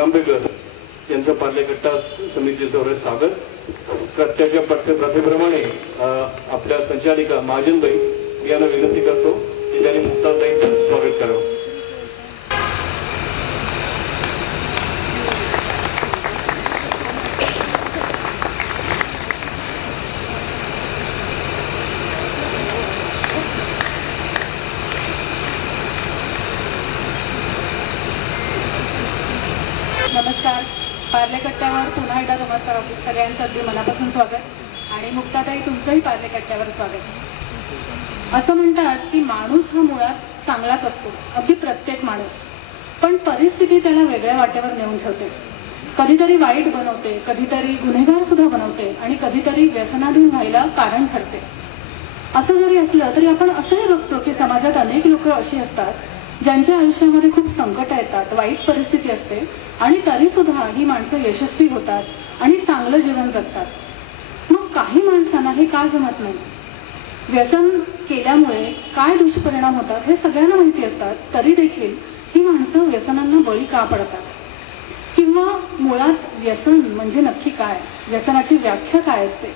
दांबेकर यांचं पार्लेकट्टा समितीचं स्वागत. प्रत्येक प्रथेप्रमाणे आपल्या संचालिका महाजनबाई यांना विनंती करतो की त्यांनी मुक्ताताईंचं स्वागत करावं. नमस्कार. पार्लेकट्ट्यावर पुन्हा एकदा नमस्कार. सगळ्यांचं अगदी मनापासून स्वागत आणि मुक्ताताई तुमचंही पार्लेकट्ट्यावर स्वागत. असं म्हणतात की माणूस हा मुळात चांगलाच असतो, अगदी प्रत्येक माणूस, पण परिस्थिती त्याला वेगळ्या वाटेवर नेऊन ठेवते. कधीतरी वाईट बनवते, कधीतरी गुन्हेगार सुद्धा बनवते आणि कधीतरी व्यसनाधीन व्हायला कारण ठरते. असं जरी असलं तरी आपण असंही बघतो की समाजात अनेक लोक अशी असतात ज्यांच्या आयुष्यामध्ये खूप संकट येतात, वाईट परिस्थिती असते आणि तरी सुद्धा ही माणसं यशस्वी होतात आणि चांगलं जीवन जगतात. मग काही माणसांना हे का जमत नाही? व्यसन केल्यामुळे काय दुष्परिणाम होतात हे सगळ्यांना माहिती असतात, तरी देखील ही माणसं व्यसनांना बळी का पडतात? किंवा मुळात व्यसन म्हणजे नक्की काय? व्यसनाची व्याख्या काय असते?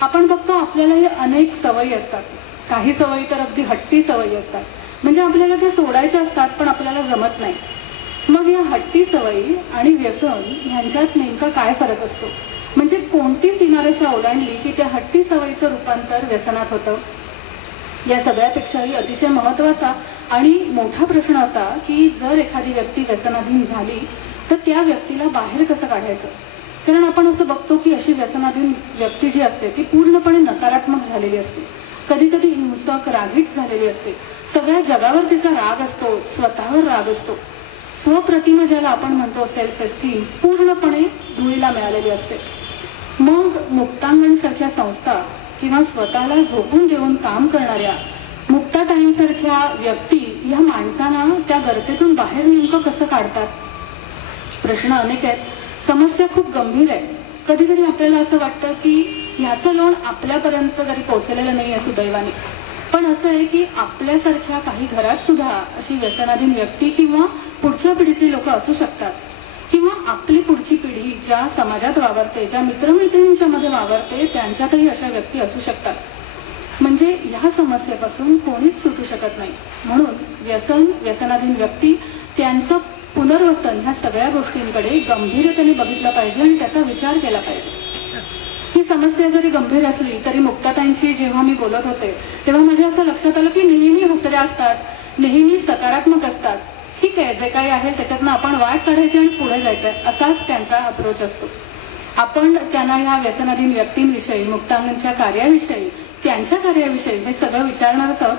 आपण बघतो आपल्याला हे अनेक सवयी असतात. काही सवयी तर अगदी हट्टी सवयी असतात, म्हणजे आपल्याला ते सोडायचे असतात पण आपल्याला जमत नाही. मग या हट्टी सवयी आणि व्यसन ह्यांच्यात नेमका काय फरक असतो? म्हणजे कोणती सीमारेषा ओलांडली की त्या हट्टी सवयीचं रूपांतर व्यसनात होतं? या सगळ्यापेक्षाही अतिशय महत्त्वाचा आणि मोठा प्रश्न असा की जर एखादी व्यक्ती व्यसनाधीन झाली तर त्या व्यक्तीला बाहेर कसं काढायचं? कारण आपण असं बघतो की अशी व्यसनाधीन व्यक्ती जी असते ती पूर्णपणे नकारात्मक झालेली असते, कधी कधी हिंसक, रागीट झालेली असते. सगळ्या जगावर तिचा राग असतो, स्वतःवर राग असतो. स्वप्रतिमा ज्याला आपण म्हणतो, सेल्फ एस्टीम, पूर्णपणे धुळीला मिळालेली असते. मग मुक्तांगण सारख्या संस्था किंवा स्वतःला झोपून देऊन काम करणाऱ्या मुक्ताताईंसारख्या व्यक्ती या माणसांना त्या गर्तेतून बाहेर नेमकं कसं काढतात? प्रश्न अनेक आहेत, समस्या खूप गंभीर आहे. कधी कधी आपल्याला असं वाटतं की ह्याचं लोण आपल्यापर्यंत जरी पोहोचलेलं नाही आहे सुदैवाने, पण असं आहे की आपल्यासारख्या काही घरात सुद्धा अशी व्यसनाधीन व्यक्ती किंवा पुढच्या पिढीतली लोक असू शकतात, किंवा आपली पुढची पिढी ज्या समाजात वावरते, ज्या मित्रमैत्रिणींच्या मध्ये वावरते, त्यांच्यातही अशा व्यक्ती असू शकतात. म्हणजे ह्या समस्येपासून कोणीच सुटू शकत नाही. म्हणून व्यसन, व्यसनाधीन व्यक्ती, त्यांचं पुनर्वसन ह्या सगळ्या गोष्टींकडे गंभीरतेने बघितलं पाहिजे आणि त्याचा विचार केला पाहिजे. ही समस्या जरी गंभीर असली तरी मुक्ताताईंशी जेव्हा मी बोलत होते तेव्हा माझ्या असं लक्षात आलं की नेहमी हसऱ्या असतात, नेहमी सकारात्मक असतात. ठीक आहे, जे काही आहे त्याच्यातनं आपण वाट काढायची आणि पुढे जायचंय, असाच त्यांचा अप्रोच असतो. आपण त्यांना ह्या व्यसनाधीन व्यक्तींविषयी, मुक्तांगणच्या कार्याविषयी, त्यांच्या कार्याविषयी हे सगळं विचारणारच आहोत.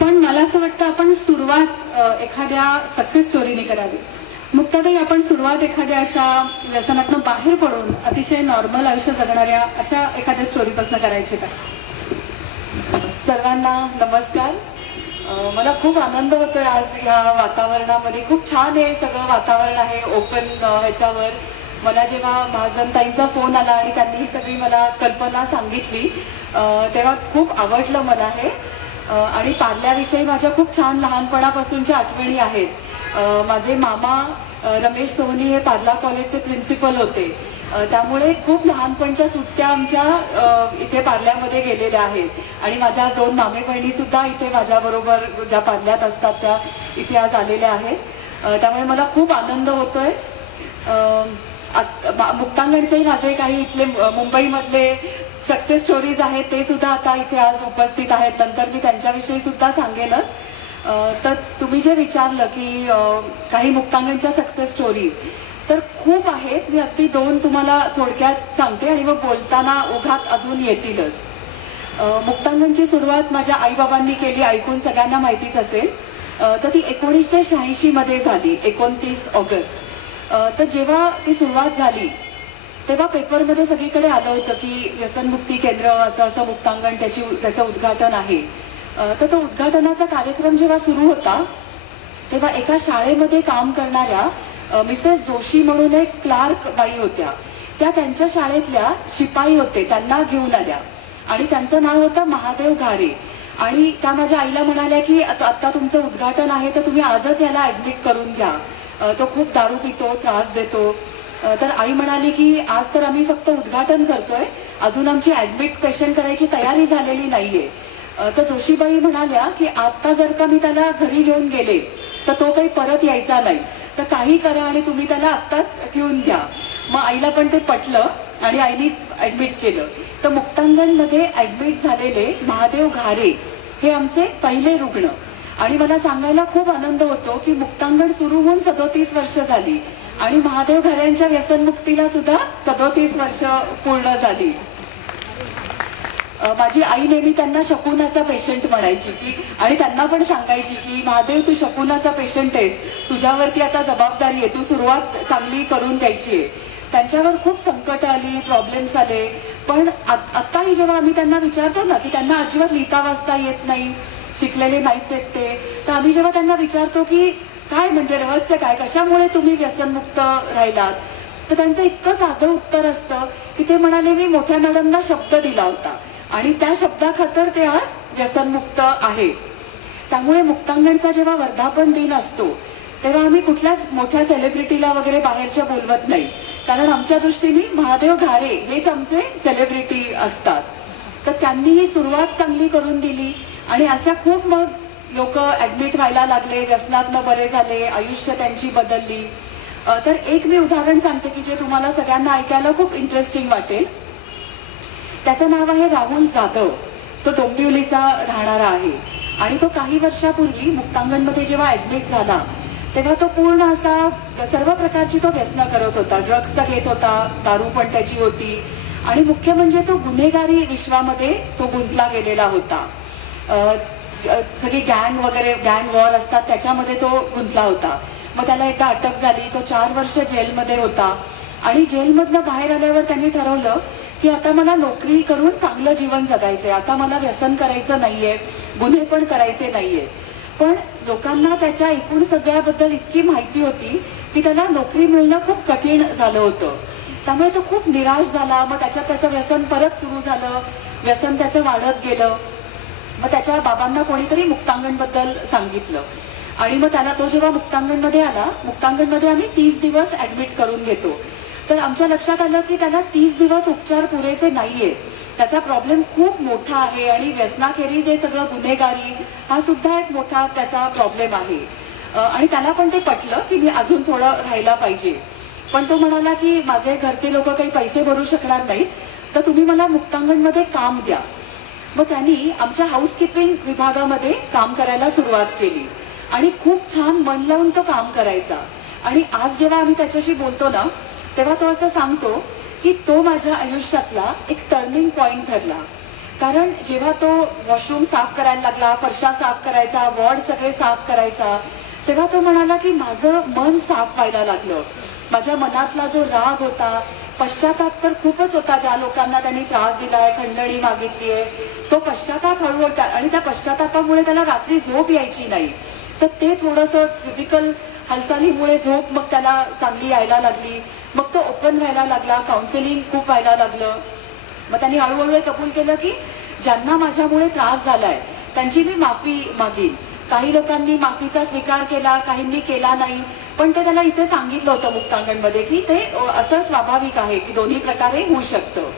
पण मला असं वाटतं आपण सुरुवात एखाद्या सक्सेस स्टोरीने करावी. मुक्ताताई, आपण सुरुवात एखाद्या अशा व्यसनातून बाहेर पडून अतिशय नॉर्मल आयुष्य जगणाऱ्या अशा एखाद्या स्टोरीपासून करायची का? सर्वांना नमस्कार. मला खूप आनंद होतोय आज या वातावरणामध्ये. खूप छान हे सगळं वातावरण आहे ओपन ह्याच्यावर. मला जेव्हा महाजनताईंचा फोन आला आणि त्यांनी ही सगळी मला कल्पना सांगितली तेव्हा खूप आवडलं मला हे. आणि पार्ल्याविषयी माझ्या खूप छान लहानपणापासूनच्या आठवणी आहेत. माझे मामा रमेश सोहनी हे पार्ला कॉलेजचे प्रिन्सिपल होते, त्यामुळे खूप लहानपणच्या सुट्ट्या आमच्या इथे पार्ल्यामध्ये गेलेल्या आहेत. आणि माझ्या 2 मामे बहिणी सुद्धा इथे माझ्याबरोबर ज्या पार्ल्यात असतात त्या इथे आज आलेल्या आहेत. त्यामुळे मला खूप आनंद होतोय. मुक्तांगणचे माझे काही इथले मुंबईमधले सक्सेस स्टोरीज आहेत ते सुद्धा आता इथे आज उपस्थित आहेत. नंतर मी त्यांच्याविषयी सुद्धा सांगेनच. तर तुम्ही जे विचारलं की काही मुक्तांगणच्या सक्सेस स्टोरीज, तर खूप आहेत. मी अगदी 2 तुम्हाला थोडक्यात सांगते आणि मग बोलताना ओघात अजून येतीलच. मुक्तांगणची सुरुवात माझ्या आईबाबांनी केली, ऐकून सगळ्यांना माहितीच असेल. तर ती 1986 मध्ये झाली, 29 ऑगस्ट. तर जेव्हा ती सुरुवात झाली तेव्हा पेपरमध्ये सगळीकडे आलं होतं की व्यसनमुक्ती केंद्र असं मुक्तांगण त्याचं उद्घाटन आहे. तर तो उद्घाटनाचा कार्यक्रम जेव्हा सुरू होता तेव्हा एका शाळेमध्ये काम करणाऱ्या मिसेस जोशी म्हणून एक क्लार्क बाई होत्या. त्या त्यांच्या शाळेतल्या शिपाई होते, त्यांना घेऊन आल्या आणि त्यांचं नाव होतं महादेव घाडे. आणि त्या माझ्या आईला म्हणाल्या की आता तुमचं उद्घाटन आहे तर तुम्ही आजच याला ऍडमिट करून घ्या. तो खूप दारू पितो, त्रास देतो. तर आई म्हणाली की आज तर आम्ही फक्त उद्घाटन करतोय, अजून आमची ऍडमिट पेशंट करायची तयारी झालेली नाहीये. तर जोशीबाई म्हणाल्या की आता जर का मी त्याला घरी घेऊन गेले तर तो काही परत यायचा नाही, तर काही करा आणि तुम्ही त्याला आत्ताच ठेवून घ्या. मग आईला पण ते पटलं आणि आईने ऍडमिट केलं. तर मुक्तांगणमध्ये ऍडमिट झालेले महादेव घारे हे आमचे पहिले रुग्ण. आणि मला सांगायला खूप आनंद होतो की मुक्तांगण सुरू होऊन 37 वर्ष झाली आणि महादेव घाऱ्यांच्या व्यसनमुक्तीला सुद्धा 37 वर्ष पूर्ण झाली. माझी आई नेहमी त्यांना शकुनाचा पेशंट म्हणायची की, आणि त्यांना पण सांगायची की महादेव तू शकुनाचा पेशंट आहेस, तुझ्यावरती आता जबाबदारी आहे, तू सुरुवात चांगली करून द्यायची आहे. त्यांच्यावर खूप संकट आली, प्रॉब्लेम्स आले, पण आत्ताही जेव्हा आम्ही त्यांना विचारतो ना की त्यांना अजिबात लिहिता वाचता येत नाही, शिकलेले नाहीच आहेत ते, तर आम्ही जेव्हा त्यांना विचारतो की काय म्हणजे रहस्य काय, कशामुळे तुम्ही व्यसनमुक्त राहिलात, तर त्यांचं इतकं साधं उत्तर असतं की ते म्हणाले मी मोठ्या मॅडमना शब्द दिला होता आणि त्या शब्दाखातर ते आज व्यसनमुक्त आहे. त्यामुळे मुक्तांगणचा जेव्हा वर्धापन दिन असतो तेव्हा आम्ही कुठल्याच मोठ्या सेलिब्रिटीला वगैरे बाहेरच्या बोलवत नाही, कारण आमच्या दृष्टीने महादेव घारे हेच आमचे सेलिब्रिटी असतात. तर त्यांनी ही सुरुवात चांगली करून दिली आणि अशा खूप मग लोक ऍडमिट व्हायला लागले, व्यसनातनं बरे झाले, आयुष्य त्यांची बदलली. तर एक मी उदाहरण सांगते की जे तुम्हाला सगळ्यांना ऐकायला खूप इंटरेस्टिंग वाटेल. त्याचं नाव आहे राहुल जाधव. तो डोंबिवलीचा राहणारा आहे आणि तो काही वर्षापूर्वी मुक्तांगणमध्ये जेव्हा ऍडमिट झाला तेव्हा तो पूर्ण असा सर्व प्रकारची तो व्यसन करत होता. ड्रग्स घेत होता, दारू पण त्याची होती आणि मुख्य म्हणजे तो गुन्हेगारी विश्वामध्ये तो गुंतला गेलेला होता. सगळी गँग वगैरे, गँग वॉर असतात त्याच्यामध्ये तो गुंतला होता. मग त्याला एकदा अटक झाली, तो 4 वर्ष जेलमध्ये होता आणि जेलमधनं बाहेर आल्यावर त्यांनी ठरवलं की आता मला नोकरी करून चांगलं जीवन जगायचंय, आता मला व्यसन करायचं नाहीये, गुन्हे पण करायचे नाहीये. पण लोकांना त्याच्या एकूण सगळ्याबद्दल इतकी माहिती होती की त्याला नोकरी मिळणं खूप कठीण झालं होतं. त्यामुळे तो खूप निराश झाला. मग त्याचं व्यसन परत सुरू झालं, व्यसन त्याचं वाढत गेलं. मग त्याच्या बाबांना कोणीतरी मुक्तांगणबद्दल सांगितलं आणि मग त्याला तो जेव्हा मुक्तांगणमध्ये आला, मुक्तांगणमध्ये आम्ही 30 दिवस ऍडमिट करून घेतो. तर आमच्या लक्षात आलं की त्याला 30 दिवस उपचार पुरेसे नाहीये, त्याचा प्रॉब्लेम खूप मोठा आहे आणि व्यसनाखेरीज हे सगळं गुन्हेगारी हा सुद्धा एक मोठा त्याचा प्रॉब्लेम आहे. आणि त्याला पण ते पटलं की मी अजून थोडं राहायला पाहिजे. पण तो म्हणाला की माझे घरचे लोक काही पैसे भरू शकणार नाहीत, तर तुम्ही मला मुक्तांगणमध्ये काम द्या. मग त्यांनी आमच्या हाऊसकीपिंग विभागामध्ये काम करायला सुरुवात केली आणि खूप छान मन लावून तो काम करायचा. आणि आज जेव्हा आम्ही त्याच्याशी बोलतो ना तेव्हा तो असं सांगतो की तो माझ्या आयुष्यातला एक टर्निंग पॉइंट ठरला. कारण जेव्हा तो वॉशरूम साफ करायला लागला, फरशा साफ करायचा, वॉर्ड सगळे साफ करायचा, तेव्हा तो म्हणाला की माझं मन साफ व्हायला लागलं. माझ्या मनातला जो राग होता, पश्चाताप तर खूपच होता, ज्या लोकांना त्यांनी त्रास दिलाय, खंडणी मागितली आहे, तो पश्चाताप हळूहळू, आणि त्या पश्चातापामुळे त्याला रात्री झोप यायची नाही, तर ते थोडंसं फिजिकल हालचालीमुळे झोप मग त्याला चांगली यायला लागली. मग तो ओपन व्हायला लागला, काउन्सिलिंग खूप व्हायला लागलं. मग त्यांनी हळूहळू कबूल केलं की ज्यांना माझ्यामुळे त्रास झालाय त्यांची मी माफी मागीन. काही लोकांनी माफीचा स्वीकार केला, काहींनी केला नाही, पण ते त्याला इथे सांगितलं होतं मुक्तांगणमध्ये की ते असं स्वाभाविक आहे की दोन्ही प्रकारे होऊ शकतं.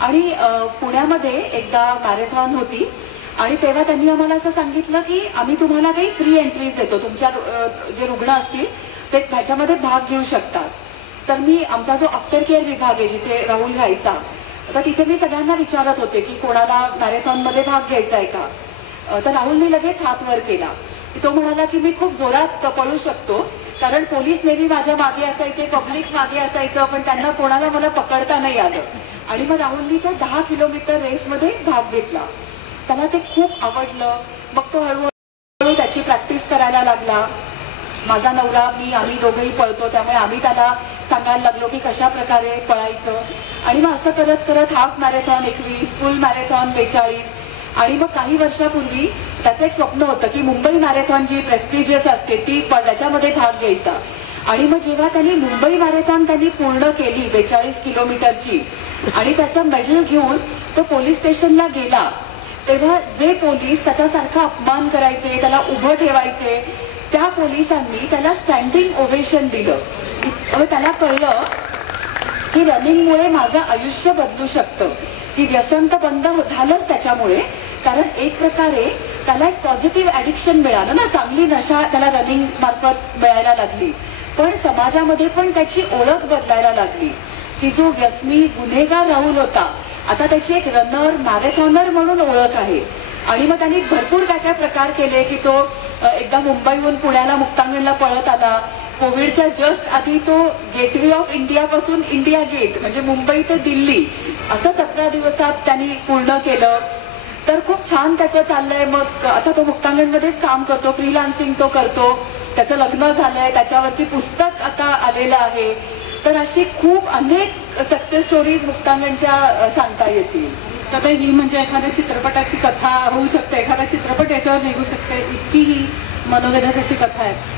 आणि पुण्यामध्ये एकदा मॅरेथॉन होती आणि तेव्हा त्यांनी आम्हाला असं सांगितलं की आम्ही तुम्हाला काही फ्री एंट्रीज देतो, तुमच्या जे रुग्ण असतील ते त्याच्यामध्ये भाग घेऊ शकतात. तर मी आमचा जो आफ्टर केअर विभाग आहे जिथे राहुल राहायचा, तर तिथे मी सगळ्यांना विचारत होते की कोणाला मॅरेथॉनमध्ये भाग घ्यायचा आहे का. तर राहुलने लगेच हात वर केला. तो म्हणाला की मी खूप जोरात पळू शकतो, कारण पोलीस नेहमी माझ्या मागे असायचे, पब्लिक मागे असायचं, पण त्यांना कोणाला मला पकडता नाही आलं. आणि मग राहुलनी त्या 10 किलोमीटर रेसमध्ये भाग घेतला. त्याला ते खूप आवडलं. मग तो हळूहळू त्याची प्रॅक्टिस करायला लागला. माझा नवरा, मी, आम्ही दोघंही पळतो, त्यामुळे आम्ही त्याला सांगायला लागलो की कशा प्रकारे पळायचं. आणि मग असं करत करत हाफ मॅरेथॉन 21, फुल मॅरेथॉन 42, आणि मग काही वर्षापूर्वी त्याचं एक स्वप्न होतं की मुंबई मॅरेथॉन जी प्रेस्टिजियस असते ती त्याच्यामध्ये भाग घ्यायचा. आणि मग जेव्हा त्यांनी मुंबई मॅरेथॉन पूर्ण केली 42 किलोमीटरची आणि त्याचं मेडल घेऊन तो पोलीस स्टेशनला गेला, तेव्हा जे पोलीस त्याच्यासारखा अपमान करायचे, त्याला उभं ठेवायचे, त्या पोलिसांनी त्याला स्टँडिंग ओव्हेशन दिलं. त्याला कळलं की रनिंगमुळे माझं आयुष्य बदलू शकतं, की व्यसन तर बंद झालंच त्याच्यामुळे, कारण एक प्रकारे त्याला एक पॉझिटिव्ह ऍडिक्शन मिळालं ना, चांगली नशा त्याला रनिंग मार्फत मिळायला लागली. पण समाजामध्ये पण त्याची ओळख बदलायला लागली, की जो व्यसनी गुन्हेगार राहुल होता आता त्याची एक रनर मॅरेथॉनर म्हणून ओळख आहे. आणि मग त्यांनी भरपूर काय काय प्रकार केले, की तो एकदा मुंबईहून पुण्याला मुक्तांगणला पळत आला. कोविडच्या जस्ट आधी तो गेटवे ऑफ इंडिया पासून इंडिया गेट म्हणजे मुंबई ते दिल्ली असं 17 दिवसात त्यांनी पूर्ण केलं. तर खूप छान त्याचं चाललंय. मग आता तो मुक्तांगणमध्येच काम करतो, फ्रीलान्सिंग तो करतो, त्याचं लग्न झालंय, त्याच्यावरती पुस्तक आता आलेलं आहे. तर अशी खूप अनेक सक्सेस स्टोरीज मुक्तांगणच्या सांगता येतील. तर ही म्हणजे एखाद्या चित्रपटाची कथा होऊ शकते, एखादा चित्रपट याच्यावर निघू शकते, इतकी ही मनोवेदक अशी कथा आहे.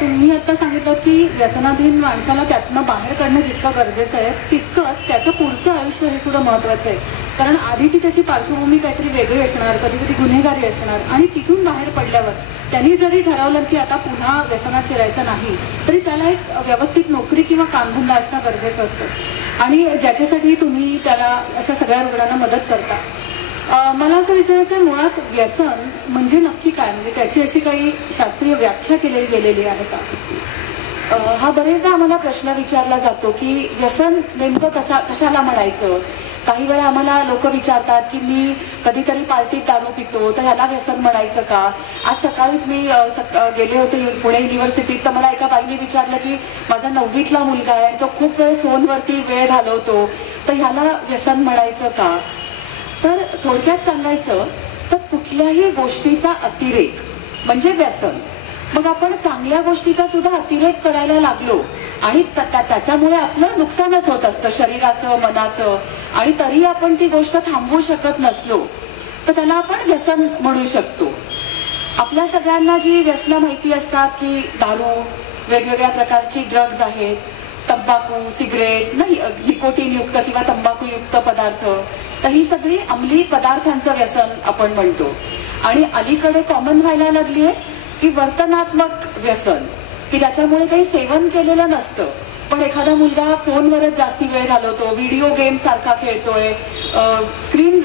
तुम्ही आता सांगितलं की व्यसनाधीन माणसाला त्यातनं बाहेर काढणं जितकं गरजेचं आहे तितकंच त्याचं पुढचं आयुष्य हे सुद्धा महत्त्वाचं आहे. कारण आधीची त्याची पार्श्वभूमी काहीतरी वेगळी असणार, कधी कधी गुन्हेगारी असणार, आणि तिथून बाहेर पडल्यावर त्यांनी जरी ठरवलं की आता पुन्हा व्यसनात शिरायचं नाही, तरी त्याला एक व्यवस्थित नोकरी किंवा कामधंदा असणं गरजेचं असतं. आणि ज्याच्यासाठी तुम्ही त्याला अशा सगळ्या रुग्णांना मदत करता. मला असं विचारायचं आहे, मुळात व्यसन म्हणजे नक्की काय, म्हणजे त्याची अशी काही शास्त्रीय व्याख्या केली गेलेली आहे का? हा बरेचदा आम्हाला प्रश्न विचारला जातो की व्यसन नेमकं कशाला म्हणायचं. काही वेळा आम्हाला लोक विचारतात की मी कधीतरी पार्टीत दारू पितो तर ह्याला व्यसन म्हणायचं का. आज सकाळीच मी गेले होते पुणे युनिव्हर्सिटीत, तर मला एका बाईने विचारलं की माझा 9वीतला मुलगा आहे, तो खूप वेळ फोनवरती वेळ घालवतो, तर ह्याला व्यसन म्हणायचं का. तर थोडक्यात सांगायचं तर कुठल्याही गोष्टीचा अतिरेक म्हणजे व्यसन. मग आपण चांगल्या गोष्टीचा सुद्धा अतिरेक करायला लागलो आणि त्याच्यामुळे आपलं नुकसानच होत असतं शरीराचं, मनाचं, आणि तरी आपण ती गोष्ट थांबवू शकत नसलो तर त्याला आपण व्यसन म्हणू शकतो. आपल्या सगळ्यांना जी व्यसनं माहिती असतात की दारू, वेगवेगळ्या प्रकारची ड्रग्ज आहेत, तंबाखू, सिगरेट, निकोटीन युक्त किंवा तंबाखूयुक्त पदार्थ, तर ही सगळी अंमली पदार्थांचं व्यसन आपण म्हणतो. आणि अलीकडे कॉमन व्हायला लागली आहे की वर्तनात्मक व्यसन, की ज्याच्यामुळे काही सेवन केलेलं नसतं पण एखादा मुलगा फोनवरच जास्ती वेळ घालवतो, व्हिडिओ गेम सारखा खेळतोय, स्क्रीन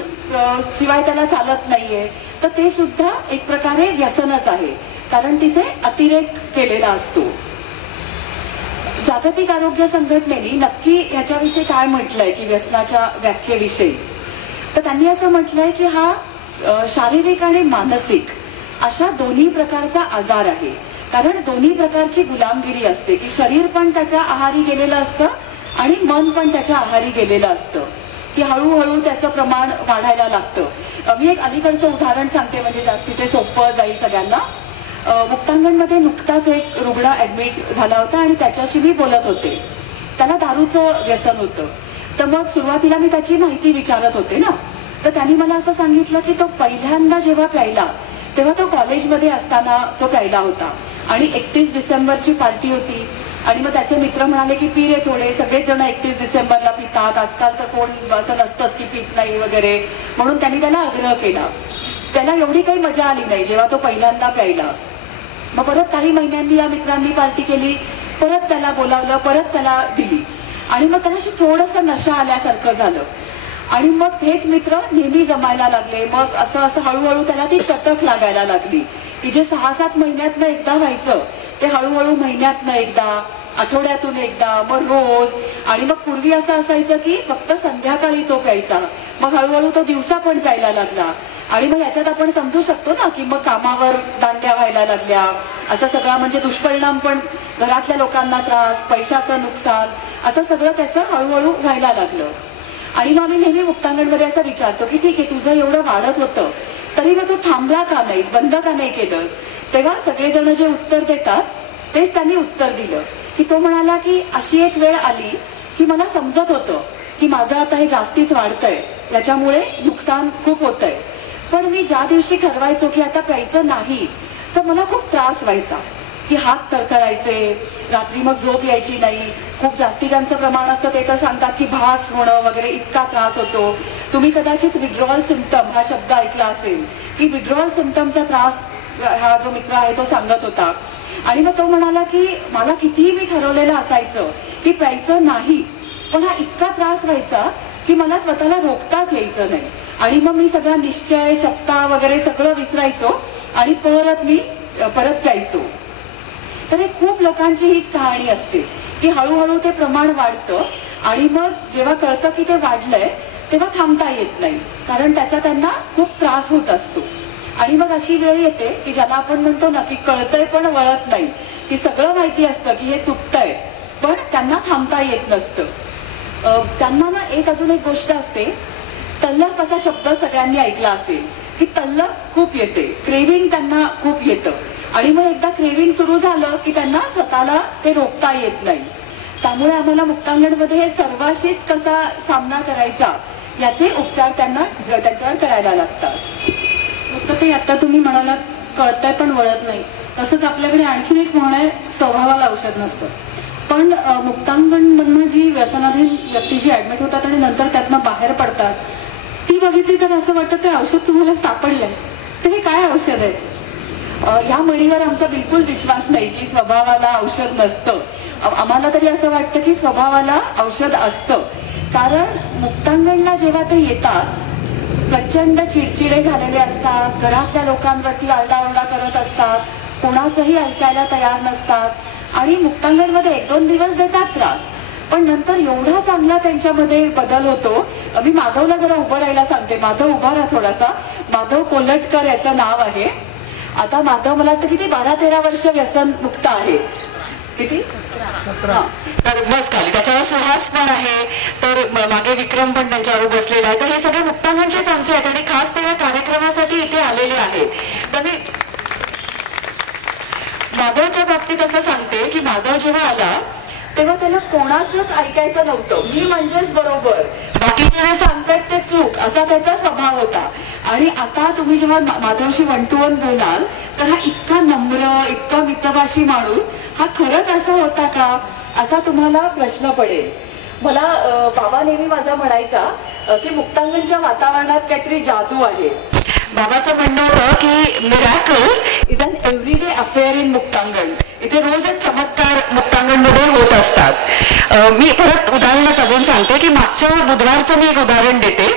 शिवाय त्याला चालत नाहीये, तर ते सुद्धा एक प्रकारे व्यसनच आहे, कारण तिथे अतिरेक केलेला असतो. जागतिक आरोग्य संघटनेने नक्की ह्याच्याविषयी काय म्हटलंय की व्यसनाच्या व्याख्येविषयी, तर त्यांनी असं म्हटलंय की हा शारीरिक आणि मानसिक अशा दोन्ही प्रकारचा आजार आहे. कारण दोन्ही प्रकारची गुलामगिरी असते, की शरीर पण त्याच्या आहारी गेलेलं असतं आणि मन पण त्याच्या आहारी गेलेलं असतं, की हळूहळू त्याचं प्रमाण वाढायला लागतं. मी एक अलीकडचं उदाहरण सांगते म्हणजे जास्ती ते सोपं जाईल सगळ्यांना. मुक्तांगणमध्ये नुकताच एक रुग्ण ऍडमिट झाला होता आणि त्याच्याशी मी बोलत होते. त्याला दारूचं व्यसन होतं. तर मग सुरुवातीला मी त्याची माहिती विचारत होते ना, तर त्यांनी मला असं सांगितलं की तो पहिल्यांदा जेव्हा प्यायला तेव्हा तो कॉलेजमध्ये असताना तो प्यायला होता आणि 31 डिसेंबरची पार्टी होती आणि मग त्याचे मित्र म्हणाले की पी रे थोडे, सगळेच जण 31 डिसेंबरला पितात, आजकाल तर कोण असं नसतंच की पीत नाही वगैरे, म्हणून त्यांनी त्याला आग्रह केला. त्याला एवढी काही मजा आली नाही जेव्हा तो पहिल्यांदा प्यायला. मग परत काही महिन्यांनी या मित्रांनी पार्टी केली, परत त्याला बोलावलं, परत त्याला दिली आणि मग त्याला थोडंसं नशा आल्यासारखं झालं आणि मग हेच मित्र नेहमी जमायला लागले. मग असं हळूहळू त्याला ती चटक लागायला लागली की जे 6-7 महिन्यातनं एकदा व्हायचं ते हळूहळू महिन्यातनं एकदा, आठवड्यातून एकदा, मग रोज. आणि मग पूर्वी असं असायचं की फक्त संध्याकाळी तो प्यायचा, मग हळूहळू तो दिवसा पण प्यायला लागला. आणि मग याच्यात आपण समजू शकतो ना की मग कामावर दांड्या व्हायला लागल्या, असं सगळं म्हणजे दुष्परिणाम, पण घरातल्या लोकांना त्रास, पैशाचं नुकसान, असं सगळं त्याचं हळूहळू व्हायला लागलं. आणि मग आम्ही नेहमी मुक्तांगणमध्ये असं विचारतो की ठीक आहे तुझं एवढं वाढत होतं तरी मग तू थांबला का नाहीस, बंद का नाही केलंस. तेव्हा सगळेजण जे उत्तर देतात तेच त्यांनी उत्तर दिलं की तो म्हणाला की अशी एक वेळ आली की मला समजत होतं की माझं आता हे जास्तीच वाढतंय, याच्यामुळे नुकसान खूप होतंय, पण मी ज्या दिवशी ठरवायचो की आता प्यायचं नाही तर मला खूप त्रास व्हायचा, की हात थरथरायचे, रात्री मग झोप यायची नाही. खूप जास्ती ज्यांचं प्रमाण असतं ते तर सांगतात की भास होणं वगैरे इतका त्रास होतो. तुम्ही कदाचित विड्रॉवल सिम्पटम हा शब्द ऐकला असेल की विड्रॉवल सिम्पटमचा त्रास हा जो मित्र आहे तो सांगत होता. आणि मग तो म्हणाला की मला कितीही मी ठरवलेलं असायचं की प्यायचं नाही, पण हा इतका त्रास व्हायचा की मला स्वतःला रोखताच यायचं नाही. आणि मग मी सगळा निश्चय शब्दा वगैरे सगळं विसरायचो आणि परत प्यायचो. तर हे खूप लोकांची हीच कहाणी असते की हळूहळू ते प्रमाण वाढतं आणि मग जेव्हा कळतं की ते वाढलंय तेव्हा थांबता येत नाही, कारण त्याचा त्यांना खूप त्रास होत असतो. आणि मग अशी वेळ येते की ज्याला आपण म्हणतो ना की कळतंय पण वळत नाही, की सगळं माहिती असतं की हे चुकतंय पण त्यांना थांबता येत नसतं. त्यांना ना अजून एक गोष्ट असते, तल्लफ असा शब्द सगळ्यांनी ऐकला असेल की तल्लफ खूप येते, क्रेविंग त्यांना खूप येतं. आणि मग एकदा क्रेविंग सुरू झालं की त्यांना स्वतःला ते रोखता येत नाही. त्यामुळे आम्हाला मुक्तांगणमध्ये हे सर्वाशीच कसा सामना करायचा याचे उपचार त्यांच्यावर करायला लागतात. फक्त ते आता तुम्ही म्हणालात कळतंय पण वळत नाही, तसंच आपल्याकडे आणखी एक म्हण आहे, स्वभावाला औषध नसतं. पण मुक्तांगणमधनं जी व्यसनाधीन व्यक्ती जी ऍडमिट होतात आणि नंतर त्यातनं बाहेर पडतात ती बघितली तर असं वाटतं ते औषध तुम्हाला सापडलंय, तर हे काय औषध आहे? या म्हणीवर आमचा बिलकुल विश्वास नाही की स्वभावाला औषध नसतं. आम्हाला तरी असं वाटतं की स्वभावाला औषध असतं. कारण मुक्तांगणला जेव्हा ते येतात प्रचंड चिडचिडे झालेले असतात, घरातल्या लोकांवरती आरडाओरडा करत असतात, कोणाचंही ऐकायला तयार नसतात आणि मुक्तांगणमध्ये 1-2 दिवस देतात त्रास, पण नंतर एवढा चांगला त्यांच्यामध्ये बदल होतो. मी माधवला जरा उभं राहायला सांगते. माधव उभा राहा थोडासा. माधव कोल्हटकर याचं नाव आहे. आता माधव मला वाटतं किती 12-13 वर्ष व्यसन मुक्त आहे. किती? 17. तर बस खाली त्याच्यावर सुहास पण आहे, तर मागे विक्रम पण त्यांच्यावर बसलेला आहे. तर हे सगळे मुक्तांगणचेच आमचे आहेत आणि खास त्या कार्यक्रमासाठी इथे आलेले आहेत. तर मी माधवच्या बाबतीत असं सांगते की माधव जेव्हा आला तेव्हा त्याला कोणाचंच ऐकायचं नव्हतं. मी म्हणजेच बरोबर, बाकीचे जे सांगतात ते चूक, असा त्याचा स्वभाव होता. आणि आता तुम्ही जेव्हा माधवशी 1 to 1 बोलाल तर हा इतका नम्र, इतका मितभाषी माणूस हा खरंच असा होता का, असा तुम्हाला प्रश्न पडेल. मला बाबा नेहमी माझा म्हणायचा की मुक्तांगणच्या वातावरणात काहीतरी जादू आहे. बाबाचं म्हणणं होतं की miracle is an everyday affair in Muktangan. इथे रोज एक चमत्कार मुक्तांगणमध्ये होत असतात. मी परत उदाहरणच अजून सांगते की मागच्या बुधवारचं मी एक उदाहरण देते.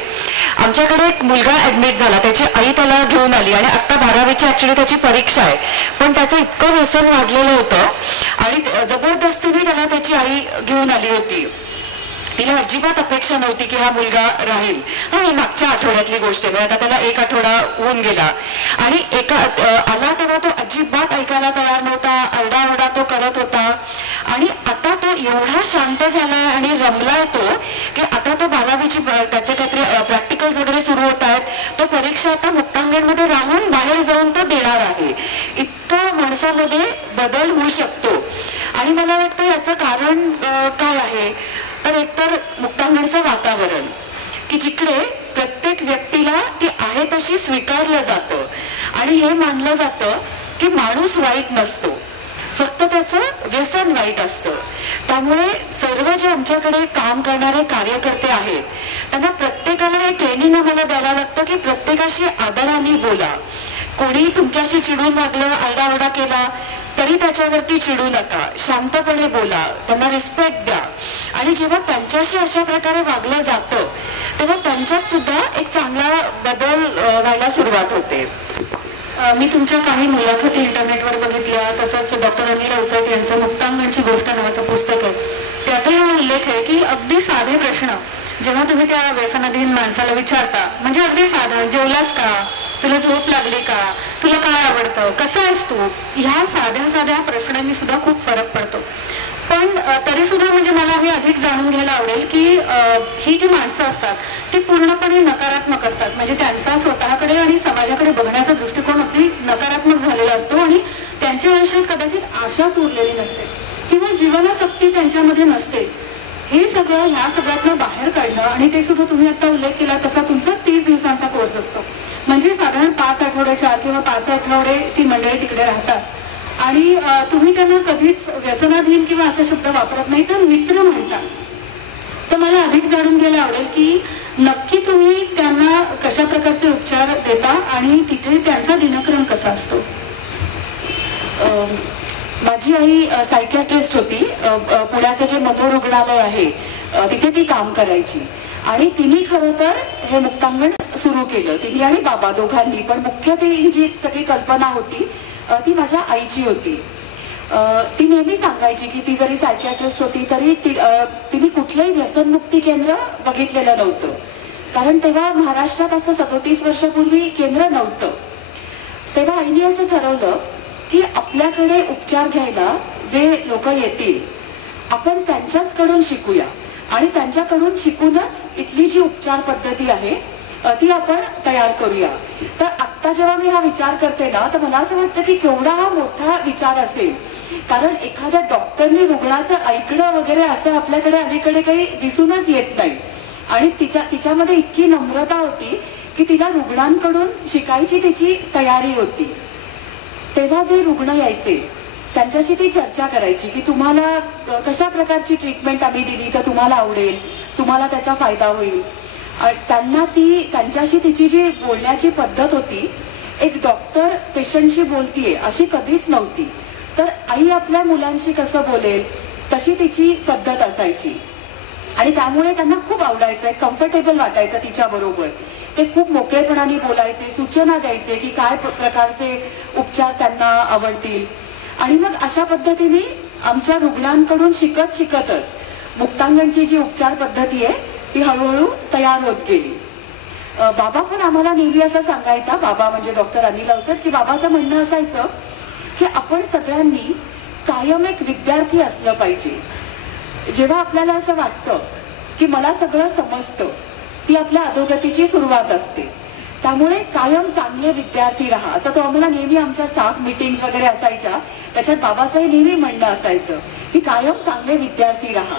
आमच्याकडे एक मुलगा ऍडमिट झाला, त्याची आई त्याला घेऊन आली आणि आता 12वीची ऍक्च्युली त्याची परीक्षा आहे, पण त्याचं इतकं व्यसन वाढलेलं होतं आणि जबरदस्तीने त्याला त्याची आई घेऊन आली होती. तिला अजिबात अपेक्षा नव्हती की हा मुलगा राहील. ही मागच्या आठवड्यातली गोष्ट आहे, आता त्याला 1 आठवडा होऊन गेला आणि आला तेव्हा तो अजिबात ऐकायला तयार नव्हता, आरडाओरडा तो करत होता. आणि आता तो एवढा शांत झालाय आणि रमलाय तो की आता तो 12वीची त्याचे काहीतरी प्रॅक्टिकल्स वगैरे सुरू होत आहेत, तो परीक्षा आता मुक्तांगणमध्ये राहून बाहेर जाऊन तो देणार आहे. इतका माणसामध्ये बदल होऊ शकतो. आणि मला वाटतं याचं कारण काय आहे, तर एकतर मुक्तांगणचं वातावरण की जिकडे प्रत्येक व्यक्तीला ती आहे तशी स्वीकारलं जातं आणि हे मानलं जातं की माणूस वाईट नसतो, फक्त त्याचं व्यसन वाईट असतं. त्यामुळे सर्व जे आमच्याकडे काम करणारे कार्यकर्ते आहेत त्यांना प्रत्येकाला हे ट्रेनिंग आम्हाला द्यायला लागतं की प्रत्येकाशी आदराने बोला. कोणी तुमच्याशी चिडून वागलं, आरडाओरडा केला तरी त्याच्यावरती चिडू नका, शांतपणे बोला, त्यांना रिस्पेक्ट द्या. आणि जेव्हा त्यांच्याशी अशा प्रकारे वागलं जातं तेव्हा त्यांच्यात सुद्धा एक चांगला बदल व्हायला सुरुवात होते. मी तुमच्या काही मुलाखती इंटरनेटवर बघितल्या, तसंच डॉक्टर अनिल अवचट यांचं मुक्तांगणची गोष्ट नावाचं पुस्तक आहे, त्यातही हा उल्लेख आहे की अगदी साधे प्रश्न जेव्हा तुम्ही त्या व्यसनाधीन माणसाला विचारता, म्हणजे अगदी साधा, जेवलास का, तुला झोप लागली का, तुला काय आवडतं, कसं आहेस तू, ह्या साध्या प्रश्नांनी सुद्धा खूप फरक पडतो. पण तरी सुद्धा म्हणजे मला हे अधिक जाणून घ्यायला आवडेल की ही जी माणसं असतात ती पूर्णपणे नकारात्मक असतात, म्हणजे त्यांचा स्वतःकडे आणि समाजाकडे बघण्याचा दृष्टिकोन अगदी नकारात्मक झालेला असतो आणि त्यांच्या आयुष्यात कदाचित आशाच उरलेली नसते किंवा जीवनासक्ती त्यांच्यामध्ये नसते. हे सगळं ह्या सगळ्यातनं बाहेर काढणं, आणि ते सुद्धा तुम्ही आता उल्लेख केला तसा तुमचा 30 दिवसांचा कोर्स असतो, म्हणजे साधारण 5 आठवडे 4 किंवा 5 आठवडे ती मंडळी तिकडे राहतात आणि तुम्ही त्यांना कधीच व्यसनाधीन किंवा असा शब्द वापरत नाही, तर मित्र म्हणता. तर मला अधिक जाणून घ्यायला आवडेल की नक्की तुम्ही त्यांना कशा प्रकारचे उपचार देता आणि तिथे त्यांचा दिनक्रम कसा असतो. माझी आई सायकियाट्रिस्ट होती. पुण्याचं जे मनोरुग्णालय आहे तिथे ती काम करायची आणि तिने खरं तर हे मुक्तांगण सुरू केलं. तिने आणि बाबा दोघांनी, पण मुख्य ती जी सगळी कल्पना होती ती माझ्या आईची होती. ती नेहमी सांगायची की ती जरी सायकियाट्रिस्ट होती तरी तिने कुठलंही व्यसनमुक्ती केंद्र बघितलेलं नव्हतं, कारण तेव्हा महाराष्ट्रात असं 37 वर्षापूर्वी केंद्र नव्हतं. तेव्हा आईने असं ठरवलं की आपल्याकडे उपचार घ्यायला जे लोक येतील आपण त्यांच्याचकडून शिकूया आणि त्यांच्याकडून शिकूनच इथली जी उपचार पद्धती आहे ती आपण तयार करूया. तर आत्ता जेव्हा मी हा विचार करते ना, तर मला असं वाटतं की केवढा हा मोठा विचार असेल, कारण एखाद्या डॉक्टरनी रुग्णाचं ऐकणं वगैरे असं आपल्याकडे अलीकडे काही दिसूनच येत नाही. आणि तिच्यामध्ये इतकी नम्रता होती की तिला रुग्णांकडून शिकायची तिची तयारी होती. तेव्हा जे रुग्ण यायचे त्यांच्याशी ती चर्चा करायची की तुम्हाला कशा प्रकारची ट्रीटमेंट आम्ही दिली तर तुम्हाला आवडेल, तुम्हाला त्याचा फायदा होईल. त्यांच्याशी तिची जी बोलण्याची पद्धत होती, एक डॉक्टर पेशंटशी बोलतीये अशी कधीच नव्हती. तर आई आपल्या मुलांशी कसं बोलेल तशी तिची पद्धत असायची आणि त्यामुळे त्यांना खूप आवडायचं, कम्फर्टेबल वाटायचं तिच्या बरोबर. ते खूप मोकळेपणाने बोलायचे, सूचना द्यायचे की काय प्रकारचे उपचार त्यांना आवडतील. आणि मग अशा पद्धतीने आमच्या रुग्णांकडून शिकतच मुक्तांगणची जी उपचार पद्धती आहे ती हळूहळू तयार होत गेली. बाबा पण आम्हाला नेहमी असं सांगायचा, बाबा म्हणजे डॉक्टर अनिल अवचट, की बाबाचं म्हणणं असायचं की आपण सगळ्यांनी कायम एक विद्यार्थी असलं पाहिजे. जेव्हा आपल्याला असं वाटतं की मला सगळं समजतं, ती आपल्या अधोगतीची सुरुवात असते. त्यामुळे कायम चांगले विद्यार्थी राहा, असं तो आम्हाला नेहमी आमच्या स्टाफ मीटिंग्स वगैरे असायच्या त्याच्यात बाबाचंही नेहमी म्हणणं असायचं की कायम चांगले विद्यार्थी राहा.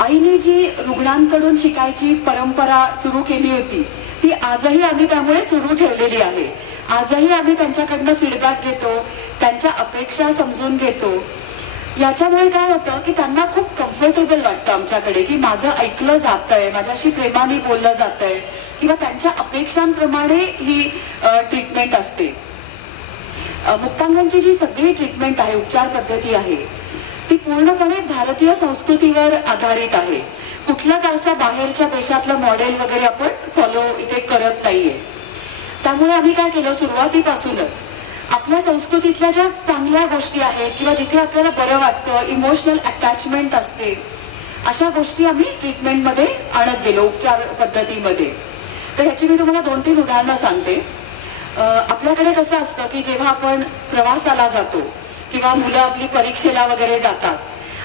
आईने जी रुग्णांकडून शिकायची परंपरा सुरू केली होती ती आजही आम्ही त्यामुळे सुरू ठेवलेली आहे. आजही आम्ही त्यांच्याकडनं फीडबॅक घेतो, त्यांच्या अपेक्षा समजून घेतो. याच्यामुळे काय होतं की त्यांना खूप कम्फर्टेबल वाटतं आमच्याकडे, की माझं ऐकलं जातंय, माझ्याशी प्रेमाने बोललं जातंय किंवा त्यांच्या अपेक्षांप्रमाणे ही ट्रीटमेंट असते. मुक्तांगणची जी सगळी ट्रीटमेंट आहे, उपचार पद्धती आहे, ती पूर्णपणे भारतीय संस्कृतीवर आधारित आहे. कुठलंच असं बाहेरच्या देशातलं मॉडेल वगैरे आपण फॉलो इथे करत नाहीये. त्यामुळे आम्ही काय केलं, सुरुवातीपासूनच आपल्या संस्कृतीतल्या ज्या चांगल्या गोष्टी आहेत किंवा जिथे आपल्याला बरं वाटतं, इमोशनल अटॅचमेंट असते, अशा गोष्टी आम्ही ट्रीटमेंटमध्ये आणत गेलो उपचार पद्धतीमध्ये. तर ह्याची मी तुम्हाला 2-3 उदाहरणं सांगते. आपल्याकडे कसं असतं की जेव्हा आपण प्रवासाला जातो किंवा मुलं आपली परीक्षेला वगैरे जातात,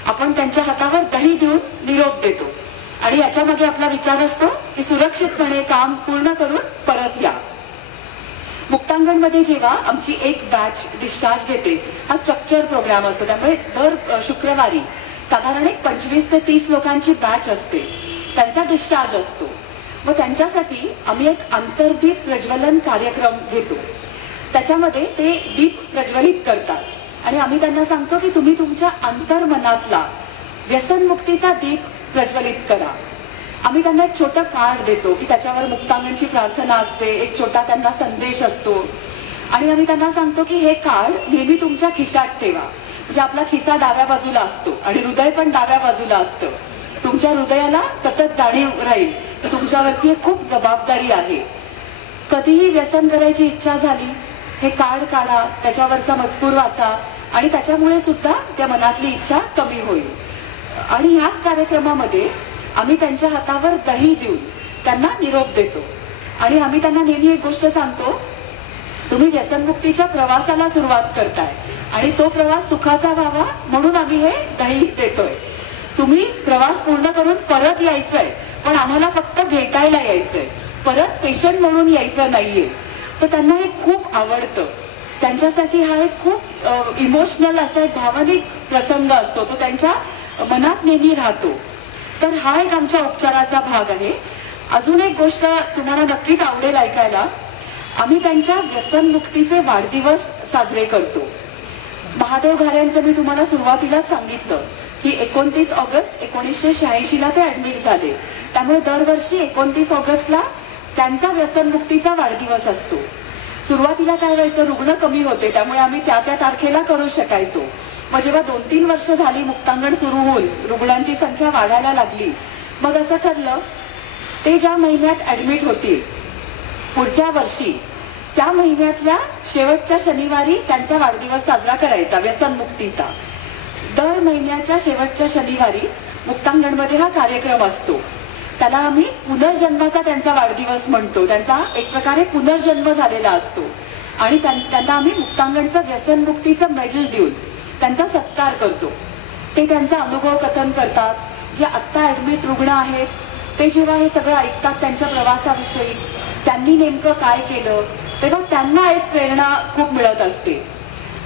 आपण त्यांच्या हातावर दही देऊन निरोप देतो आणि याच्यामध्ये आपला विचार असतो की सुरक्षितपणे काम पूर्ण करून परत या. मुक्तांगणमध्ये जेव्हा आमची एक बॅच डिस्चार्ज घेते, हा स्ट्रक्चर प्रोग्राम असतो, त्यामुळे दर शुक्रवारी साधारण 25 ते 30 लोकांची बॅच असते, त्यांचा डिस्चार्ज असतो. मग त्यांच्यासाठी आम्ही एक आंतरदीप प्रज्वलन कार्यक्रम घेतो. त्याच्यामध्ये ते दीप प्रज्वलित करतात आणि आम्ही त्यांना सांगतो की तुम्ही तुमच्या अंतर्मनातला व्यसनमुक्तीचा दीप प्रज्वलित करा. आम्ही त्यांना एक छोटं कार्ड देतो की त्याच्यावर मुक्तांगणची प्रार्थना असते, एक छोटा त्यांना संदेश असतो आणि आम्ही त्यांना सांगतो की हे कार्ड नेहमी तुमच्या खिशात ठेवा. म्हणजे आपला खिसा डाव्या बाजूला असतो आणि हृदय पण डाव्या बाजूला असतं. तुमच्या हृदयाला सतत जाणीव राहील की तुमच्यावरती खूप जबाबदारी आहे. कधीही व्यसन करायची इच्छा झाली, हे कार्ड काढा, त्याच्यावरचा मजकूर वाचा आणि त्याच्यामुळे सुद्धा त्या मनातली इच्छा कमी होईल. आणि ह्याच कार्यक्रमामध्ये आम्ही त्यांच्या हातावर दही देऊन त्यांना निरोप देतो आणि आम्ही त्यांना नेहमी एक गोष्ट सांगतो, तुम्ही व्यसनमुक्तीच्या प्रवासाला सुरुवात करताय आणि तो प्रवास सुखाचा व्हावा म्हणून आम्ही हे दही देतोय. तुम्ही प्रवास पूर्ण करून परत यायचंय, पण आम्हाला फक्त भेटायला यायचंय, परत पेशंट म्हणून यायचं नाहीये. तर त्यांना हे खूप आवडतं. त्यांच्यासाठी हा एक खूप इमोशनल असा एक भावनिक प्रसंग असतो, तो त्यांच्या मनात नेहमी राहतो. तर हा एक आमच्या उपचाराचा भाग आहे. अजून एक गोष्ट तुम्हाला नक्कीच आवडेल ऐकायला, आम्ही त्यांच्या व्यसनमुक्तीचे वाढदिवस साजरे करतो. महादेव घाऱ्यांचं मी तुम्हाला सुरुवातीलाच सांगितलं की 29 ऑगस्ट 1986ला ते ऍडमिट झाले. त्यामुळे दरवर्षी 29 ऑगस्टला त्यांचा व्यसनमुक्तीचा वाढदिवस असतो. सुरुवातीला काय व्हायचं, रुग्ण कमी होते, त्यामुळे आम्ही त्या तारखेला करू शकायचो. मग जेव्हा 2-3 वर्ष झाली मुक्तांगण सुरू होऊन रुग्णांची संख्या वाढायला लागली, मग असं ठरलं ते ज्या महिन्यात ऍडमिट होतील पुढच्या वर्षी त्या महिन्यातल्या शेवटच्या शनिवारी त्यांचा वाढदिवस साजरा करायचा, व्यसनमुक्तीचा. दर महिन्याच्या शेवटच्या शनिवारी मुक्तांगणमध्ये हा कार्यक्रम असतो. त्याला आम्ही पुनर्जन्माचा त्यांचा वाढदिवस म्हणतो. त्यांचा एक प्रकारे पुनर्जन्म झालेला असतो आणि त्यांना आम्ही मुक्तांगणचं व्यसनमुक्तीचं मेडल देऊन त्यांचा सत्कार करतो. ते त्यांचा अनुभव कथन करतात. जे आत्ता ऍडमिट रुग्ण आहेत ते जेव्हा हे सगळं ऐकतात त्यांच्या प्रवासाविषयी, त्यांनी नेमकं काय केलं, तेव्हा त्यांना एक प्रेरणा खूप मिळत असते.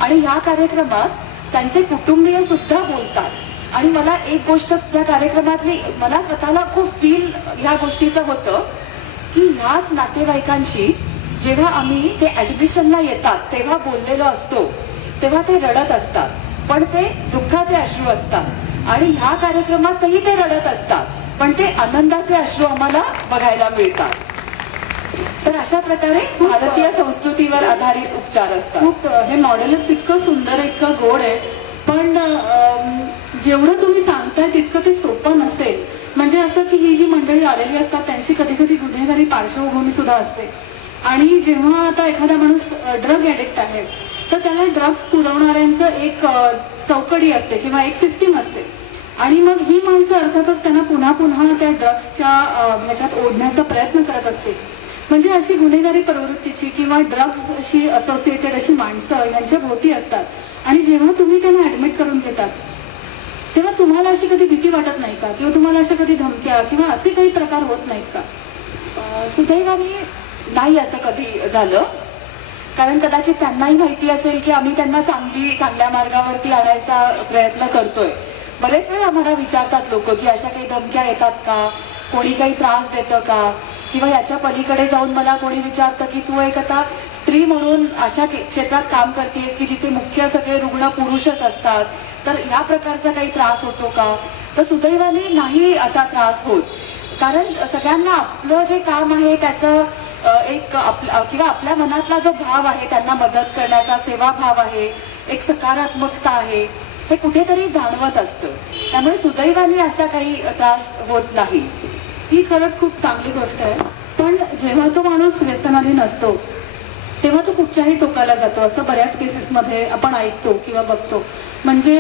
आणि ह्या कार्यक्रमात त्यांचे कुटुंबीय सुद्धा बोलतात. आणि मला एक गोष्ट त्या कार्यक्रमातली मला स्वतःला खूप फील ह्या गोष्टीचं होतं की ह्याच नातेवाईकांशी जेव्हा आम्ही ते ऍडमिशनला येतात तेव्हा बोललेलो असतो, तेव्हा ते रडत असतात, पण ते दुःखाचे अश्रू असतात. आणि ह्या कार्यक्रमातही ते रडत असतात, पण ते आनंदाचे अश्रू आम्हाला बघायला मिळतात. तर अशा प्रकारे भारतीय संस्कृतीवर आधारित उपचार असतात. खूप हे मॉडेलच इतकं सुंदर, इतकं गोड आहे, पण जेवढं तुम्ही सांगताय तितकं ते सोपं नसेल. म्हणजे असं की ही जी मंडळी आलेली असतात त्यांची कधी कधी गुन्हेगारी पार्श्वभूमी सुद्धा असते. आणि जेव्हा आता एखादा माणूस ड्रग ॲडिक्ट आहे तर त्याला ड्रग्स पुरवणाऱ्यांचं एक चौकडी असते किंवा एक सिस्टीम असते. आणि मग ही माणसं अर्थातच त्यांना पुन्हा पुन्हा त्या ड्रग्सच्या ह्याच्यात ओढण्याचा प्रयत्न करत असते. म्हणजे अशी गुन्हेगारी प्रवृत्तीची किंवा ड्रग्सशी असोसिएटेड अशी माणसं यांच्या भोवती असतात. आणि जेव्हा तुम्ही त्यांना ऍडमिट करून घेतात तेव्हा तुम्हाला अशी कधी भीती वाटत नाही का, किंवा तुम्हाला अशा कधी धमक्या किंवा असे काही प्रकार होत नाहीत का? सुदैवाने नाही असं कधी झालं, कारण कदाचित त्यांनाही माहिती असेल की आम्ही त्यांना चांगल्या मार्गावरती आणायचा प्रयत्न करतोय. बरेच वेळ आम्हाला विचारतात लोक की अशा काही धमक्या येतात का, कोणी काही त्रास देतं का, किंवा याच्या पलीकडे जाऊन मला कोणी विचारतं की तू एक आता स्त्री म्हणून अशा क्षेत्रात काम करतेस की जिथे मुख्य सगळे रुग्ण पुरुषच असतात, तर या प्रकारचा काही त्रास होतो का? तर सुदैवाने नाही असा त्रास होत. कारण सगळ्यांना आपलं जे काम आहे त्याचं एक किंवा आपल्या मनातला जो भाव आहे, त्यांना मदत करण्याचा सेवाभाव आहे, एक सकारात्मकता आहे, हे कुठेतरी जाणवत असतं. त्यामुळे सुदैवाने असा काही त्रास होत नाही. ही खरंच खूप चांगली गोष्ट आहे. पण जेव्हा तो माणूस व्यसनाधीन असतो तेव्हा तो कुठच्याही टोकाला जातो, असं बऱ्याच केसेसमध्ये आपण ऐकतो किंवा बघतो. म्हणजे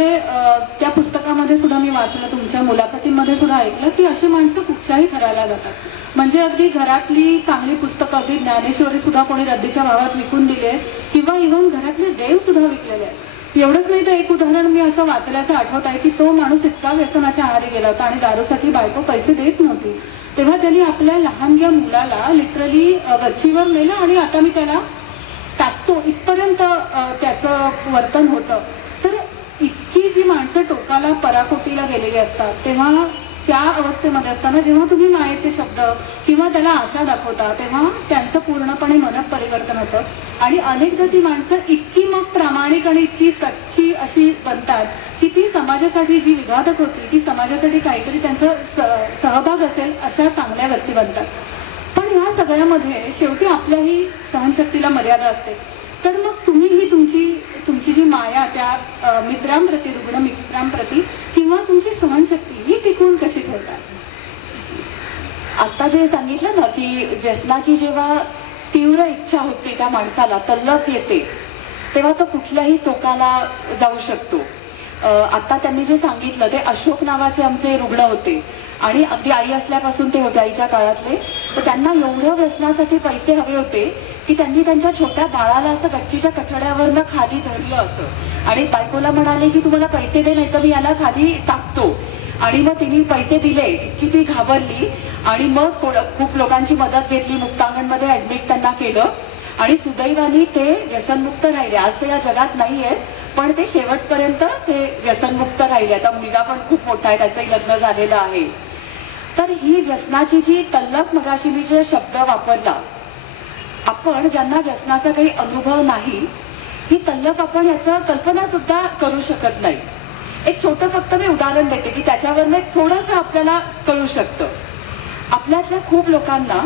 त्या पुस्तकामध्ये सुद्धा मी वाचलं, तुमच्या मुलाखतीमध्ये सुद्धा ऐकलं की अशी माणसं कुठच्याही थराला जातात. म्हणजे अगदी घरातली चांगली पुस्तकं, अगदी ज्ञानेश्वरी सुद्धा कोणी रद्दीच्या भावात विकून दिली आहे किंवा इव्हन घरातले देव सुद्धा विकलेले आहेत. एवढंच नाही तर एक उदाहरण मी असं वाचल्याचं आठवत आहे की तो माणूस इतका व्यसनाच्या आहारी गेला होता आणि दारूसाठी बायको पैसे देत नव्हती, तेव्हा त्यांनी आपल्या लहानग्या मुलाला लिटरली गच्चीवर नेलं आणि आता मी त्याला टाकतो इथपर्यंत त्याचं वर्तन होतं. तर इतकी जी माणसं टोकाला पराकोटीला गेलेली असतात तेव्हा त्या अवस्थेमध्ये असताना जेव्हा तुम्ही मायेचे शब्द किंवा त्याला आशा दाखवता तेव्हा त्यांचं पूर्णपणे मनात परिवर्तन होतं. आणि अनेकदा ती माणसं इतकी मग प्रामाणिक आणि इतकी सच्ची अशी बनतात की ती समाजासाठी जी विघातक होती ती समाजासाठी काहीतरी त्यांचा सहभाग असेल अशा चांगल्या व्यक्ती बनतात. पण ह्या सगळ्यामध्ये शेवटी आपल्याही सहनशक्तीला मर्यादा असते. तर मग तुम्ही ही तुमची जी माया त्या मित्रांप्रती, रुग्ण मित्रांप्रती किंवा तुमची सहनशक्ती ही टिकवून कशी ठेवतात? आता जे सांगितलं ना की व्यसनाची जेव्हा तीव्र इच्छा होते त्या माणसाला, तल्लफ येते, तेव्हा तो कुठल्याही टोकाला जाऊ शकतो. आता त्यांनी जे सांगितलं ते अशोक नावाचे आमचे रुग्ण होते आणि अगदी आई असल्यापासून ते होते, आईच्या काळातले. तर त्यांना एवढं व्यसनासाठी पैसे हवे होते की त्यांनी त्यांच्या छोट्या बाळाला असं गच्चीच्या कठड्यावरनं खाली धरलं असं आणि बायकोला म्हणाले की तुम्हाला पैसे दे नाही तर मी याला खाली टाकतो. आणि मग तिने पैसे दिले. इतकी ती घाबरली आणि मग खूप लोकांची मदत घेतली, मुक्तांगणमध्ये ऍडमिट त्यांना केलं आणि सुदैवाने ते व्यसनमुक्त राहिले. आज ते या जगात नाहीये पण ते शेवटपर्यंत ते व्यसनमुक्त राहिले. आता मुलगा पण खूप मोठा आहे, त्याचंही लग्न झालेलं आहे. तर ही व्यसनाची जी तल्लफ, मगाशी मी जे शब्द वापरला, आपण ज्यांना व्यसनाचा काही अनुभव नाही, ही तल्लफ आपण याचं कल्पना सुद्धा करू शकत नाही. एक छोटं फक्त मी उदाहरण देते की त्याच्यावरनं थोडंसं आपल्याला कळू शकतं. आपल्यातल्या खूप लोकांना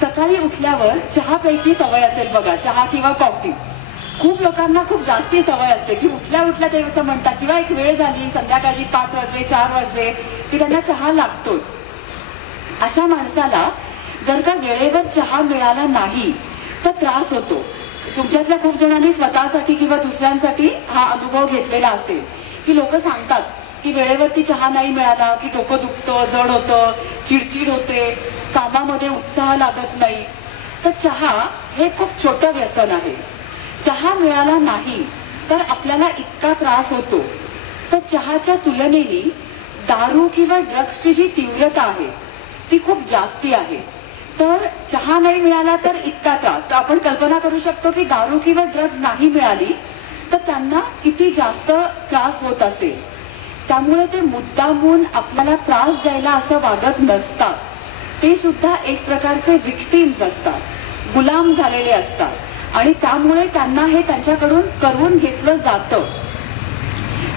सकाळी उठल्यावर चहा प्यायची सवय असेल बघा, चहा किंवा कॉफी. खूप लोकांना खूप जास्ती सवय असते की उठल्या उठल्या ते असं म्हणतात, किंवा एक वेळ झाली संध्याकाळी 5 वाजले 4 वाजले की त्यांना चहा लागतोच. अशा माणसाला जर का वेळेवर चहा मिळाला नाही तर त्रास होतो. तुमच्यातल्या खूप जणांनी स्वतःसाठी किंवा दुसऱ्यांसाठी हा अनुभव घेतलेला असेल की लोक सांगतात की वेळेवरती चहा नाही मिळाला की डोकं दुखतं, जड होतं, चिडचिड होते, कामामध्ये उत्साह लागत नाही. तर चहा हे खूप छोटं व्यसन आहे. चहा मिळाला नाही तर आपल्याला इतका त्रास होतो. तर चहाच्या तुलनेने दारू किंवा ड्रग्सची जी तीव्रता आहे ती खूप जास्ती आहे. तर चहा नाही मिळाला तर इतका त्रास. तर आपण कल्पना करू शकतो की दारू किंवा ड्रग्स नाही मिळाली तर त्यांना किती जास्त त्रास होत असेल. त्यामुळे ते मुद्दामून आपल्याला त्रास द्यायला असं वागत नसतात. ते सुद्धा एक प्रकारचे विक्टिम्स असतात, गुलाम झालेले असतात, आणि त्यामुळे त्यांना हे त्यांच्याकडून करून घेतलं जातं.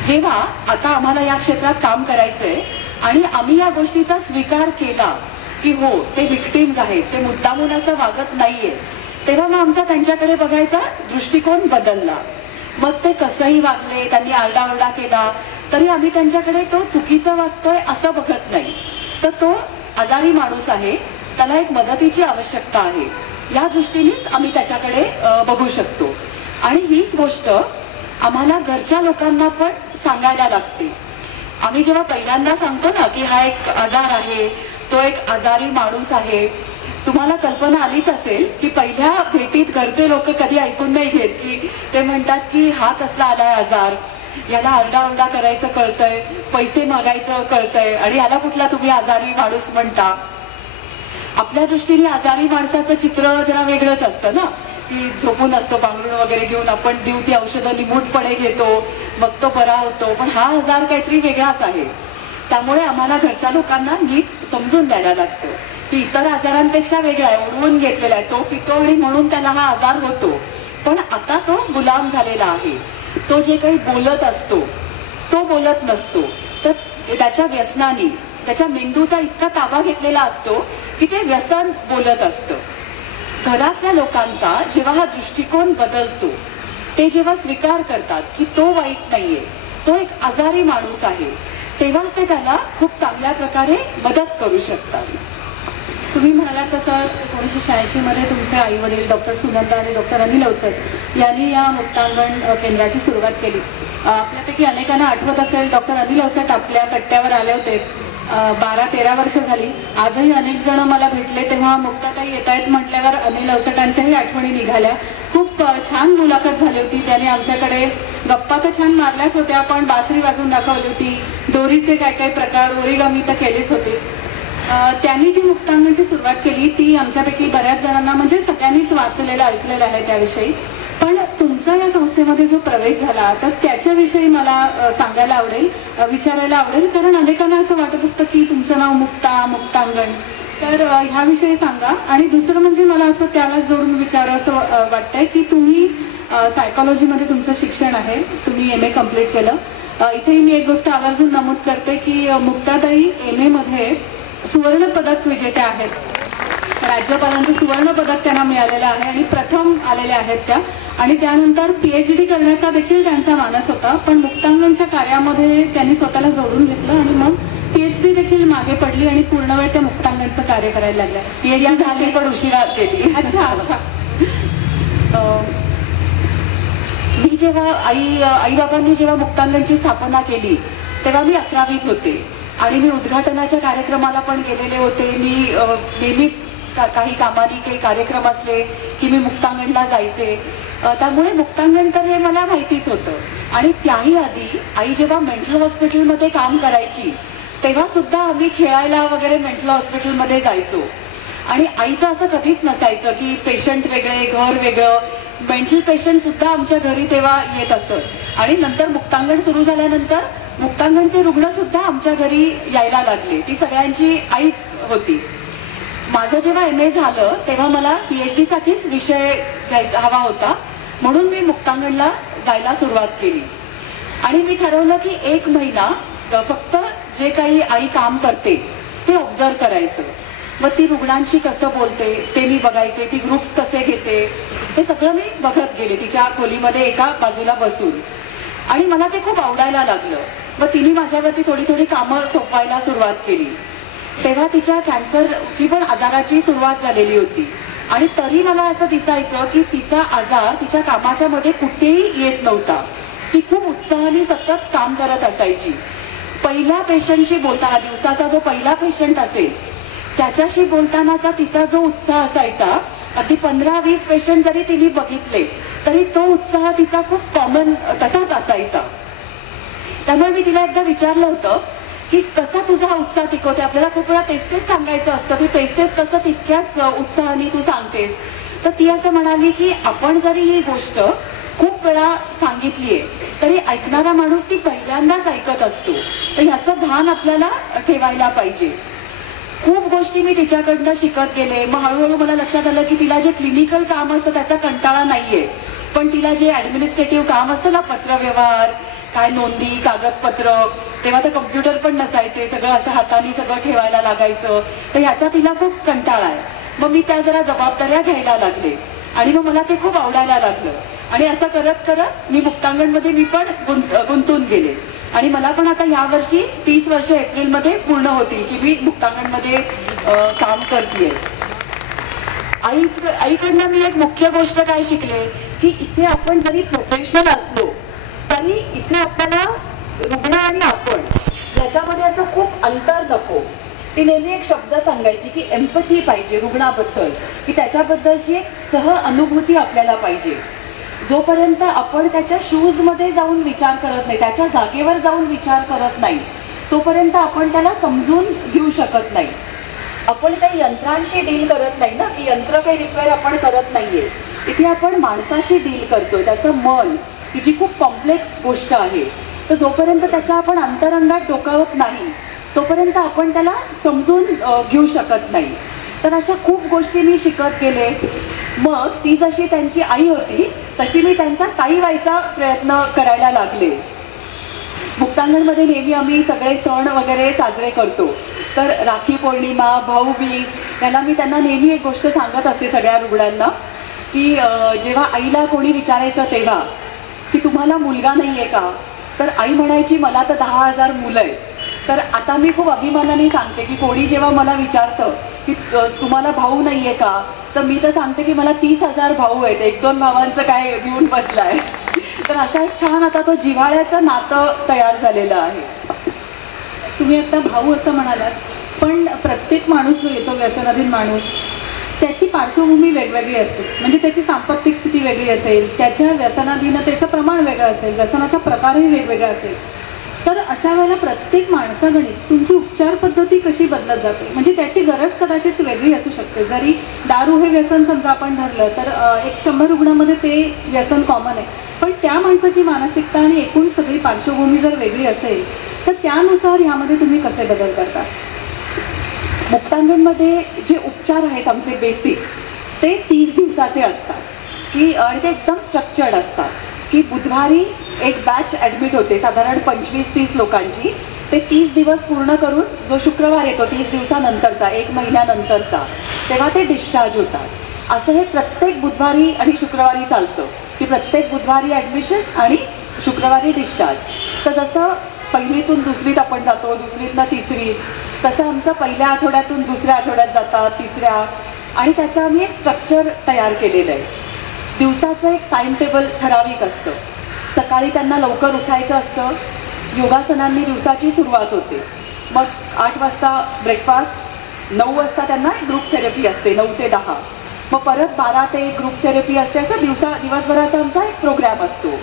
जेव्हा आता आम्हाला या क्षेत्रात काम करायचंय आणि आम्ही या गोष्टीचा स्वीकार केला की हो ते विक्टिम्स आहेत, ते मुद्दामून असं वागत नाहीये, तेव्हा मग आमचा त्यांच्याकडे बघायचा दृष्टिकोन बदलला. मग ते कसंही वागले, त्यांनी आरडाओरडा केला तरी आम्ही त्यांच्याकडे तो चुकीचा वागतोय असं बघत नाही. तर तो आजारी माणूस आहे, त्याला एक मदतीची आवश्यकता आहे, या दृष्टीनेच आम्ही त्याच्याकडे बघू शकतो. आणि हीच गोष्ट आम्हाला घरच्या लोकांना पण सांगायला लागते. आम्ही जेव्हा पहिल्यांदा सांगतो ना की हा एक आजार आहे, तो एक आजारी माणूस आहे, तुम्हाला कल्पना आलीच असेल की पहिल्या भेटीत घरचे लोक कधी ऐकून नाही घेत की ते म्हणतात की हा कसला आलाय आजार, याला आरडाओरडा करायचं कळतंय, पैसे मागायचं कळतंय, आणि याला कुठला तुम्ही आजारी माणूस म्हणता. आपल्या दृष्टीने आजारी माणसाचं चित्र जरा वेगळंच असतं ना, की झोपून असतो पांघरुण वगैरे घेऊन, आपण देऊ ती औषधं निमूटपणे घेतो, मग तो बरा होतो. पण हा आजार काहीतरी वेगळाच आहे. त्यामुळे आम्हाला घरच्या लोकांना नीट समजून द्यायला लागतं की इतर आजारांपेक्षा वेगळा आहे, उडवून घेतलेला आहे, तो पितो आणि म्हणून त्याला हा आजार होतो. पण आता तो गुलाम झालेला आहे. तो जे काही बोलत असतो तो बोलत नसतो. तर त्याच्या व्यसनाने त्याच्या मेंदूचा इतका ताबा घेतलेला असतो की ते व्यसन बोलत असतं. घरातल्या लोकांचा जेव्हा हा दृष्टिकोन बदलतो, ते जेव्हा स्वीकार करतात की तो वाईट नाहीये, तो एक आजारी माणूस आहे, तेव्हाच ते त्याला खूप चांगल्या प्रकारे मदत करू शकतात. तुम्ही म्हणालात तसं 1986 मध्ये तुमचे आई वडील डॉक्टर सुनंदा आणि डॉक्टर अनिल अवचट यांनी या मुक्तांगण केंद्राची सुरुवात केली. आपल्यापैकी अनेकांना आठवत असेल डॉक्टर अनिल अवचट आपल्या कट्ट्यावर आले होते. 12-13 वर्ष झाली. आजही अनेक जण मला भेटले तेव्हा मुक्ताताई येत आहेत म्हटल्यावर अनिल अवचटांच्याही आठवणी निघाल्या. खूप छान मुलाखत झाली होती. त्याने आमच्याकडे गप्पा तर छान मारल्याच होत्या, पण बासरी वाजवून दाखवली होती, दोरीचे काय काय प्रकार, ओरिगामी तर केलेच होते. त्यांनी जी मुक्तांगणची सुरुवात केली ती आमच्यापैकी बऱ्याच जणांना, म्हणजे सगळ्यांनीच वाचलेलं ऐकलेलं आहे त्याविषयी. पण तुमचा या संस्थेमध्ये जो प्रवेश झाला तर त्याच्याविषयी मला सांगायला आवडेल, विचारायला आवडेल, कारण अनेकांना असं वाटत असतं की तुमचं नाव मुक्तांगण, तर ह्याविषयी सांगा. आणि दुसरं म्हणजे मला असं त्याला जोडून विचार असं वाटतंय की तुम्ही सायकोलॉजीमध्ये तुमचं शिक्षण आहे, तुम्ही MA कम्प्लीट केलं. इथेही मी एक गोष्ट आवर्जून नमूद करते की मुक्ताताई MA मध्ये सुवर्ण पदक विजेत्या आहेत. राज्यपालांचं सुवर्ण पदक त्यांना मिळालेलं आहे आणि प्रथम आलेल्या आहेत त्या. आणि त्यानंतर PhD करण्याचा देखील त्यांचा मानस होता, पण मुक्तांगणच्या कार्यामध्ये त्यांनी स्वतःला जोडून घेतलं आणि मग PhD देखील मागे पडली आणि पूर्ण वेळ त्या मुक्तांगणचं कार्य करायला लागल्या. PhD झाली पण उशिरा केली. अच्छा. मी जेव्हा आई बाबांनी जेव्हा मुक्तांगणची स्थापना केली तेव्हा मी 11वीत होते आणि मी उद्घाटनाच्या कार्यक्रमाला पण गेलेले होते. मी नेहमीच काही कामानी काही कार्यक्रम असले की मी मुक्तांगणला जायचे. त्यामुळे मुक्तांगण तर हे मला माहितीच होतं. आणि त्याही आधी आई जेव्हा मेंटल हॉस्पिटलमध्ये काम करायची तेव्हा सुद्धा आम्ही खेळायला वगैरे मेंटल हॉस्पिटलमध्ये जायचो. आणि आईचं असं कधीच नसायचं की पेशंट वेगळे, घर वेगळं. मेंटल पेशंट सुद्धा आमच्या घरी तेव्हा येत असत. आणि नंतर मुक्तांगण सुरू झाल्यानंतर मुक्तांगणचे रुग्ण सुद्धा आमच्या घरी यायला लागले. ती सगळ्यांची आईच होती. माझं जेव्हा MA झालं तेव्हा मला PhD साठीच विषय घ्यायचा हवा होता, म्हणून मी मुक्तांगणला जायला सुरुवात केली. आणि मी ठरवलं की 1 महिना फक्त जे काही आई काम करते ते ऑब्झर्व करायचं. मग ती रुग्णांशी कसं बोलते ते मी बघायचे, ती ग्रुप्स कसे घेते हे सगळं मी बघत गेले तिच्या खोलीमध्ये एका बाजूला बसून. आणि मला ते खूप आवडायला लागलं. मग तिने माझ्यावरती थोडी थोडी कामं सोपवायला सुरुवात केली. तेव्हा तिच्या कॅन्सरची पण आजाराची सुरुवात झालेली होती. आणि तरी मला असं दिसायचं की तिचा आजार तिच्या कामाच्या मध्ये कुठेही येत नव्हता. ती खूप उत्साहाने सतत काम करत असायची. पहिल्या पेशंटशी बोलताना, दिवसाचा जो पहिला पेशंट असेल त्याच्याशी बोलतानाचा तिचा जो उत्साह असायचा, अगदी 15-20 पेशंट जरी तिने बघितले तरी तो उत्साह तिचा खूप कॉमन तसाच असायचा. त्यामुळे मी तिला एकदा विचारलं होतं की कसा तुझा उत्साह टिकवते, आपल्याला खूप वेळा तेच सांगायचं असतं, तू तेच कसं तितक्याच उत्साहाने तू सांगतेस. तर ती असं म्हणाली की आपण जरी ही गोष्ट खूप वेळा सांगितलीये तरी ऐकणारा माणूस ती पहिल्यांदाच ऐकत असतो. तर ह्याचं भान आपल्याला ठेवायला पाहिजे. खूप गोष्टी मी तिच्याकडनं शिकत गेले. मग हळूहळू मला लक्षात आलं की तिला जे क्लिनिकल काम असतं त्याचा कंटाळा नाहीये, पण तिला जे ऍडमिनिस्ट्रेटिव्ह काम असतं ना, पत्रव्यवहार, काय नोंदी, कागदपत्र, तेव्हा तर कम्प्युटर पण नसायचे, सगळं असं हाताने सगळं ठेवायला लागायचं, तर ह्याचा तिला खूप कंटाळा आहे. मग मी त्या जरा जबाबदाऱ्या घ्यायला लागले आणि मग मला ते खूप आवडायला लागलं. आणि असं करत करत मी मुक्तांगणमध्ये मी पण गुंतून गेले. आणि मला पण आता यावर्षी 30 वर्ष एप्रिलमध्ये पूर्ण होती की मी मुक्तांगणमध्ये काम करतेय. आईकडनं मी एक मुख्य गोष्ट काय शिकले की इथे आपण जरी प्रोफेशनल असलो तरी इथे आपल्याला रुग्ण आणि आपण याच्यामध्ये असं खूप अंतर नको. ती नेहमी एक शब्द सांगायची की एम्पथी पाहिजे रुग्णाबद्दल, की त्याच्याबद्दलची एक सह अनुभूती आपल्याला पाहिजे. जोपर्यंत आपण त्याच्या शूजमध्ये जाऊन विचार करत नाही, त्याच्या जागेवर जाऊन विचार करत नाही, तोपर्यंत आपण त्याला समजून घेऊ शकत नाही. आपण काही यंत्रांशी डील करत नाही ना, ती यंत्र काही रिपेअर आपण करत नाहीये. इथे आपण माणसाशी डील करतोय, त्याचं मन, ही जी खूप कॉम्प्लेक्स गोष्ट आहे. तर जोपर्यंत त्याच्या आपण अंतरंगात डोकावत नाही तोपर्यंत आपण त्याला समजून घेऊ शकत नाही. तर अशा खूप गोष्टी मी शिकत गेले. मग ती जशी त्यांची आई होती तशी मी त्यांचा ताई व्हायचा प्रयत्न करायला लागले. मुक्तांगणमध्ये नेहमी आम्ही सगळे सण वगैरे साजरे करतो. तर राखी पौर्णिमा, भाऊबीज याला मी त्यांना नेहमी एक गोष्ट सांगत असते सगळ्या रुग्णांना की जेव्हा आईला कोणी विचारायचं तेव्हा की तुम्हाला मुलगा नाही आहे का, तर आई म्हणायची मला तर 10,000 मुलं आहेत. तर आता मी खूप अभिमानाने सांगते की कोणी जेव्हा मला विचारतं की तुम्हाला भाऊ नाही आहे का, तर मी तर सांगते की मला 30,000 भाऊ आहेत, 1-2 भावांचं काय घेऊन बसलाय. तर असा एक छान आता तो जिव्हाळ्याचं नातं तयार झालेलं आहे. तुम्ही आता भाऊ असं म्हणालात, पण प्रत्येक माणूस जो येतो व्यसनाधीन माणूस, त्याची पार्श्वभूमी वेगवेगळी असते. म्हणजे त्याची सांपत्तिक स्थिती वेगळी असेल, त्याच्या व्यसनाधीनतेचं प्रमाण वेगळं असेल, व्यसनाचा प्रकारही वेगवेगळा असेल. तर अशा वेळेला प्रत्येक माणसागणिक तुमची उपचार पद्धती कशी बदलत जाते. म्हणजे त्याची गरज कदाचित वेगळी असू शकते. जरी दारू हे व्यसन समजा आपण धरलं तर 100 रुग्णामध्ये ते व्यसन कॉमन आहे, पण त्या माणसाची मानसिकता आणि एकूण सगळी पार्श्वभूमी जर वेगळी असेल तर त्यानुसार ह्यामध्ये तुम्ही कसे बदल करता. मुक्तांगणमध्ये जे उपचार आहेत आमचे बेसिक ते 30 दिवसाचे असतात की आणि ते एकदम स्ट्रक्चर्ड असतात की बुधवारी एक बॅच ॲडमिट होते साधारण 25-30 लोकांची. ते 30 दिवस पूर्ण करून जो शुक्रवार येतो 30 दिवसानंतरचा, 1 महिन्यानंतरचा, तेव्हा ते डिस्चार्ज होतात. असं हे प्रत्येक बुधवारी आणि शुक्रवारी चालतं की प्रत्येक बुधवारी ॲडमिशन आणि शुक्रवारी डिस्चार्ज. तर जसं पहिलीतून दुसरीत आपण जातो, दुसरीतनं तिसरीत, तसं आमचं पहिल्या आठवड्यातून दुसऱ्या आठवड्यात जातात, तिसऱ्या, आणि त्याचं आम्ही एक स्ट्रक्चर तयार केलेलं आहे. दिवसाचं एक टाईम टेबल ठराविक असतं. सकाळी त्यांना लवकर उठायचं असतं. योगासनांनी दिवसाची सुरुवात होते. मग 8 वाजता ब्रेकफास्ट, 9 वाजता त्यांना ग्रुप थेरपी असते 9 ते 10. मग परत 12 ते ग्रुप थेरपी असते. असं दिवसभराचा आमचा एक प्रोग्राम असतो.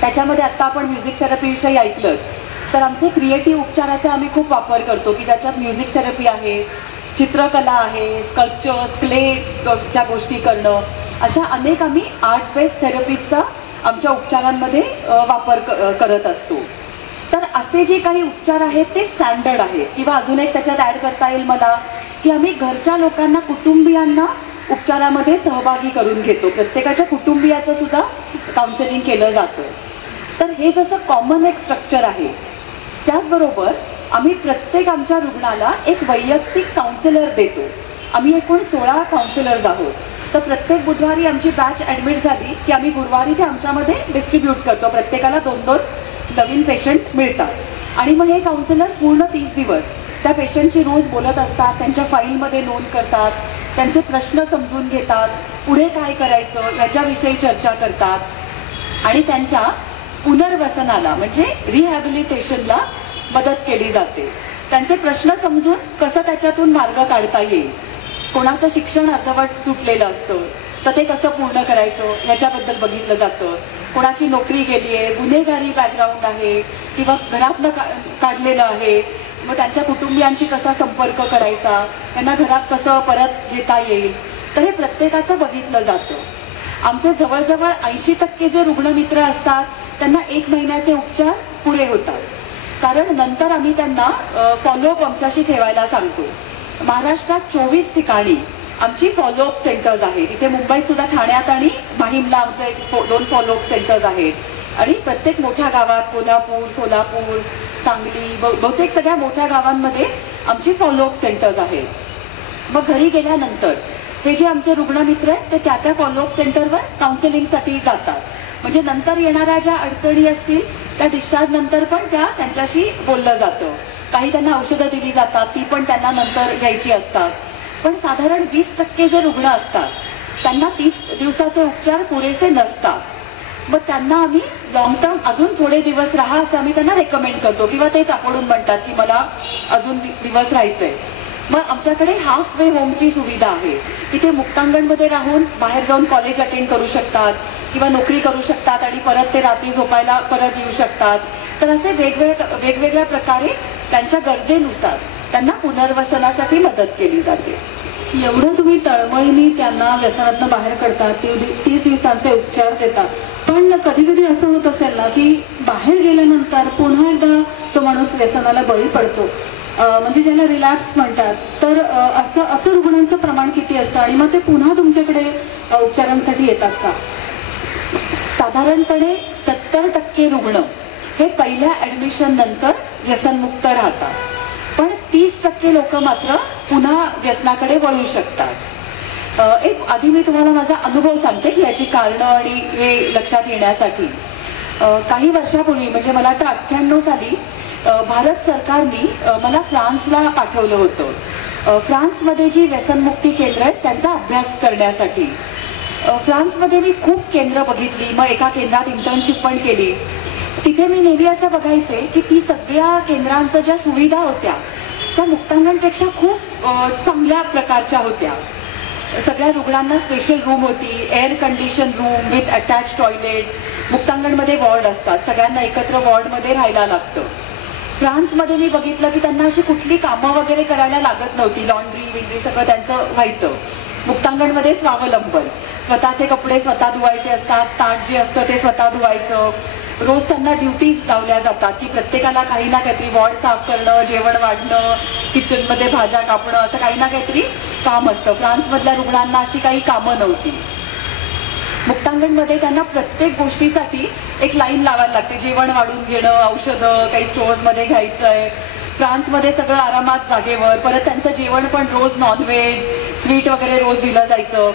त्याच्यामध्ये आत्ता आपण म्युझिक थेरपीविषयी ऐकलंच, तर आमचे क्रिएटिव्ह उपचाराचा आम्ही खूप वापर करतो की ज्याच्यात म्युझिक थेरपी आहे, चित्रकला आहे, स्कल्पचर्स, क्लेच्या गोष्टी करणं, अशा अनेक आम्ही आर्ट बेस्ड थेरपीचा आमच्या उपचारांमध्ये वापर करत असतो. तर असे जे काही उपचार आहेत ते स्टँडर्ड आहेत. किंवा अजून एक त्याच्यात ॲड करता येईल मला की आम्ही घरच्या लोकांना, कुटुंबियांना उपचारामध्ये सहभागी करून घेतो. प्रत्येकाच्या कुटुंबियाचं सुद्धा काउन्सिलिंग केलं जातं. तर हे जसं कॉमन एक स्ट्रक्चर आहे, त्याचबरोबर आम्ही प्रत्येक आमच्या रुग्णाला एक वैयक्तिक काउन्सिलर देतो. आम्ही एकूण 16 काउन्सिलर्स आहोत. तर प्रत्येक बुधवारी आमची बॅच ॲडमिट झाली की आम्ही गुरुवारी ते आमच्यामध्ये डिस्ट्रीब्यूट करतो. प्रत्येकाला 2-2 नवीन पेशंट मिळतात आणि मग हे काउन्सिलर पूर्ण 30 दिवस त्या पेशंटची रोज बोलत असतात, त्यांच्या फाईलमध्ये नोंद करतात, त्यांचे प्रश्न समजून घेतात, पुढे काय करायचं ह्याच्याविषयी चर्चा करतात आणि त्यांच्या पुनर्वसनाला म्हणजे रिहॅबिलिटेशनला मदत केली जाते. त्यांचे प्रश्न समजून कसं त्याच्यातून मार्ग काढता येईल. कोणाचं शिक्षण अर्धवट सुटलेलं असतं तर ते कसं पूर्ण करायचं ह्याच्याबद्दल बघितलं जातं. कोणाची नोकरी गेली आहे, गुन्हेगारी बॅकग्राऊंड आहे किंवा घरातनं काढलेलं आहे, मग त्यांच्या कुटुंबियांशी कसा संपर्क करायचा, त्यांना घरात कसं परत घेता येईल, तर हे प्रत्येकाचं बघितलं जातं. आमचे जवळजवळ 80% जे रुग्णमित्र असतात त्यांना 1 महिन्याचे उपचार पुरे होतात. कारण नंतर आम्ही त्यांना फॉलोअप आमच्याशी ठेवायला सांगतो. महाराष्ट्रात 24 ठिकाणी आमची फॉलोअप सेंटर्स आहेत. इथे मुंबईत सुद्धा ठाण्यात आणि माहीमला आमचे 2 फॉलोअप सेंटर्स आहेत आणि प्रत्येक मोठ्या गावात कोल्हापूर, सोलापूर, सांगली, बहुतेक सगळ्या मोठ्या गावांमध्ये आमची फॉलोअप सेंटर्स आहेत. मग घरी गेल्यानंतर हे जे आमचे रुग्णमित्र आहेत ते त्या फॉलोअप सेंटरवर काउन्सिलिंगसाठी जातात. म्हणजे नंतर येणाऱ्या ज्या अडचणी असतील त्या डिस्चार्ज नंतर पण त्यांच्याशी बोललं जातं. काही त्यांना औषधं दिली जातात, ती पण त्यांना नंतर घ्यायची असतात. पण साधारण 20% जे रुग्ण असतात त्यांना 30 दिवसाचे उपचार पुरेसे नसतात. मग त्यांना आम्ही लॉंग टर्म अजून थोडे दिवस राहा असं आम्ही त्यांना रेकमेंड करतो किंवा तेच आपण म्हणतात की मला अजून दिवस राहायचंय. मग आमच्याकडे हाफ वे होमची सुविधा आहे. तिथे मुक्तांगणमध्ये राहून बाहेर जाऊन कॉलेज अटेंड करू शकतात किंवा नोकरी करू शकतात आणि परत ते रात्री झोपायला परत येऊ शकतात. तर असे वेगवेगळ्या प्रकारे त्यांच्या गरजेनुसार त्यांना पुनर्वसनासाठी मदत केली जाते. एवढं तुम्ही तळमळीने त्यांना व्यसनातनं बाहेर काढतात, 30 दिवसांचे उपचार देतात. पण कधी कधी असं होत असेल ना की बाहेर गेल्यानंतर पुन्हा एकदा तो माणूस व्यसनाला बळी पडतो, म्हणजे ज्याला रिलॅप्स म्हणतात. तर असं रुग्णांचं प्रमाण किती असतं आणि मग ते पुन्हा तुमच्याकडे उपचारांसाठी येतात का? साधारणपणे 70% रुग्ण हे पहिल्या ॲडमिशन नंतर व्यसनमुक्त राहतात. पण 30% लोक मात्र पुन्हा व्यसनाकडे वळू शकतात. आधी मी तुम्हाला माझा अनुभव सांगते की याची कारणं आणि हे लक्षात येण्यासाठी. काही वर्षापूर्वी म्हणजे मला वाटतं 98 साली भारत सरकारने मला फ्रान्सला पाठवलं होतं. फ्रान्समध्ये जी व्यसनमुक्ती केंद्र आहेत त्यांचा अभ्यास करण्यासाठी. फ्रान्समध्ये मी खूप केंद्र बघितली, मग एका केंद्रात इंटर्नशिप पण केली. तिथे मी नेहमी असं बघायचे की ती सगळ्या केंद्रांच्या ज्या सुविधा होत्या त्या मुक्तांगणपेक्षा खूप चांगल्या प्रकारच्या होत्या. सगळ्या रुग्णांना स्पेशल रूम होती, air condition room with attach toilet. मुक्तांगणमध्ये वॉर्ड असतात, सगळ्यांना एकत्र वॉर्डमध्ये राहायला लागतं. फ्रान्समध्ये मी बघितलं की त्यांना अशी कुठली कामं वगैरे करायला लागत नव्हती, लॉन्ड्री विंड्री सगळं त्यांचं व्हायचं. मुक्तांगणमध्ये स्वावलंबन, स्वतःचे कपडे स्वतः धुवायचे असतात, ताट जे असतं ते स्वतः धुवायचं. रोज त्यांना ड्युटीज लावल्या जातात की प्रत्येकाला काही ना काहीतरी वॉर्ड साफ करणं, जेवण वाढणं, किचनमध्ये भाज्या कापणं, असं काही ना काहीतरी काम असतं. फ्रान्समधल्या रुग्णांना अशी काही कामं नव्हती. मुक्तांगणमध्ये त्यांना प्रत्येक गोष्टीसाठी एक लाईन लावायला लागते, जेवण वाढून घेणं, औषधं काही स्टोअर्समध्ये घ्यायचं आहे. फ्रान्समध्ये सगळं आरामात जागेवर. परत त्यांचं जेवण पण रोज नॉनव्हेज, स्वीट वगैरे रोज दिलं जायचं.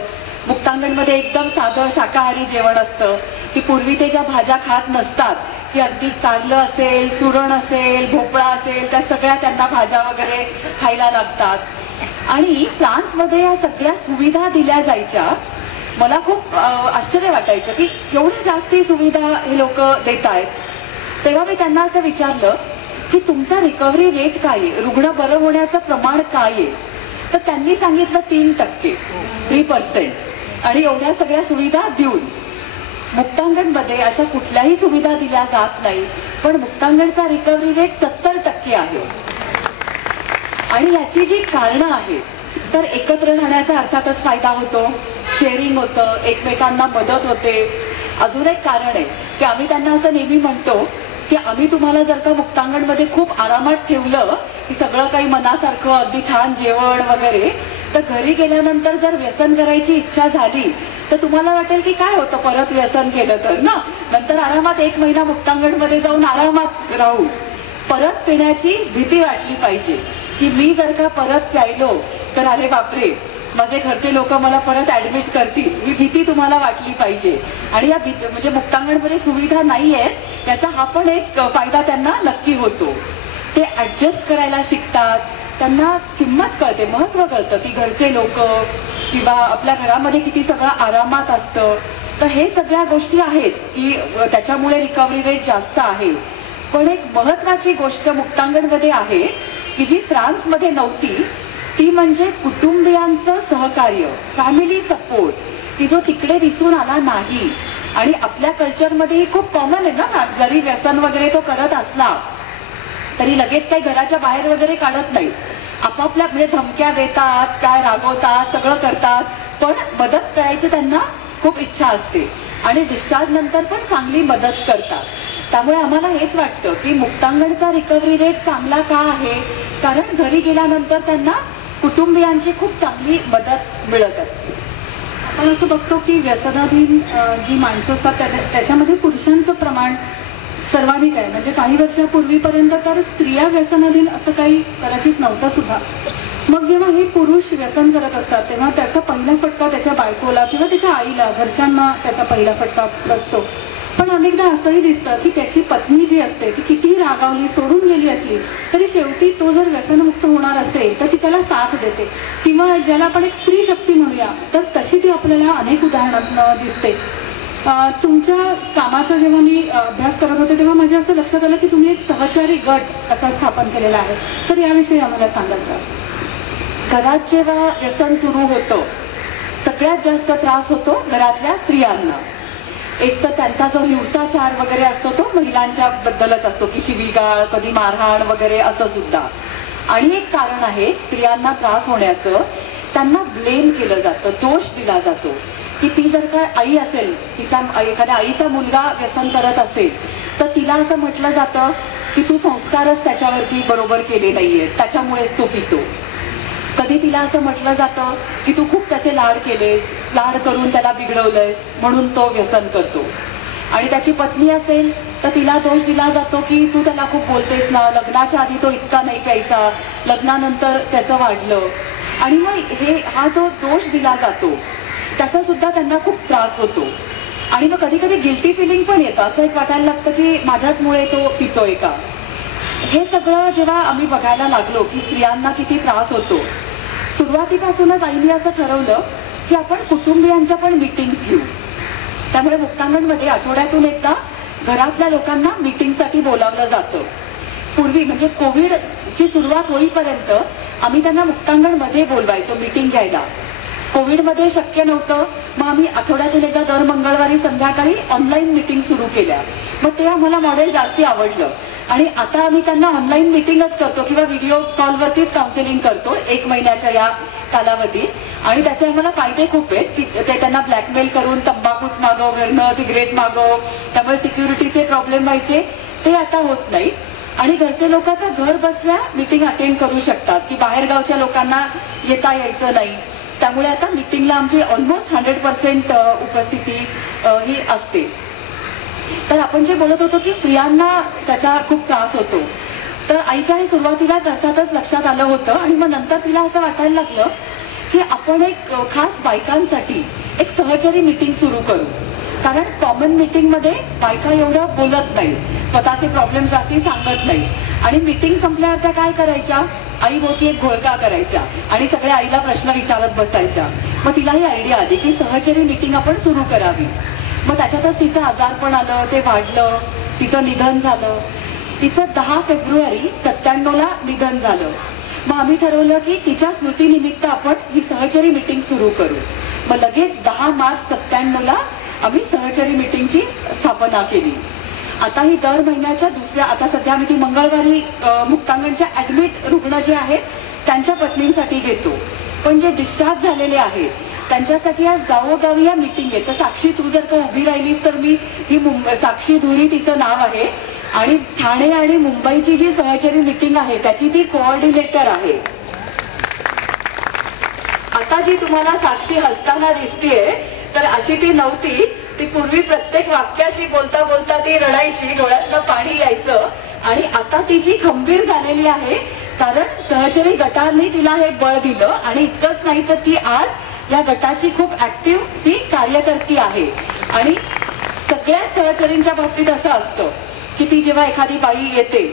मुक्तांगणमध्ये एकदम साधं शाकाहारी जेवण असतं की पूर्वी ते ज्या भाज्या खात नसतात की अगदी कारलं असेल, सुरण असेल, भोपळा असेल, त्या सगळ्या त्यांना भाज्या वगैरे खायला लागतात. आणि फ्रान्समध्ये या सगळ्या सुविधा दिल्या जायच्या. मला खूप आश्चर्य वाटायचं की एवढी जास्ती सुविधा हे लोक देत आहेत. तेव्हा मी त्यांना असं विचारलं की तुमचा रिकव्हरी रेट काय आहे, रुग्ण बरं होण्याचं प्रमाण काय आहे. तर त्यांनी सांगितलं 3%. आणि एवढ्या सगळ्या सुविधा देऊन मुक्तांगणमध्ये अशा कुठल्याही सुविधा दिल्या जात नाही, पण मुक्तांगणचा रिकव्हरी रेट 70% आहे. आणि याची जी कारणं आहेत तर एकत्र राहण्याचा अर्थातच फायदा होतो, शेअरिंग होतं, एकमेकांना मदत होते. अजून एक कारण आहे की आम्ही त्यांना असं नेहमी म्हणतो की आम्ही तुम्हाला जर का मुक्तांगणमध्ये खूप आरामात ठेवलं की सगळं काही मनासारखं अगदी छान जेवण वगैरे, तर घरी गेल्यानंतर जर व्यसन करायची इच्छा झाली तर तुम्हाला वाटेल की काय होतं परत व्यसन केलं तर ना, नंतर आरामात 1 महिना मुक्तांगणमध्ये जाऊन आरामात राहू. परत पिण्याची भीती वाटली पाहिजे, की मी जर का परत प्यायलो तर अरे बापरे माझे घरचे लोक मला परत ऍडमिट करतील, ही भीती तुम्हाला वाटली पाहिजे. आणि या म्हणजे मुक्तांगणमध्ये सुविधा नाही आहेत याचा हा पण एक फायदा त्यांना नक्की होतो. ते ऍडजस्ट करायला शिकतात, त्यांना किंमत कळते, महत्व कळतं की घरचे लोक किंवा आपल्या घरामध्ये किती सगळं आरामात असतं. तर हे सगळ्या गोष्टी आहेत की त्याच्यामुळे रिकव्हरी रेट जास्त आहे. पण एक महत्वाची गोष्ट मुक्तांगणमध्ये आहे की जी फ्रान्समध्ये नव्हती, ती म्हणजे कुटुंबियांचं सहकार्य, फॅमिली सपोर्ट, की जो तिकडे दिसून आला नाही. आणि आपल्या कल्चरमध्ये खूप कॉमन आहे ना, जरी व्यसन वगैरे तो करत असला तरी लगेच काही घराच्या बाहेर वगैरे काढत नाही, आपापल्या म्हणजे धमक्या देतात, काय रागवतात, सगळं करतात, पण मदत करायची त्यांना खूप इच्छा असते आणि डिस्चार्ज नंतर पण चांगली मदत करतात. त्यामुळे आम्हाला हेच वाटतं की मुक्तांगणचा रिकव्हरी रेट चांगला का आहे, कारण घरी गेल्यानंतर त्यांना कुटुंबियांची खूप चांगली मदत मिळत असते. आपण असं बघतो की व्यसनाधीन जी माणसं असतात त्याच्यामध्ये पुरुषांचं प्रमाण सर्वाधिक आहे. म्हणजे काही वर्षापूर्वीपर्यंत तर स्त्रिया व्यसनाधीन असं काही कदाचित नव्हतं सुद्धा. मग जेव्हा हे पुरुष व्यसन करत असतात तेव्हा त्याचा पहिला फटका त्याच्या बायकोला किंवा त्याच्या आईला, घरच्यांना त्याचा पहिला फटका बसतो. पण अनेकदा असंही दिसतं की त्याची पत्नी जी असते ती किती रागावली, सोडून गेली असली तरी शेवटी तो जर व्यसनमुक्त होणार असेल तर ती त्याला साथ देते, किंवा ज्याला आपण एक स्त्री शक्ती म्हणूया तर तशी ती आपल्याला अनेक उदाहरणात दिसते. तुमच्या कामाचा जेव्हा मी अभ्यास करत होते तेव्हा माझ्या असं लक्षात आलं की तुम्ही एक सहचारी गट असा स्थापन केलेला आहे, तर याविषयी आम्हाला सांगाल का? घरात जेव्हा व्यसन सुरू होतं सगळ्यात जास्त त्रास होतो घरातल्या स्त्रियांना. एक तर त्यांचा जो हिंसाचार वगैरे असतो तो महिलांच्या बद्दलच असतो, की शिवीगाळ, कधी मारहाण वगैरे असं सुद्धा. आणि एक कारण आहे स्त्रियांना त्रास होण्याचं, त्यांना ब्लेम केलं जातं, दोष दिला जातो की ती जर का आई असेल, तिचा एखाद्या आईचा मुलगा व्यसन करत असेल तर तिला असं म्हटलं जातं की तू संस्कारच त्याच्यावरती बरोबर केले नाहीये, त्याच्यामुळेच तो पितो. कधी तिला असं म्हटलं जातं की तू खूप त्याचे लाड केलेस, लाड करून त्याला बिघडवलंयस म्हणून तो व्यसन करतो. आणि त्याची पत्नी असेल तर तिला दोष दिला जातो की तू त्याला खूप बोलतेस ना, लग्नाच्या आधी तो इतका नाही प्यायचा, लग्नानंतर त्याचं वाढलं. आणि मग हा जो दोष दिला जातो त्याचा सुद्धा त्यांना खूप त्रास होतो. आणि मग कधी कधी गिल्टी फिलिंग पण येतं, असं एक वाटायला लागतं की माझ्याचमुळे तो पितोय का. हे सगळं जेव्हा आम्ही बघायला लागलो की स्त्रियांना किती त्रास होतो, सुरुवातीपासूनच आईने असं ठरवलं की आपण कुटुंबियांच्या पण मीटिंग्स घेऊ. त्यामुळे मुक्तांगणमध्ये आठवड्यातून एकदा घरातल्या लोकांना मीटिंगसाठी बोलावलं जातं. पूर्वी म्हणजे कोविडची सुरुवात होईपर्यंत आम्ही त्यांना मुक्तांगणमध्ये बोलवायचो मीटिंग घ्यायला. कोविडमध्ये शक्य नव्हतं, मग आम्ही आठवड्यातून एकदा दर मंगळवारी संध्याकाळी ऑनलाईन मीटिंग सुरू केल्या. मग ते आम्हाला मॉडेल जास्ती आवडलं आणि आता आम्ही त्यांना ऑनलाईन मीटिंगच करतो किंवा व्हिडिओ कॉलवरतीच काउन्सिलिंग करतो 1 महिन्याच्या या कालावधीत. आणि त्याचे आम्हाला फायदे खूप आहेत की ते त्यांना ब्लॅकमेल करून तंबाखूच मागव, घरनं सिगरेट मागव, त्यामुळे सिक्युरिटीचे प्रॉब्लेम व्हायचे ते आता होत नाही. आणि घरचे लोक आता घर बसल्या मीटिंग अटेंड करू शकतात की बाहेरगावच्या लोकांना येता यायचं नाही. त्यामुळे आता मीटिंगला आमची ऑलमोस्ट 100% उपस्थिती ही असते. तर आपण जे बोलत होतो की स्त्रियांना त्याचा खूप त्रास होतो, तर आईच्याही सुरुवातीलाच अर्थातच लक्षात आलं होतं. आणि मग नंतर तिला असं वाटायला लागलं की आपण एक खास बायकांसाठी एक सहचारी मीटिंग सुरू करू, कारण कॉमन मीटिंगमध्ये बायका एवढं बोलत नाही, स्वतःचे प्रॉब्लेम जास्ती सांगत नाही. आणि मीटिंग संपल्यावर त्या काय करायच्या, आई भोवती एक घोळका करायच्या आणि सगळ्या आईला प्रश्न विचारत बसायच्या. मग तिलाही आयडिया आली की सहचारी मीटिंग आपण सुरू करावी. मग त्याच्यातच तिचं आजारपण आलं, ते वाढलं, तिचं निधन झालं. तिचं 10 फेब्रुवारी 97ला निधन झालं. मग आम्ही ठरवलं की तिच्या स्मृतीनिमित्त आपण ही सहचारी मीटिंग सुरू करू. मग लगेच 10 मार्च 97ला आम्ही सहचारी मीटिंगची स्थापना केली. आता ही दर महिन्याच्या दुसऱ्या, आता सध्या आम्ही ती मंगळवारी मुक्तांगणच्या ऍडमिट रुग्ण जे आहेत त्यांच्या पत्नींसाठी घेतो, पण जे डिस्चार्ज झालेले आहेत त्यांच्यासाठी आज गावोगावी या मीटिंग आहे. तर साक्षी तू जर का उभी राहिलीस तर मी ही साक्षी धुरी तिचं नाव आहे आणि ठाणे आणि मुंबईची जी सहचारी मीटिंग आहे त्याची ती कोऑर्डिनेटर आहे. आता जी तुम्हाला साक्षी हसताना दिसतीये तर अशी ती नव्हती. ती पूर्वी प्रत्येक वाक्याशी बोलता बोलता ती रडायची, डोळ्यातनं पाणी यायचं आणि आता ती जी खंबीर झालेली आहे, कारण सहचरी गटाने तिला हे बळ दिलं. आणि इतकंच नाही तर ती आज या गटाची खूप ऍक्टिव्ह ती कार्यकर्ती आहे. आणि सगळ्याच सहचरींच्या बाबतीत असं असतं की ती जेव्हा एखादी बाई येते,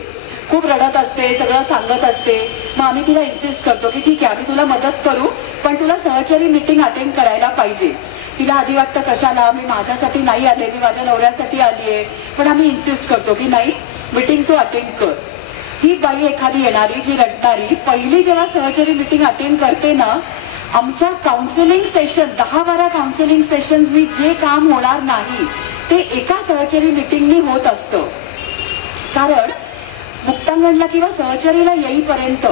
खूप रडत असते, सगळं सांगत असते, मग आम्ही तिला इन्सिस्ट करतो की ठीक आहे आम्ही तुला मदत करू, पण तुला सहचरी मीटिंग अटेंड करायला पाहिजे. तिला आधी वाटतं कशाला, मी माझ्यासाठी नाही आले, मी माझ्या नवऱ्यासाठी आली आहे, पण आम्ही इन्सिस्ट करतो की नाही मीटिंग तू अटेंड कर. ही बाई एखादी येणारी जी रडणारी पहिली जेव्हा सहचरी मीटिंग अटेंड करते ना, आमच्या काउन्सिलिंग सेशन 10-12 काउन्सिलिंग सेशन्सनी जे काम होणार नाही ते एका सहचरी मीटिंगनी होत असतं. कारण मुक्तांगणला किंवा सहचरीला येईपर्यंत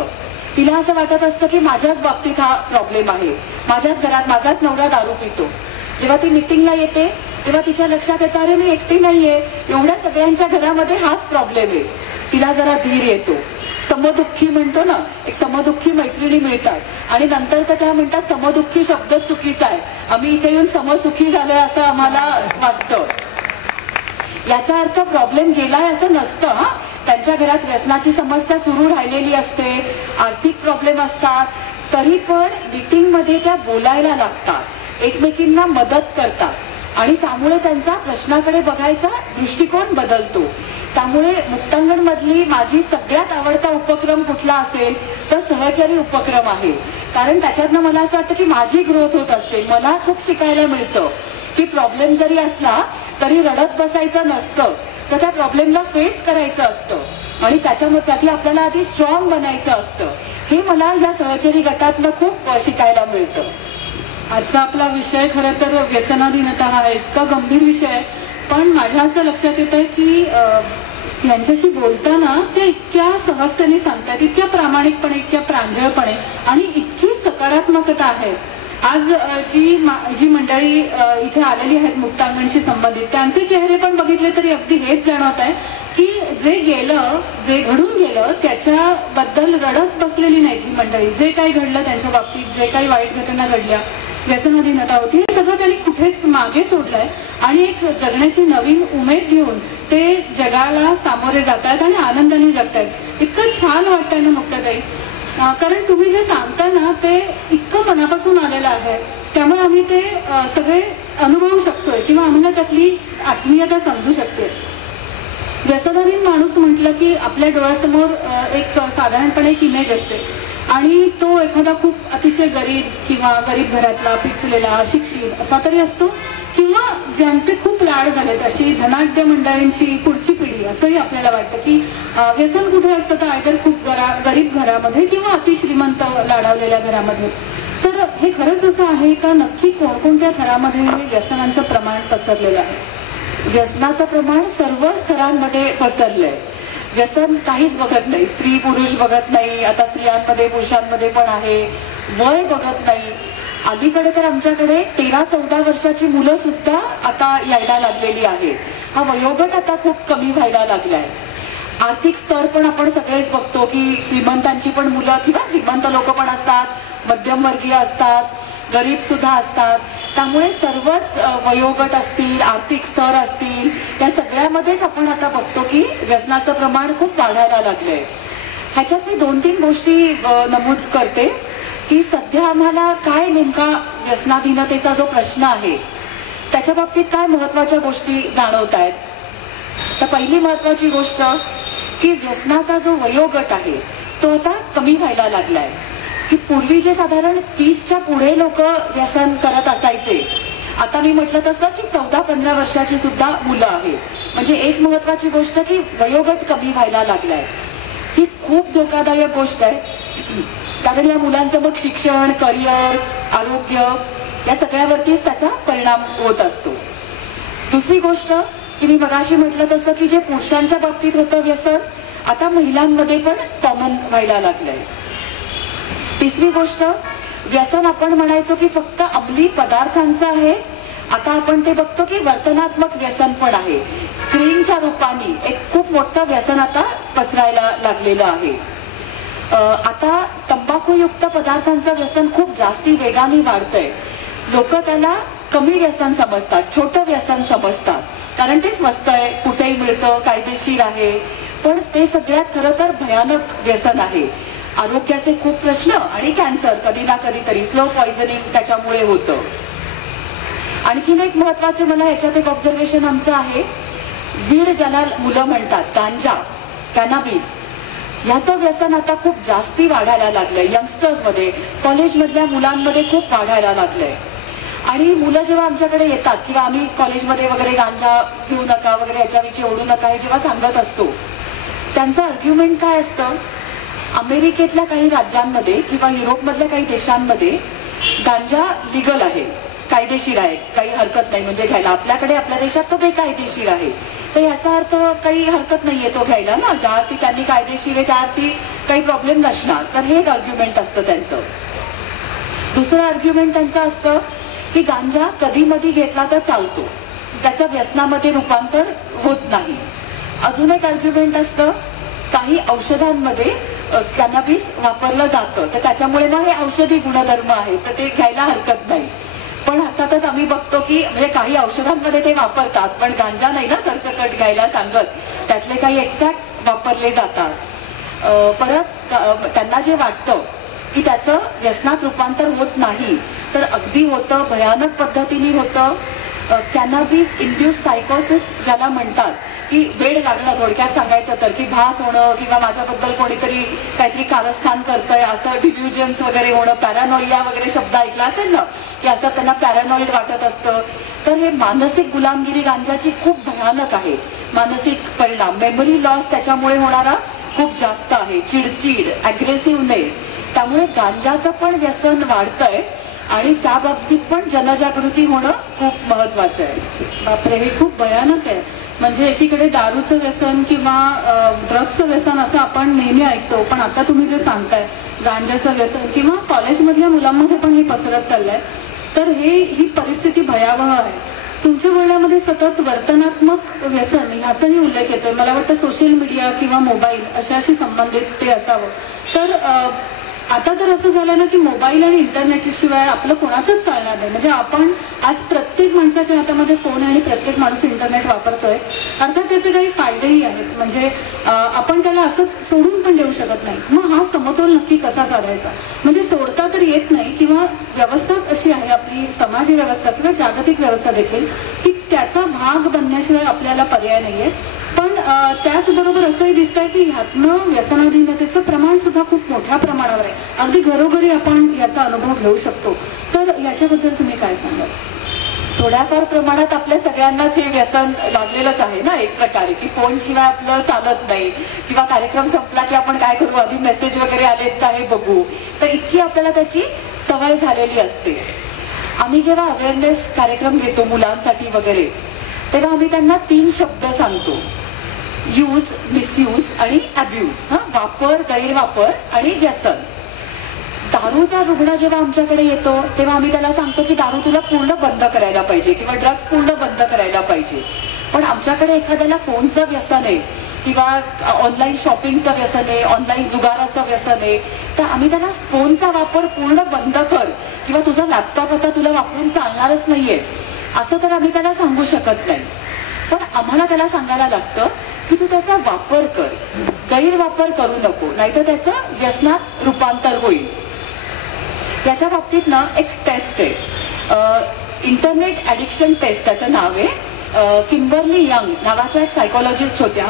तिला असं वाटत असतं की माझ्याच बाबतीत हा प्रॉब्लेम आहे, माझ्याच घरात माझाच नवरा दारू पितो. जेव्हा ती मीटिंगला येते तेव्हा तिच्या लक्षात येतं अरे मी एकटी नाहीये, एवढ्या सगळ्यांच्या घरामध्ये हाच प्रॉब्लेम आहे. तिला जरा धीर येतो. समदुःखी म्हणतो ना, एक समदुःखी मैत्रिणी मिळतात आणि नंतर तर त्या म्हणतात समदुःखी शब्द चुकीचा आहे, आम्ही इथे येऊन समसुखी झालोय असं आम्हाला वाटतं. याचा अर्थ प्रॉब्लेम गेलाय असं नसतं. त्यांच्या घरात व्यसनाची समस्या सुरू राहिलेली असते, आर्थिक प्रॉब्लेम असतात, तरी पण मीटिंग मध्ये त्या बोलायला लागतात, एकमेकींना मदत करतात आणि त्यामुळे त्यांचा प्रश्नाकडे बघायचा दृष्टिकोन बदलतो. त्यामुळे मुक्तांगण मधली माझी सगळ्यात आवडता उपक्रम कुठला असेल तर सहचरी उपक्रम आहे. कारण त्याच्यातनं मला असं वाटतं की माझी ग्रोथ होत असते. मला खूप शिकायला मिळतं की प्रॉब्लेम जरी असला तरी रडत बसायचं नसतं, तर त्या प्रॉब्लेमला फेस करायचं असतं आणि त्याच्यामध्ये आपल्याला आधी स्ट्रॉंग बनायचं असतं. हे मला या सहचरी गटातनं खूप शिकायला मिळतं. आजचा आपला विषय खरं तर व्यसनाधीनता हा इतका गंभीर विषय आहे, पण माझ्या असं लक्षात येत आहे की यांच्याशी बोलताना ते इतक्या सहजतेने सांगतात, इतक्या प्रामाणिकपणे, इतक्या प्रांजळपणे आणि इतकी सकारात्मकता आहे. आज जी मंडळी इथे आलेली आहेत मुक्तांगणशी संबंधित, त्यांचे चेहरे पण बघितले तरी अगदी हेच जाणवत आहे की जे गेलं, जे घडून गेलं त्याच्याबद्दल रडत बसलेली नाहीत ही मंडळी. जे काही घडलं त्यांच्या बाबतीत, जे काही वाईट घटना घडल्या, व्यसनाधीनता होती, हे सगळं त्यांनी कुठेच मागे सोडलंय आणि एक जगण्याची नवीन उमेद घेऊन ते जगाला सामोरे जात आहेत आणि आनंदाने जगतायत. इतकं छान वाटतंय ना मुक्ताताई, कारण तुम्ही जे सांगता ना ते इतकं मनापासून आलेलं आहे, त्यामुळे आम्ही ते सगळे अनुभवू शकतोय किंवा आम्हाला त्यातली आत्मीयता समजू शकते. व्यसनाधीन माणूस म्हटलं की आपल्या डोळ्यासमोर एक साधारणपणे एक इमेज असते आणि तो एखादा खूप अतिशय गरीब किंवा गरीब घरातला, पिचलेला, अशिक्षित असा तरी असतो, किंवा ज्यांचे खूप लाड झालेत अशी धनाढ्य मंडळींची पुढची पिढी, असंही आपल्याला वाटतं की व्यसन कुठे असतं तर आयदर खूप गरीब घरामध्ये किंवा अतिश्रीमंत लाडावलेल्या घरामध्ये. तर हे खरंच असं आहे का, नक्की कोणकोणत्या थरामध्ये हे व्यसनांचं प्रमाण पसरलेलं आहे? व्यसनाचं प्रमाण सर्व स्तरांमध्ये पसरलंय. व्यसन काहीच बघत नाही, स्त्री पुरुष बघत नाही, आता स्त्रियांमध्ये पुरुषांमध्ये पण आहे, वय बघत नाही. अलीकडे तर आमच्याकडे 13-14 वर्षाची मुलं सुद्धा आता यायला लागलेली आहेत. हा वयोगट आता खूप कमी व्हायला लागलाय. आर्थिक स्तर पण आपण सगळेच बघतो की श्रीमंतांची पण मुलं किंवा श्रीमंत लोक पण असतात, मध्यमवर्गीय असतात, गरीब सुद्धा असतात. त्यामुळे सर्वच वयोगट असतील, आर्थिक स्तर असतील, या सगळ्यामध्येच आपण आता बघतो की व्यसनाचं प्रमाण खूप वाढायला लागलंय. ह्याच्यात मी 2-3 गोष्टी नमूद करते की सध्या आम्हाला काय नेमका व्यसनाधीनतेचा जो प्रश्न आहे त्याच्या बाबतीत काय महत्वाच्या गोष्टी जाणवत आहेत. तर पहिली महत्वाची गोष्ट की व्यसनाचा जो वयोगट आहे तो आता कमी व्हायला लागलाय. की पूर्वी जे साधारण 30च्या पुढे लोक व्यसन करत असायचे, आता मी म्हटलं तसं की 14-15 वर्षाची सुद्धा मुलं आहेत. म्हणजे एक महत्वाची गोष्ट की वयोगट कमी व्हायला लागलाय. ही खूप धोकादायक गोष्ट आहे, कारण या मुलांचं मग शिक्षण, करिअर, आरोग्य या सगळ्यावरतीच त्याचा परिणाम होत असतो. दुसरी गोष्ट की मी मगाशी म्हटलं तसं की जे पुरुषांच्या बाबतीत होतं व्यसन, आता महिलांमध्ये पण कॉमन व्हायला लागलंय. तिसरी गोष्ट, व्यसन आपण म्हणायचो की फक्त अंमली पदार्थांचं आहे, आता आपण ते बघतो की वर्तनात्मक व्यसन पण आहे. स्क्रीनच्या रूपाने एक खूप मोठं व्यसन आता पसरायला लागलेलं आहे. आता तंबाखूयुक्त पदार्थांचं व्यसन खूप जास्ती वेगाने वाढतंय. लोक त्याला कमी व्यसन समजतात, छोटं व्यसन समजतात, कारण ते स्वस्त आहे, कुठेही मिळतं, कायदेशीर आहे. पण ते सगळ्यात खरं तर भयानक व्यसन आहे. आरोग्याचे खूप प्रश्न आणि कॅन्सर कधी ना कधीतरी, स्लो पॉइझनिंग त्याच्यामुळे होतं. आणखीन एक महत्वाचं मला ह्याच्यात एक ऑब्झर्वेशन आमचं आहे, वीड ज्याला मुलं म्हणतात, गांजा, कॅनाबिस, ह्याचं व्यसन आता खूप जास्ती वाढायला लागलंय यंगस्टर्समध्ये, कॉलेजमधल्या मुलांमध्ये खूप वाढायला लागलंय. आणि मुलं जेव्हा आमच्याकडे येतात किंवा आम्ही कॉलेजमध्ये वगैरे गांजा घेऊ नका वगैरे, ह्याच्याविषयी ओढू नका हे जेव्हा सांगत असतो, त्यांचं आर्ग्युमेंट काय असतं, अमेरिकेतल्या काही राज्यांमध्ये किंवा युरोपमधल्या काही देशांमध्ये गांजा लिगल आहे, कायदेशीर आहे, काही हरकत नाही म्हणजे घ्यायला. आपल्याकडे आपल्या देशात तो बेकायदेशीर आहे. तर याचा अर्थ काही हरकत नाहीये तो घ्यायला ना, ज्या अर्थी त्यांनी कायदेशीर आहे त्या अर्थी काही प्रॉब्लेम नसणार. तर हे एक आर्ग्युमेंट असतं त्यांचं. दुसरं आर्ग्युमेंट त्यांचं असतं की गांजा कधी मधी घेतला तर चालतो, त्याचं व्यसनामध्ये रूपांतर होत नाही. अजून एक आर्ग्युमेंट असतं, काही औषधांमध्ये कॅनॅबिस वापरलं जातं तर त्याच्यामुळे ना हे औषधी गुणधर्म आहे तर ते घ्यायला हरकत नाही. पण अर्थातच आम्ही बघतो की म्हणजे काही औषधांमध्ये ते वापरतात पण गांजा नाही ना सरसकट घ्यायला सांगत, त्यातले काही एक्स्ट्रॅक्ट वापरले जातात. परत त्यांना जे वाटतं की त्याचं व्यसनात रूपांतर होत नाही तर अगदी होतं, भयानक पद्धतीने होतं. कॅनॅबिस इंड्यूस सायकोसिस ज्याला म्हणतात, की वेड लागणं, थोडक्यात सांगायचं तर की भास होणं किंवा माझ्याबद्दल कोणीतरी काहीतरी कारस्थान करतंय असं डिल्युजन्स वगैरे होणं, पॅरानोइया वगैरे शब्द ऐकला असेल ना, की असं त्यांना पॅरानॉइड वाटत असतं. तर हे मानसिक गुलामगिरी गांजाची खूप भयानक आहे. मानसिक परिणाम, मेमरी लॉस त्याच्यामुळे होणारा खूप जास्त आहे, चिडचिड, अग्रेसिव्हनेस. त्यामुळे गांजाचं पण व्यसन वाढतंय आणि त्या बाबतीत पण जनजागृती होणं खूप महत्वाचं आहे. बापरे, हे खूप भयानक आहे. म्हणजे एकीकडे दारूचं व्यसन किंवा ड्रग्सचं व्यसन असं आपण नेहमी ऐकतो, पण आता तुम्ही जे सांगताय गांजाचं व्यसन किंवा कॉलेजमधल्या मुलांमध्ये पण हे पसरत चाललंय, तर ही परिस्थिती भयावह आहे. तुमच्या बोलण्यामध्ये सतत वर्तनात्मक व्यसन ह्याचाही उल्लेख येतोय. मला वाटतं सोशल मीडिया किंवा मोबाईल अशाशी संबंधित ते असावं. तर आता तर असं झालं ना की मोबाईल आणि इंटरनेट शिवाय आपलं कोणाचंच चालणार नाही. म्हणजे आपण आज प्रत्येक माणसाच्या हातामध्ये फोन आहे आणि प्रत्येक माणूस इंटरनेट वापरतोय. अर्थात त्याचे काही फायदेही आहेत, म्हणजे आपण त्याला असंच सोडून पण देऊ शकत नाही. मग हा समतोल नक्की कसा साधायचा, म्हणजे सोडता तर येत नाही किंवा व्यवस्थाच अशी आहे आपली समाज व्यवस्था किंवा जागतिक व्यवस्था देखील की त्याचा भाग बनण्याशिवाय आपल्याला पर्याय नाहीये. पण त्याचबरोबर असंही दिसतंय की ह्यातनं व्यसनाधीनतेचं प्रमाण सुद्धा खूप मोठ्या प्रमाणावर आहे. अगदी घरोघरी आपण याचा अनुभव घेऊ शकतो. तर याच्याबद्दल तुम्ही काय सांगाल? थोड्याफार प्रमाणात आपल्या सगळ्यांनाच हे व्यसन लागलेलंच आहे ना एक प्रकारे, की फोन शिवाय आपलं चालत नाही किंवा कार्यक्रम संपला की आपण काय करू, आधी मेसेज वगैरे आलेत का हे बघू. तर इतकी आपल्याला त्याची सवय झालेली असते. आम्ही जेव्हा अवेअरनेस कार्यक्रम घेतो मुलांसाठी वगैरे, तेव्हा आम्ही त्यांना 3 शब्द सांगतो, यूज, मिसयूज आणि अब्यूज. वापर, गैरवापर आणि व्यसन. दारूचा रुग्ण जेव्हा आमच्याकडे येतो तेव्हा आम्ही त्याला सांगतो की दारू तुला पूर्ण बंद करायला पाहिजे किंवा ड्रग्स पूर्ण बंद करायला पाहिजे. पण आमच्याकडे एखाद्याला फोनचं व्यसन आहे किंवा ऑनलाईन शॉपिंगचं व्यसन आहे, ऑनलाईन जुगाराचं व्यसन आहे, तर आम्ही त्याला फोनचा वापर पूर्ण बंद कर किंवा तुझा लॅपटॉप आता तुला वापरून चालणारच नाहीये असं तर आम्ही त्याला सांगू शकत नाही. पण आम्हाला त्याला सांगायला लागतं की तू त्याचा वापर कर, गैरवापर करू नको, नाहीतर त्याचं व्यसनात रूपांतर होईल. याच्या बाबतीत ना एक टेस्ट आहे, इंटरनेट ॲडिक्शन टेस्ट त्याचं नाव आहे. किंबर्ली यंग नावाच्या एक सायकोलॉजिस्ट होत्या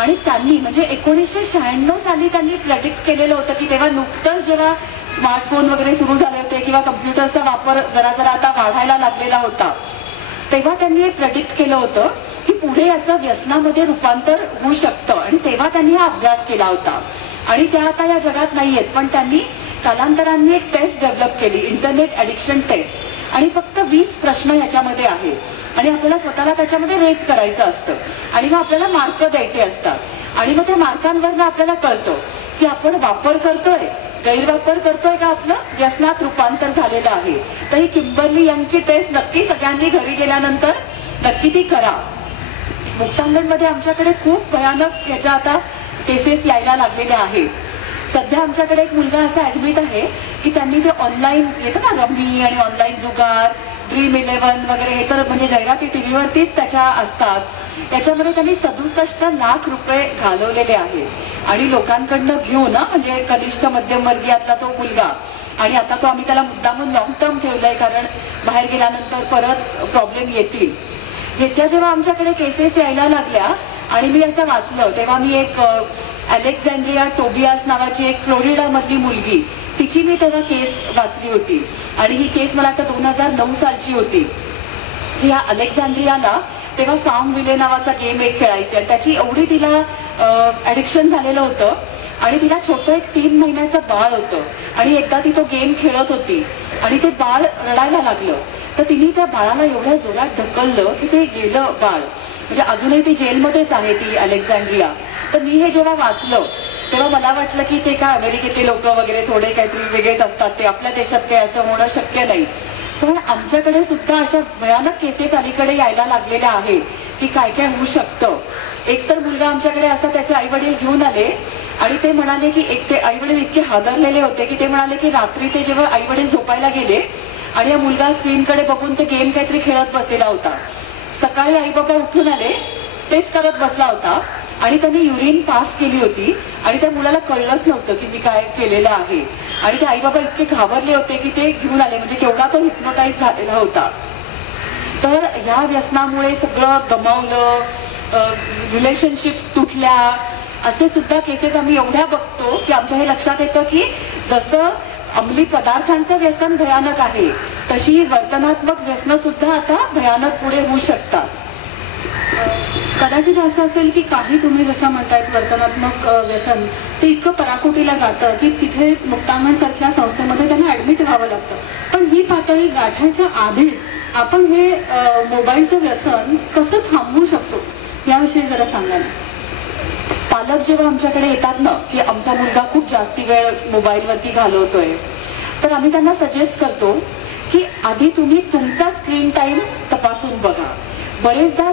आणि त्यांनी म्हणजे 1996 साली त्यांनी प्रेडिक्ट केलेलं होतं की तेव्हा नुकतंच जेव्हा स्मार्टफोन वगैरे सुरू झाले होते किंवा कम्प्युटरचा वापर जरा जरा आता वाढायला लागलेला होता, तेव्हा त्यांनी एक प्रेडिक्ट केलं होतं की पुढे याचं व्यसनामध्ये रूपांतर होऊ शकतं. आणि तेव्हा त्यांनी हा अभ्यास केला होता आणि त्या आता या जगात नाहीयेत, पण त्यांनी कालांतरांनी एक टेस्ट डेव्हलप केली, इंटरनेट ॲडिक्शन टेस्ट. आणि फक्त 20 प्रश्न याच्यामध्ये आहेत आणि आपल्याला स्वतःला त्याच्यामध्ये रेट करायचं असतं आणि मग आपल्याला मार्क द्यायचे असतात आणि मग त्या मार्कांवरनं आपल्याला कळतं की आपण वापर करतोय, गैरवापर करतोय का आपलं व्यसनात रूपांतर झालेलं आहे. तर ही किंबर्ली यंगची टेस्ट नक्की सगळ्यांनी घरी गेल्यानंतर नक्की ती करा. मुक्तांगणमध्ये आमच्याकडे खूप भयानक याच्या आता केसेस यायला लागलेल्या आहेत. सध्या आमच्याकडे एक मुलगा असा ऍडमिट आहे की त्यांनी ते ऑनलाईन येतं ना रमी आणि ऑनलाईन जुगार, ड्रीम 11 वगैरे हे तर म्हणजे जाहिराती टीव्हीवरतीच त्याच्या असतात. त्याच्यामध्ये त्यांनी 67 लाख रुपये घालवलेले आहेत आणि लोकांकडनं घेऊन म्हणजे कनिष्ठ मध्यमवर्गीयातला तो मुलगा, आणि आता तो आम्ही त्याला मुद्दामून लॉंग टर्म ठेवलाय कारण बाहेर गेल्यानंतर परत प्रॉब्लेम येतील. ह्याच्या जेव्हा आमच्याकडे केसेस यायला लागल्या आणि मी असं वाचलं तेव्हा मी एक अलेक्झांड्रिया टोबियास नावाची एक फ्लोरिडा मधली मुलगी, तिची मी तेव्हा केस वाचली होती आणि ही केस मला आता 2009 सालची होती. ह्या अलेक्झांड्रियाला तेव्हा फार्म विले नावाचा गेम एक खेळायचा आणि त्याची एवढी तिला ॲडिक्शन झालेलं होतं आणि तिला छोटं एक 3 महिन्याचं बाळ होतं आणि एकदा ती तो गेम खेळत होती आणि ते बाळ रडायला लागलं तर तिने त्या बाळाला एवढ्या जोरात ढकललं की ते गेलं बाळ. म्हणजे अजूनही ती जेलमध्येच आहे ती अलेक्झांड्रिया. तर मी हे जेव्हा वाचलं तेव्हा मला वाटलं की ते काय अमेरिकेतले लोक वगैरे थोडे काहीतरी वेगळेच असतात, ते आपल्या देशात ते असं होणं शक्य नाही. पण आमच्याकडे सुद्धा अशा भयानक केसेस अलीकडे यायला लागलेल्या आहेत की काय काय होऊ शकतं. एकतर मुलगा आमच्याकडे असा त्याचे आई वडील घेऊन आले आणि ते म्हणाले की ते आई वडील इतके हादरलेले होते की ते म्हणाले की रात्री ते जेव्हा आई वडील झोपायला गेले आणि हा मुलगा स्क्रीनकडे बघून ते गेम काहीतरी खेळत बसलेला होता. सकाळी आई बाबा उठून आले तेच करत बसला होता आणि त्यांनी युरिन पास केली होती आणि त्या मुलाला कळलंच नव्हतं की मी काय केलेलं आहे आणि ते आई बाबा इतके घाबरले होते की ते घेऊन आले. म्हणजे केवढा तो हिप्नोटाईज झालेला होता. तर ह्या व्यसनामुळे सगळं गमावलं, रिलेशनशिप्स तुटल्या, असे सुद्धा केसेस आम्ही एवढ्या बघतो की आमच्या हे लक्षात येतं की जसं अंमली पदार्थांचं व्यसन भयानक आहे तशी वर्तनात्मक व्यसन सुद्धा आता भयानक पुढे होऊ शकतात. कदाचित असं असेल की काही तुम्ही जसं म्हणतायत वर्तनात्मक व्यसन ते इतकं पराकोटीला जातं की तिथे मुक्तांगण सारख्या संस्थेमध्ये त्यांना ऍडमिट व्हावं लागतं. पण ही पातळी गाठायच्या आधीच आपण हे मोबाईलचं व्यसन कसं थांबवू शकतो याविषयी जरा सांगा ना. पालक जेव्हा आमच्याकडे येतात ना की आमचा मुलगा खूप जास्ती वेळ मोबाईलवरती घालवतोय तर आम्ही त्यांना सजेस्ट करतो की आधी तुम्ही तुमचा स्क्रीन टाइम तपासून बघा. बरेचदा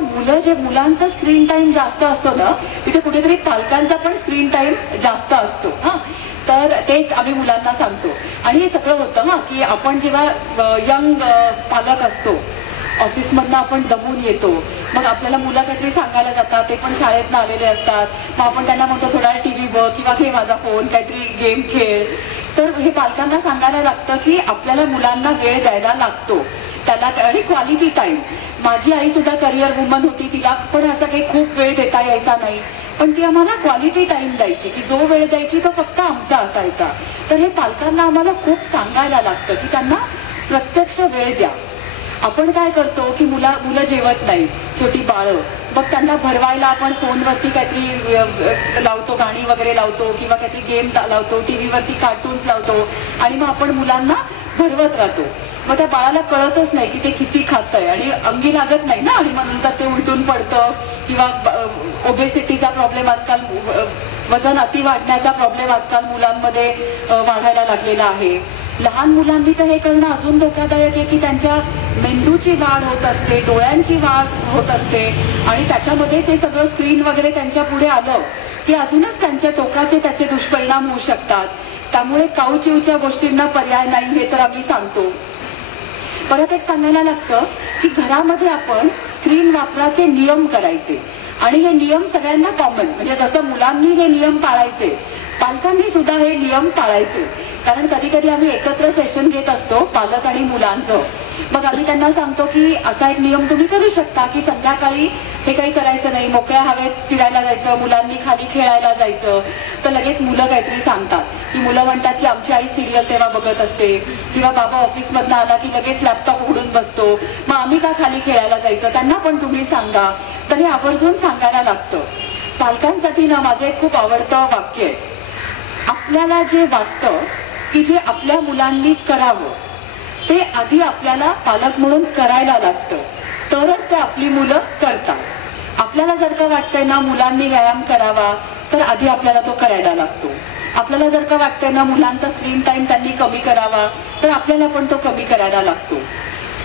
मुलांचा स्क्रीन टाइम जास्त असतो ना तिथे कुठेतरी पालकांचा पण स्क्रीन टाइम जास्त असतो. तर ते आम्ही मुलांना सांगतो आणि हे सगळं होतं की आपण जेव्हा यंग पालक असतो ऑफिसमधनं आपण दमून येतो, मग आपल्याला मुलं काहीतरी सांगायला जातात, ते पण शाळेतनं आलेले असतात, मग आपण त्यांना म्हणतो थोडा टीव्ही बघ किंवा घे माझा फोन काहीतरी गेम खेळ. तर हे पालकांना सांगायला लागतं की आपल्याला मुलांना वेळ द्यायला लागतो त्याला आणि क्वालिटी टाइम. माझी आई सुद्धा करिअर वुमन होती, तिला पण असं काही खूप वेळ देता यायचा नाही पण ती आम्हाला क्वालिटी टाइम द्यायची की जो वेळ द्यायची तो फक्त आमचा असायचा. तर हे पालकांना आम्हाला खूप सांगायला लागतं की त्यांना प्रत्यक्ष वेळ द्या. आपण काय करतो की मुलं जेवत नाही, छोटी बाळं, मग त्यांना भरवायला आपण फोनवरती काहीतरी लावतो, गाणी वगैरे लावतो किंवा काहीतरी गेम लावतो, टीव्हीवरती कार्टून्स लावतो आणि मग आपण मुलांना भरवत राहतो. मग त्या बाळाला कळतच नाही की ते किती खातंय आणि अंगी लागत नाही ना आणि मग नंतर ते उलटून पडतं किंवा ओबेसिटीचा प्रॉब्लेम आजकाल, वजन अति वाढण्याचा प्रॉब्लेम आजकाल मुलांमध्ये वाढायला लागलेला आहे. लहान मुलांनी तर हे करणं अजून धोकादायक आहे की त्यांच्या मेंदूची वाढ होत असते, डोळ्यांची वाढ होत असते आणि त्याच्यामध्येच हे सगळं स्क्रीन वगैरे त्यांच्या पुढे आलं की अजूनच त्यांच्या टोकाचे त्याचे दुष्परिणाम होऊ शकतात. त्यामुळे काऊचिवच्या गोष्टींना पर्याय नाही हे तर आम्ही सांगतो. परत एक सांगायला लागतं की घरामध्ये आपण स्क्रीन वापराचे नियम करायचे आणि हे नियम सगळ्यांना कॉमन, म्हणजे जसं मुलांनी हे नियम पाळायचे पालकांनी सुद्धा हे नियम पाळायचे. कारण कधी कधी आम्ही एकत्र सेशन घेत असतो पालक आणि मुलांचं, मग आम्ही त्यांना सांगतो की असा एक नियम तुम्ही करू शकता की संध्याकाळी हे काही करायचं नाही, मोकळ्या हवेत फिरायला जायचं, मुलांनी खाली खेळायला जायचं. तर लगेच मुलं काहीतरी सांगतात की मुलं म्हणतात की आमची आई सिरियल तेव्हा बघत असते किंवा बाबा ऑफिसमधनं आला की लगेच लॅपटॉप उघडून बसतो, मग आम्ही का खाली खेळायला जायचं, त्यांना पण तुम्ही सांगा. तर हे आवर्जून सांगायला लागतं. पालकांसाठी ना माझं एक खूप आवडतं वाक्य आहे, आपल्याला जे वाटतं की जे आपल्या मुलांनी करावं ते आधी आपल्याला पालक म्हणून करायला लागतं, तरच ते आपली मुलं करतात. आपल्याला जर का वाटतंय ना मुलांनी व्यायाम करावा तर आधी आपल्याला तो करायला लागतो. आपल्याला जर का वाटतंय ना मुलांचा स्क्रीन टाइम त्यांनी कमी करावा तर आपल्याला पण तो कमी करायला लागतो.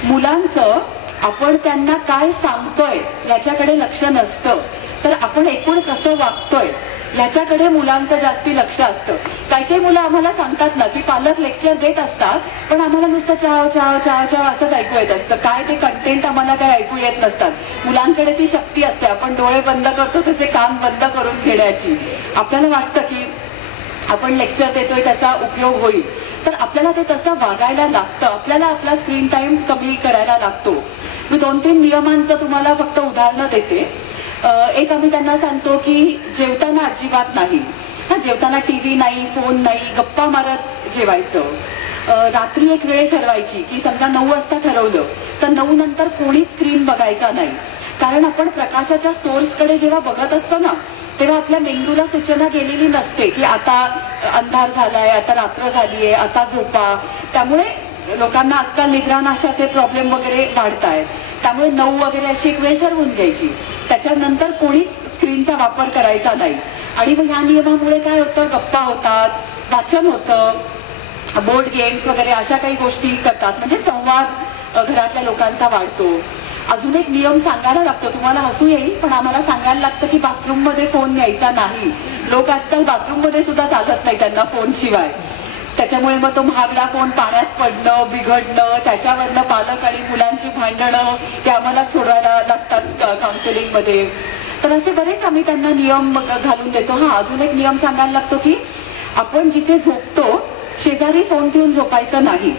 मुलांचं आपण त्यांना काय सांगतोय याच्याकडे लक्ष नसतं, तर आपण एकूण कसं वागतोय याच्याकडे मुलांचं जास्ती लक्ष असतं. काही काही मुलं आम्हाला सांगतात ना की पालक लेक्चर देत असतात पण आम्हाला नुसतं चाव चाव चाव चाव असंच ऐकू येत असतं, काय ते कंटेंट आम्हाला काही ऐकू येत नसतात. मुलांकडे ती शक्ती असते, आपण डोळे बंद करतो तसे कान बंद करून घेण्याची. आपल्याला वाटतं की आपण लेक्चर देतोय त्याचा उपयोग होईल, तर आपल्याला ते तसं वागायला लागतं. आपल्याला आपला स्क्रीन टाइम कमी करायला लागतो. मी 2-3 नियमांचं तुम्हाला फक्त उदाहरणं देते. एक आम्ही त्यांना सांगतो की जेवताना अजिबात नाही, जेवताना टीव्ही नाही, फोन नाही, गप्पा मारत जेवायचं. रात्री एक वेळ ठरवायची की समजा 9 वाजता ठरवलं तर 9 नंतर कोणीच स्क्रीन बघायचा नाही. कारण आपण प्रकाशाच्या सोर्सकडे जेव्हा बघत असतो ना तेव्हा आपल्या मेंदूला सूचना गेलेली नसते की आता अंधार झालाय, आता रात्र झालीये, आता झोपा. त्यामुळे लोकांना आजकाल निद्रानाशाचे प्रॉब्लेम वगैरे वाढत आहेत. त्यामुळे 9 वगैरे अशी एक वेळ ठरवून घ्यायची, त्याच्यानंतर कोणीच स्क्रीनचा वापर करायचा नाही. आणि मग ह्या नियमामुळे काय होतं, गप्पा होतात, वाचन होतं, बोर्ड गेम्स वगैरे अशा काही गोष्टी करतात, म्हणजे संवाद घरातल्या लोकांचा वाढतो. अजून एक नियम सांगायला लागतो, तुम्हाला हसू येईल पण आम्हाला सांगायला लागतं की बाथरूम मध्ये फोन न्यायचा नाही. लोक आजकाल बाथरूम मध्ये सुद्धा चालत नाही त्यांना फोन शिवाय. त्याच्यामुळे मग तो महागडा फोन पाण्यात पडणं, बिघडणं, त्याच्यावरनं पालक आणि मुलांची भांडणं ते आम्हाला सोडवायला लागतात काउन्सिलिंग मध्ये. तर असे बरेच आम्ही त्यांना नियम घालून देतो. अजून एक नियम सांगायला लागतो की आपण जिथे झोपतो शेजारी फोन ठेवून झोपायचं नाही.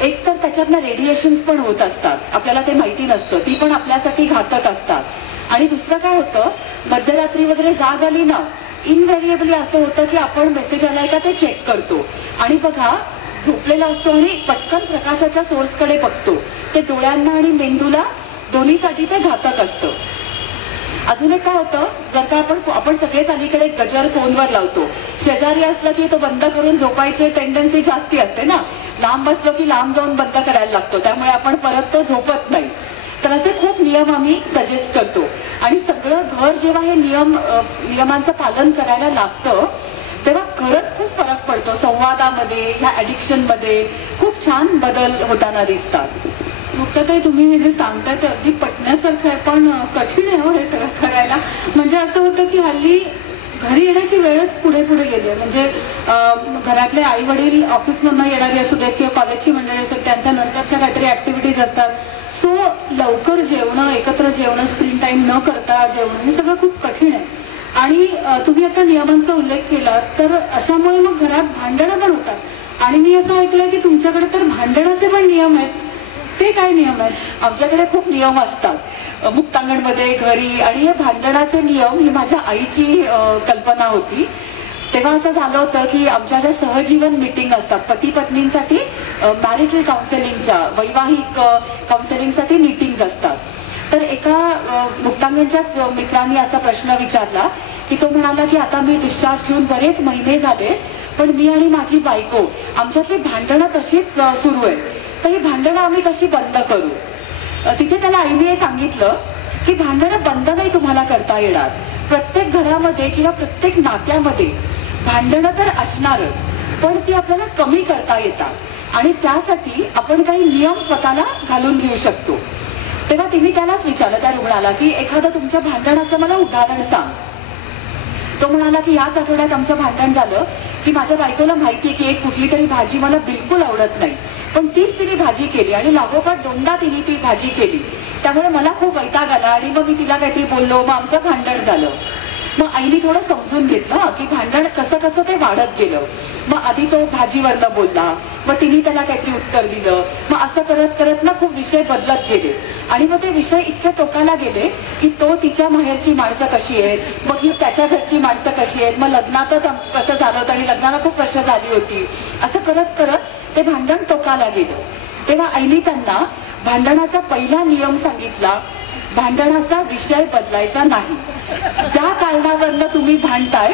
एक तर त्याच्यातनं रेडिएशन्स पण होत असतात, आपल्याला ते माहिती नसतं, ती पण आपल्यासाठी घातक असतात. आणि दुसरं काय होतं, मध्यरात्री वगैरे जाग आली ना, इनव्हेरिएबली असं होतं की आपण मेसेज आलाय का ते चेक करतो आणि बघा झोपलेला असतो आणि पटकन प्रकाशाच्या सोर्सकडे बघतो. ते डोळ्यांना आणि मेंदूला दोन्हीसाठी ते घातक असतं. अजून एक काय होतं, जर का आपण सगळेच अलीकडे गजर फोनवर लावतो, शेजारी असलं की तो बंद करून झोपायची टेंडन्सी जास्ती असते ना, लांब बसलो की लांब जाऊन बंद करायला लागतो, त्यामुळे आपण परत तो झोपत नाही. तर असे खूप नियम आम्ही सजेस्ट करतो. आणि सगळं घर जेव्हा हे नियमांचं पालन करायला लागतं तेव्हा खरंच खूप फरक पडतो. संवादामध्ये, ह्या ॲडिक्शनमध्ये खूप छान बदल होताना दिसतात. मुक्ताताई, तुम्ही हे जे सांगताय ते अगदी पटण्यासारखं आहे, पण कठीण आहे हो हे सगळं करायला. म्हणजे असं होतं की हल्ली घरी येण्याची वेळच पुढे पुढे गेली आहे. म्हणजे घरातले आई वडील ऑफिसमधून येणारी असू देत किंवा कॉलेजची मंडळी असतात, त्यांच्या नंतरच्या काहीतरी ऍक्टिव्हिटीज असतात. सो लवकर जेवणं, एकत्र जेवणं, स्क्रीन टाइम न करता जेवणं, हे सगळं खूप कठीण आहे. आणि तुम्ही आता नियमांचा उल्लेख केला तर अशामुळे मग घरात भांडणं पण होतात. आणि मी असं ऐकलं की तुमच्याकडे तर भांडणाचे पण नियम आहेत. ते काय नियम आहेत? आमच्याकडे खूप नियम असतात मुक्तांगणमध्ये, घरी. आणि हे भांडणाचे नियम ही माझ्या आईची कल्पना होती. तेव्हा असं झालं होतं की आमच्या ज्या सहजीवन मीटिंग असतात पती पत्नींसाठी, मॅरिटल काउन्सिलिंगच्या, वैवाहिक काउन्सिलिंगसाठी मीटिंग्स असतात. तर एका मुक्तांगणच्याच मित्रांनी असा प्रश्न विचारला की तो म्हणाला की आता मी डिस्चार्ज घेऊन बरेच महिने झाले पण मी आणि माझी बायको आमच्यातली भांडणं तशीच सुरू आहे, तर ही भांडणं आम्ही कशी बंद करू? तिथे त्याला आईने हे सांगितलं की भांडणं बंद नाही तुम्हाला करता येणार. प्रत्येक घरामध्ये किंवा प्रत्येक नात्यामध्ये भांडणं तर असणारच, पण ती आपल्याला कमी करता येतात. आणि त्यासाठी आपण काही नियम स्वतःला घालून घेऊ शकतो. तेव्हा तिने त्यालाच विचारलं, त्या रुग्णाला, की एखादं तुमच्या भांडणाचं मला उदाहरण सांग. तो म्हणाला की याच आठवड्यात आमचं भांडण झालं की माझ्या बायकोला माहितीये की एक कुठली तरी भाजी मला बिलकुल आवडत नाही, पण तीच तिने भाजी केली आणि लागोपाठ 2दा तिने ती भाजी केली. त्यामुळे मला खूप वैताग आला आणि मग मी तिला काहीतरी बोललो, मग आमचं भांडण झालं. मग आईने थोडं समजून घेतलं की भांडण कसं कसं ते वाढत गेलं. मग आधी तो भाजीवरनं बोलला, मग तिने त्याला काहीतरी उत्तर दिलं, मग असं करत करत ना खूप विषय बदलत गेले. आणि मग ते विषय इतक्या टोकाला गेले की तो तिच्या माहेरची माणसं कशी आहेत, मग ही त्याच्या घरची माणसं कशी आहेत, मग लग्नातच कसं झालं होतं आणि लग्नाला खूप वर्ष झाली होती. असं करत करत ते भांडण टोकाला गेलं. तेव्हा आईने त्यांना भांडणाचा पहिला नियम सांगितला, भांडणाचा विषय बदलायचा नाही. ज्या कारणावरनं तुम्ही भांडताय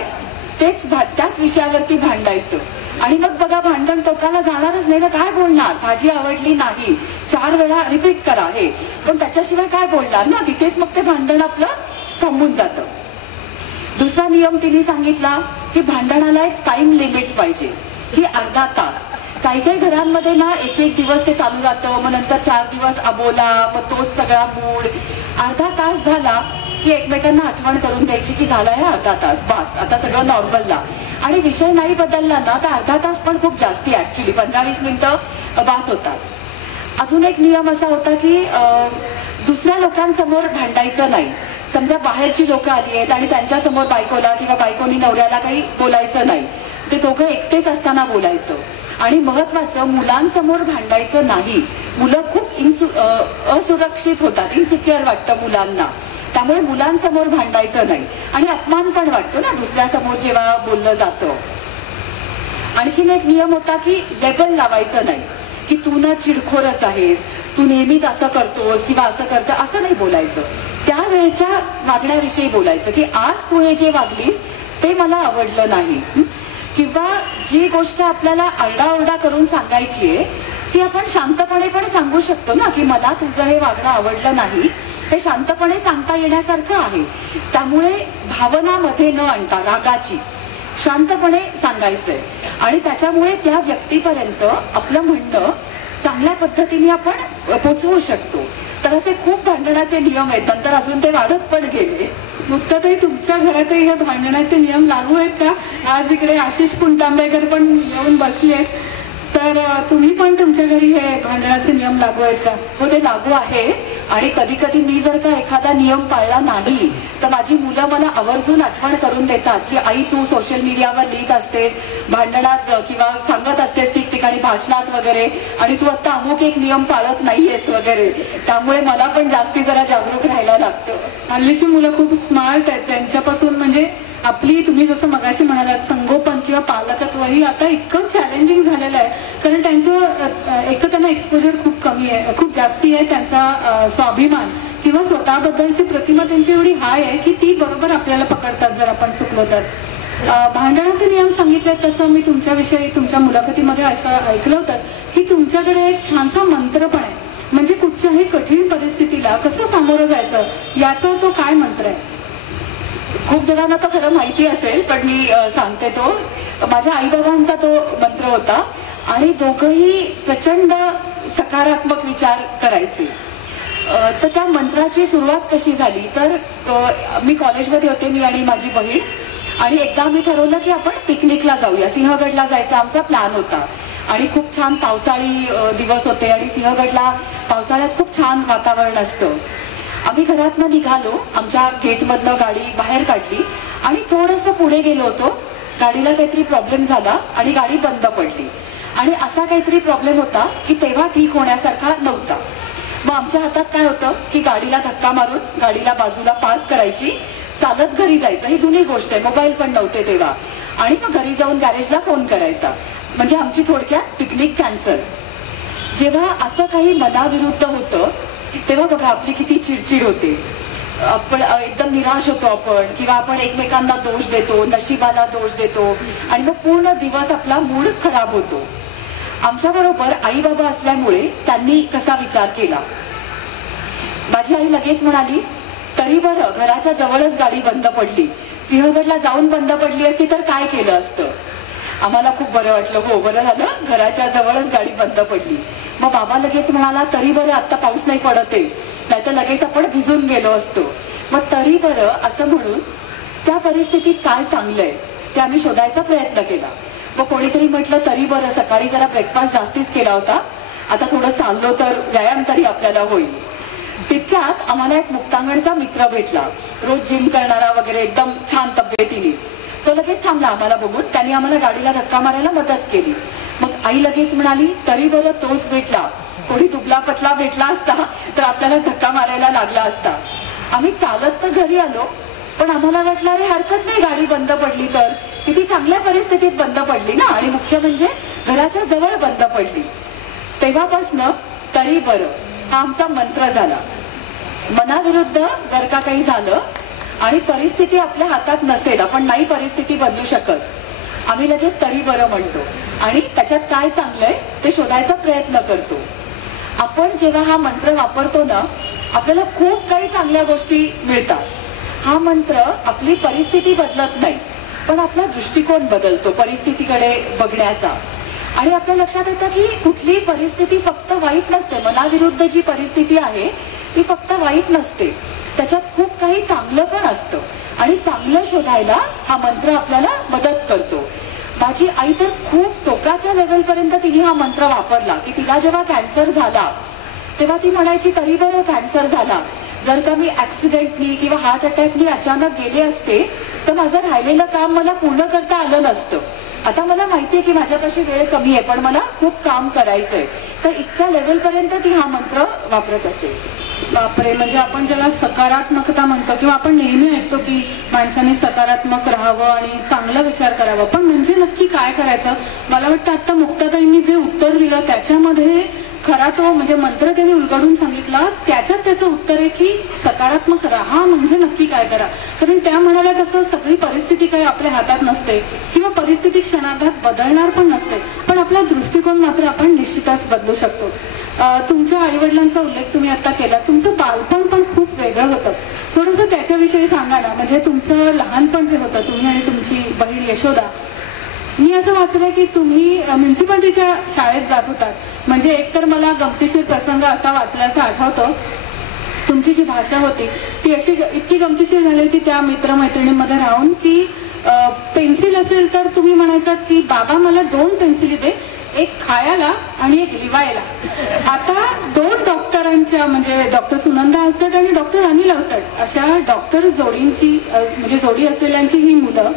त्याच विषयावरती भांडायचं. आणि मग बघा भांडण टोकाला जाणारच नाही ना, काय बोलणार? भाजी आवडली नाही 4 वेळा रिपीट करा हे, पण त्याच्याशिवाय काय बोलणार ना, तिथेच मग ते भांडण आपलं थांबून जातं. दुसरा नियम तिने सांगितला की भांडणाला एक टाइम लिमिट पाहिजे, की अर्धा तास. काही काही घरांमध्ये ना एक दिवस ते चालू राहतं, मग नंतर 4 दिवस अबोला, मग तोच सगळा मूड. अर्धा तास झाला की एकमेकांना आठवण करून द्यायची की झालाय अर्धा तास, बस आता सगळं नॉर्मलला. आणि विषय नाही बदलला ना तर अर्धा तास पण खूप जास्ती, ऍक्च्युली 15-20 मिनिटं बास होतात. अजून एक नियम असा होता की दुसऱ्या लोकांसमोर भांडायचं नाही. समजा बाहेरची लोक आली आहेत आणि त्यांच्यासमोर बायकोला किंवा बायकोनी नवऱ्याला काही बोलायचं नाही, ते दोघं एकटेच असताना बोलायचं. आणि महत्वाचं, मुलांसमोर भांडायचं नाही. मुलं खूप असुरक्षित होतात, इन्सिक्युअर वाटतं मुलांना, त्यामुळे मुलांसमोर भांडायचं नाही. आणि अपमान पण वाटतो ना दुसऱ्यासमोर जेव्हा बोललं जातं. आणखीन एक नियम होता की लेबल लावायचं नाही, की तू ना चिडखोरच आहेस, तू नेहमीच असं करतोस किंवा असं करतं, असं नाही बोलायचं. त्यावेळेच्या वागण्याविषयी बोलायचं की आज तू हे जे वागलीस ते मला आवडलं नाही. किंवा जी गोष्ट आपल्याला आरडाओरडा करून सांगायची आहे ती आपण शांतपणे पण सांगू शकतो ना, की मला तुझं हे वागणं आवडलं नाही, हे शांतपणे सांगता येण्यासारखं आहे. त्यामुळे भावनामध्ये न आणता रागाची शांतपणे सांगायचंय आणि त्याच्यामुळे त्या व्यक्तीपर्यंत आपलं म्हणणं चांगल्या पद्धतीने आपण पोचवू शकतो. तर असे खूप भांडणाचे नियम आहेत, नंतर अजून ते वाढत पण गेले. मुक्ताताई, तुमच्या घरातही हे भांडणाचे नियम लागू आहेत का? आज इकडे आशिष पुणतांबेकर पण येऊन बसले आहेत, तर तुम्ही पण तुमच्या घरी हे भांडणाचे नियम लागू आहेत का? हो, ते लागू आहे. आणि कधी कधी मी जर का एखादा नियम पाळला नाही तर माझी मुलं मला आवर्जून आठवण करून देतात की आई तू सोशल मीडियावर लिहित असतेस, भांडणात किंवा सांगत असतेस ठिकठिकाणी भाषणात वगैरे, आणि तू आता अमुक एक नियम पाळत नाहीयेस वगैरे. त्यामुळे मला पण जास्ती जरा जागरूक राहायला लागतं. हल्लीची मुलं खूप स्मार्ट आहेत, त्यांच्यापासून म्हणजे आपली, तुम्ही जसं मगाशी म्हणालात, संगोपन किंवा पालकत्वही आता इतकं चॅलेंजिंग झालेलं आहे. कारण त्यांचं एक तर त्यांना एक्सपोजर खूप कमी आहे, खूप जास्ती आहे. त्यांचा स्वाभिमान किंवा स्वतःबद्दलची प्रतिमा त्यांची एवढी हाय आहे की ती बरोबर आपल्याला पकडतात जर आपण चुकलो तर. भांडणाचे नियम सांगितले तसं मी तुमच्याविषयी तुमच्या मुलाखतीमध्ये असं ऐकलं होतं की तुमच्याकडे एक छानसा मंत्र पण आहे, म्हणजे कुठच्याही कठीण परिस्थितीला कसं सामोरं जायचं याचा तो काय मंत्र आहे? खूप जणांना तर खरं माहिती असेल, पण मी सांगते. तो माझ्या आईबाबांचा तो मंत्र होता आणि दोघंही प्रचंड सकारात्मक विचार करायचे. तर त्या मंत्राची सुरुवात कशी झाली तर मी कॉलेजमध्ये होते, मी आणि माझी बहीण, आणि एकदा आम्ही ठरवलं की आपण पिकनिकला जाऊया. सिंहगडला जायचा आमचा प्लॅन होता आणि खूप छान पावसाळी दिवस होते आणि सिंहगडला पावसाळ्यात खूप छान वातावरण असतं. आम्ही घरातनं निघालो, आमच्या गेटमधनं गाडी बाहेर काढली आणि थोडंसं पुढे गेलो होतो. गाडीला काहीतरी प्रॉब्लेम झाला आणि गाडी बंद पडली. आणि असा काहीतरी प्रॉब्लेम होता की तेव्हा ठीक होण्यासारखा नव्हता. मग आमच्या हातात काय होतं की गाडीला धक्का मारून गाडीला बाजूला पार्क करायची, चालत घरी जायचं. ही जुनी गोष्ट आहे, मोबाईल पण नव्हते तेव्हा. आणि मग घरी जाऊन गॅरेजला फोन करायचा, म्हणजे आमची थोडक्यात पिकनिक कॅन्सल. जेव्हा असं काही मनाविरुद्ध होतं तेव्हा बघा आपली किती चिडचिड होते, आपण एकदम निराश होतो आपण, किंवा आपण एकमेकांना दोष देतो, नशिबाला दोष देतो आणि मग पूर्ण दिवस आपला मूड खराब होतो. आमच्या बरोबर आई बाबा असल्यामुळे त्यांनी कसा विचार केला. माझी आई लगेच म्हणाली, तरी बरं घराच्या जवळच गाडी बंद पडली, सिंहगडला जाऊन बंद पडली असती तर काय केलं असतं. आम्हाला खूप बरं वाटलं, हो बरं झालं घराच्या जवळच गाडी बंद पडली. मग बाबा लगेच म्हणाला, तरी बरं आता पाऊस नाही पडत आहे, नाहीतर लगेच आपण भिजून गेलो असतो. मग तरी बरं असं म्हणून त्या परिस्थितीत काय चांगलंय ते आम्ही शोधायचा प्रयत्न केला. मग कोणीतरी म्हटलं, तरी बरं सकाळी जरा ब्रेकफास्ट जास्तीच केला होता, आता थोडं चाललो तर व्यायाम तरी आपल्याला होईल. तितक्यात आम्हाला एक मुक्तांगणचा मित्र भेटला, रोज जिम करणारा वगैरे, एकदम छान तब्येतीने. तो लगेच थांबला आम्हाला बघून, त्यांनी आम्हाला गाडीला धक्का मारायला मदत केली. मग आई लगेच म्हणाली, तरी बरं तोच भेटला, कोणी दुबला पतला भेटला असता तर आपल्याला धक्का मारायला लागला असता. आम्ही चालत तर घरी आलो, पण आम्हाला वाटलं अरे हरकत नाही गाडी बंद पडली तर, किती चांगल्या परिस्थितीत बंद पडली ना, आणि मुख्य म्हणजे घराच्या जवळ बंद पडली. तेव्हापासनं तरी बरं हा आमचा मंत्र झाला. मनाविरुद्ध जर का काही झालं आणि परिस्थिती आपल्या हातात नसेल, आपण नाही परिस्थिती बदलू शकत, आम्ही लगेच तरी बरं म्हणतो आणि त्याच्यात काय चांगलंय ते शोधायचा प्रयत्न करतो. आपण जेव्हा हा मंत्र वापरतो ना, आपल्याला खूप काही चांगल्या गोष्टी मिळतात. हा मंत्र आपली परिस्थिती बदलत नाही, पण आपला दृष्टिकोन बदलतो परिस्थितीकडे बघण्याचा. आणि आपल्या लक्षात येतं की कुठली परिस्थिती फक्त वाईट नसते, मनाविरुद्ध जी परिस्थिती आहे ती फक्त वाईट नसते, त्याच्यात खूप काही चांगलं पण असतं. आणि चांगलं शोधायला हा मंत्र आपल्याला मदत करतो. माझी आई तर खूप टोकाच्या लेवलपर्यंत तिने हा मंत्र वापरला की तिला जेव्हा कॅन्सर झाला तेव्हा ती म्हणायची तरी बरं कॅन्सर झाला, जर का मी ऍक्सिडेंटनी किंवा हार्ट अटॅकनी अचानक गेले असते तर माझं राहिलेलं काम मला पूर्ण करता आलं नसतं. आता मला माहितीये की माझ्यापाशी वेळ कमी आहे पण मला खूप काम करायचंय. तर इतक्या लेवलपर्यंत ती हा मंत्र वापरत असेल. बापरे, म्हणजे आपण ज्याला सकारात्मकता म्हणतो किंवा आपण नेहमी ऐकतो की माणसाने सकारात्मक राहावं आणि चांगला विचार करावा, पण म्हणजे नक्की काय करायचं? मला वाटतं आता मुक्ताताईंनी जे उत्तर दिलं त्याच्यामध्ये खरा तो म्हणजे मंत्र त्यांनी उलगडून सांगितला, त्याच्यात त्याचं उत्तर आहे की सकारात्मक राहा म्हणजे नक्की काय करा. कारण त्या म्हणाल्या कसं सगळी परिस्थिती काही आपल्या हातात नसते किंवा परिस्थिती क्षणार्धात बदलणार पण नसते, पण आपला दृष्टिकोन मात्र आपण निश्चितच बदलू शकतो. तुमच्या आईवडिलांचा उल्लेख तुम्ही आता केला, तुमचं बालपण पण खूप वेगळं होतं. थोडंसं त्याच्याविषयी सांगा ना. म्हणजे तुमचं लहानपण जे होतं, तुम्ही आणि तुमची बहीण यशोदा, मी असं वाचलंय की तुम्ही म्युन्सिपाल्टीच्या शाळेत जात होतात. म्हणजे एकतर मला गमतीशीर प्रसंग असा वाचल्याचा आठवतो, तुमची जी भाषा होती ती अशी इतकी गमतीशीर झाली की त्या मित्रमैत्रिणींमध्ये राहून की पेन्सिल असेल तर तुम्ही म्हणायचात की बाबा मला 2 पेन्सिली दे, एक खायला आणि एक लिवायला. आता 2 डॉक्टरांच्या म्हणजे डॉक्टर सुनंदा अवचट आणि डॉक्टर अनिल अवचट अशा डॉक्टर जोडींची म्हणजे जोडी असलेल्यांची ही मुलं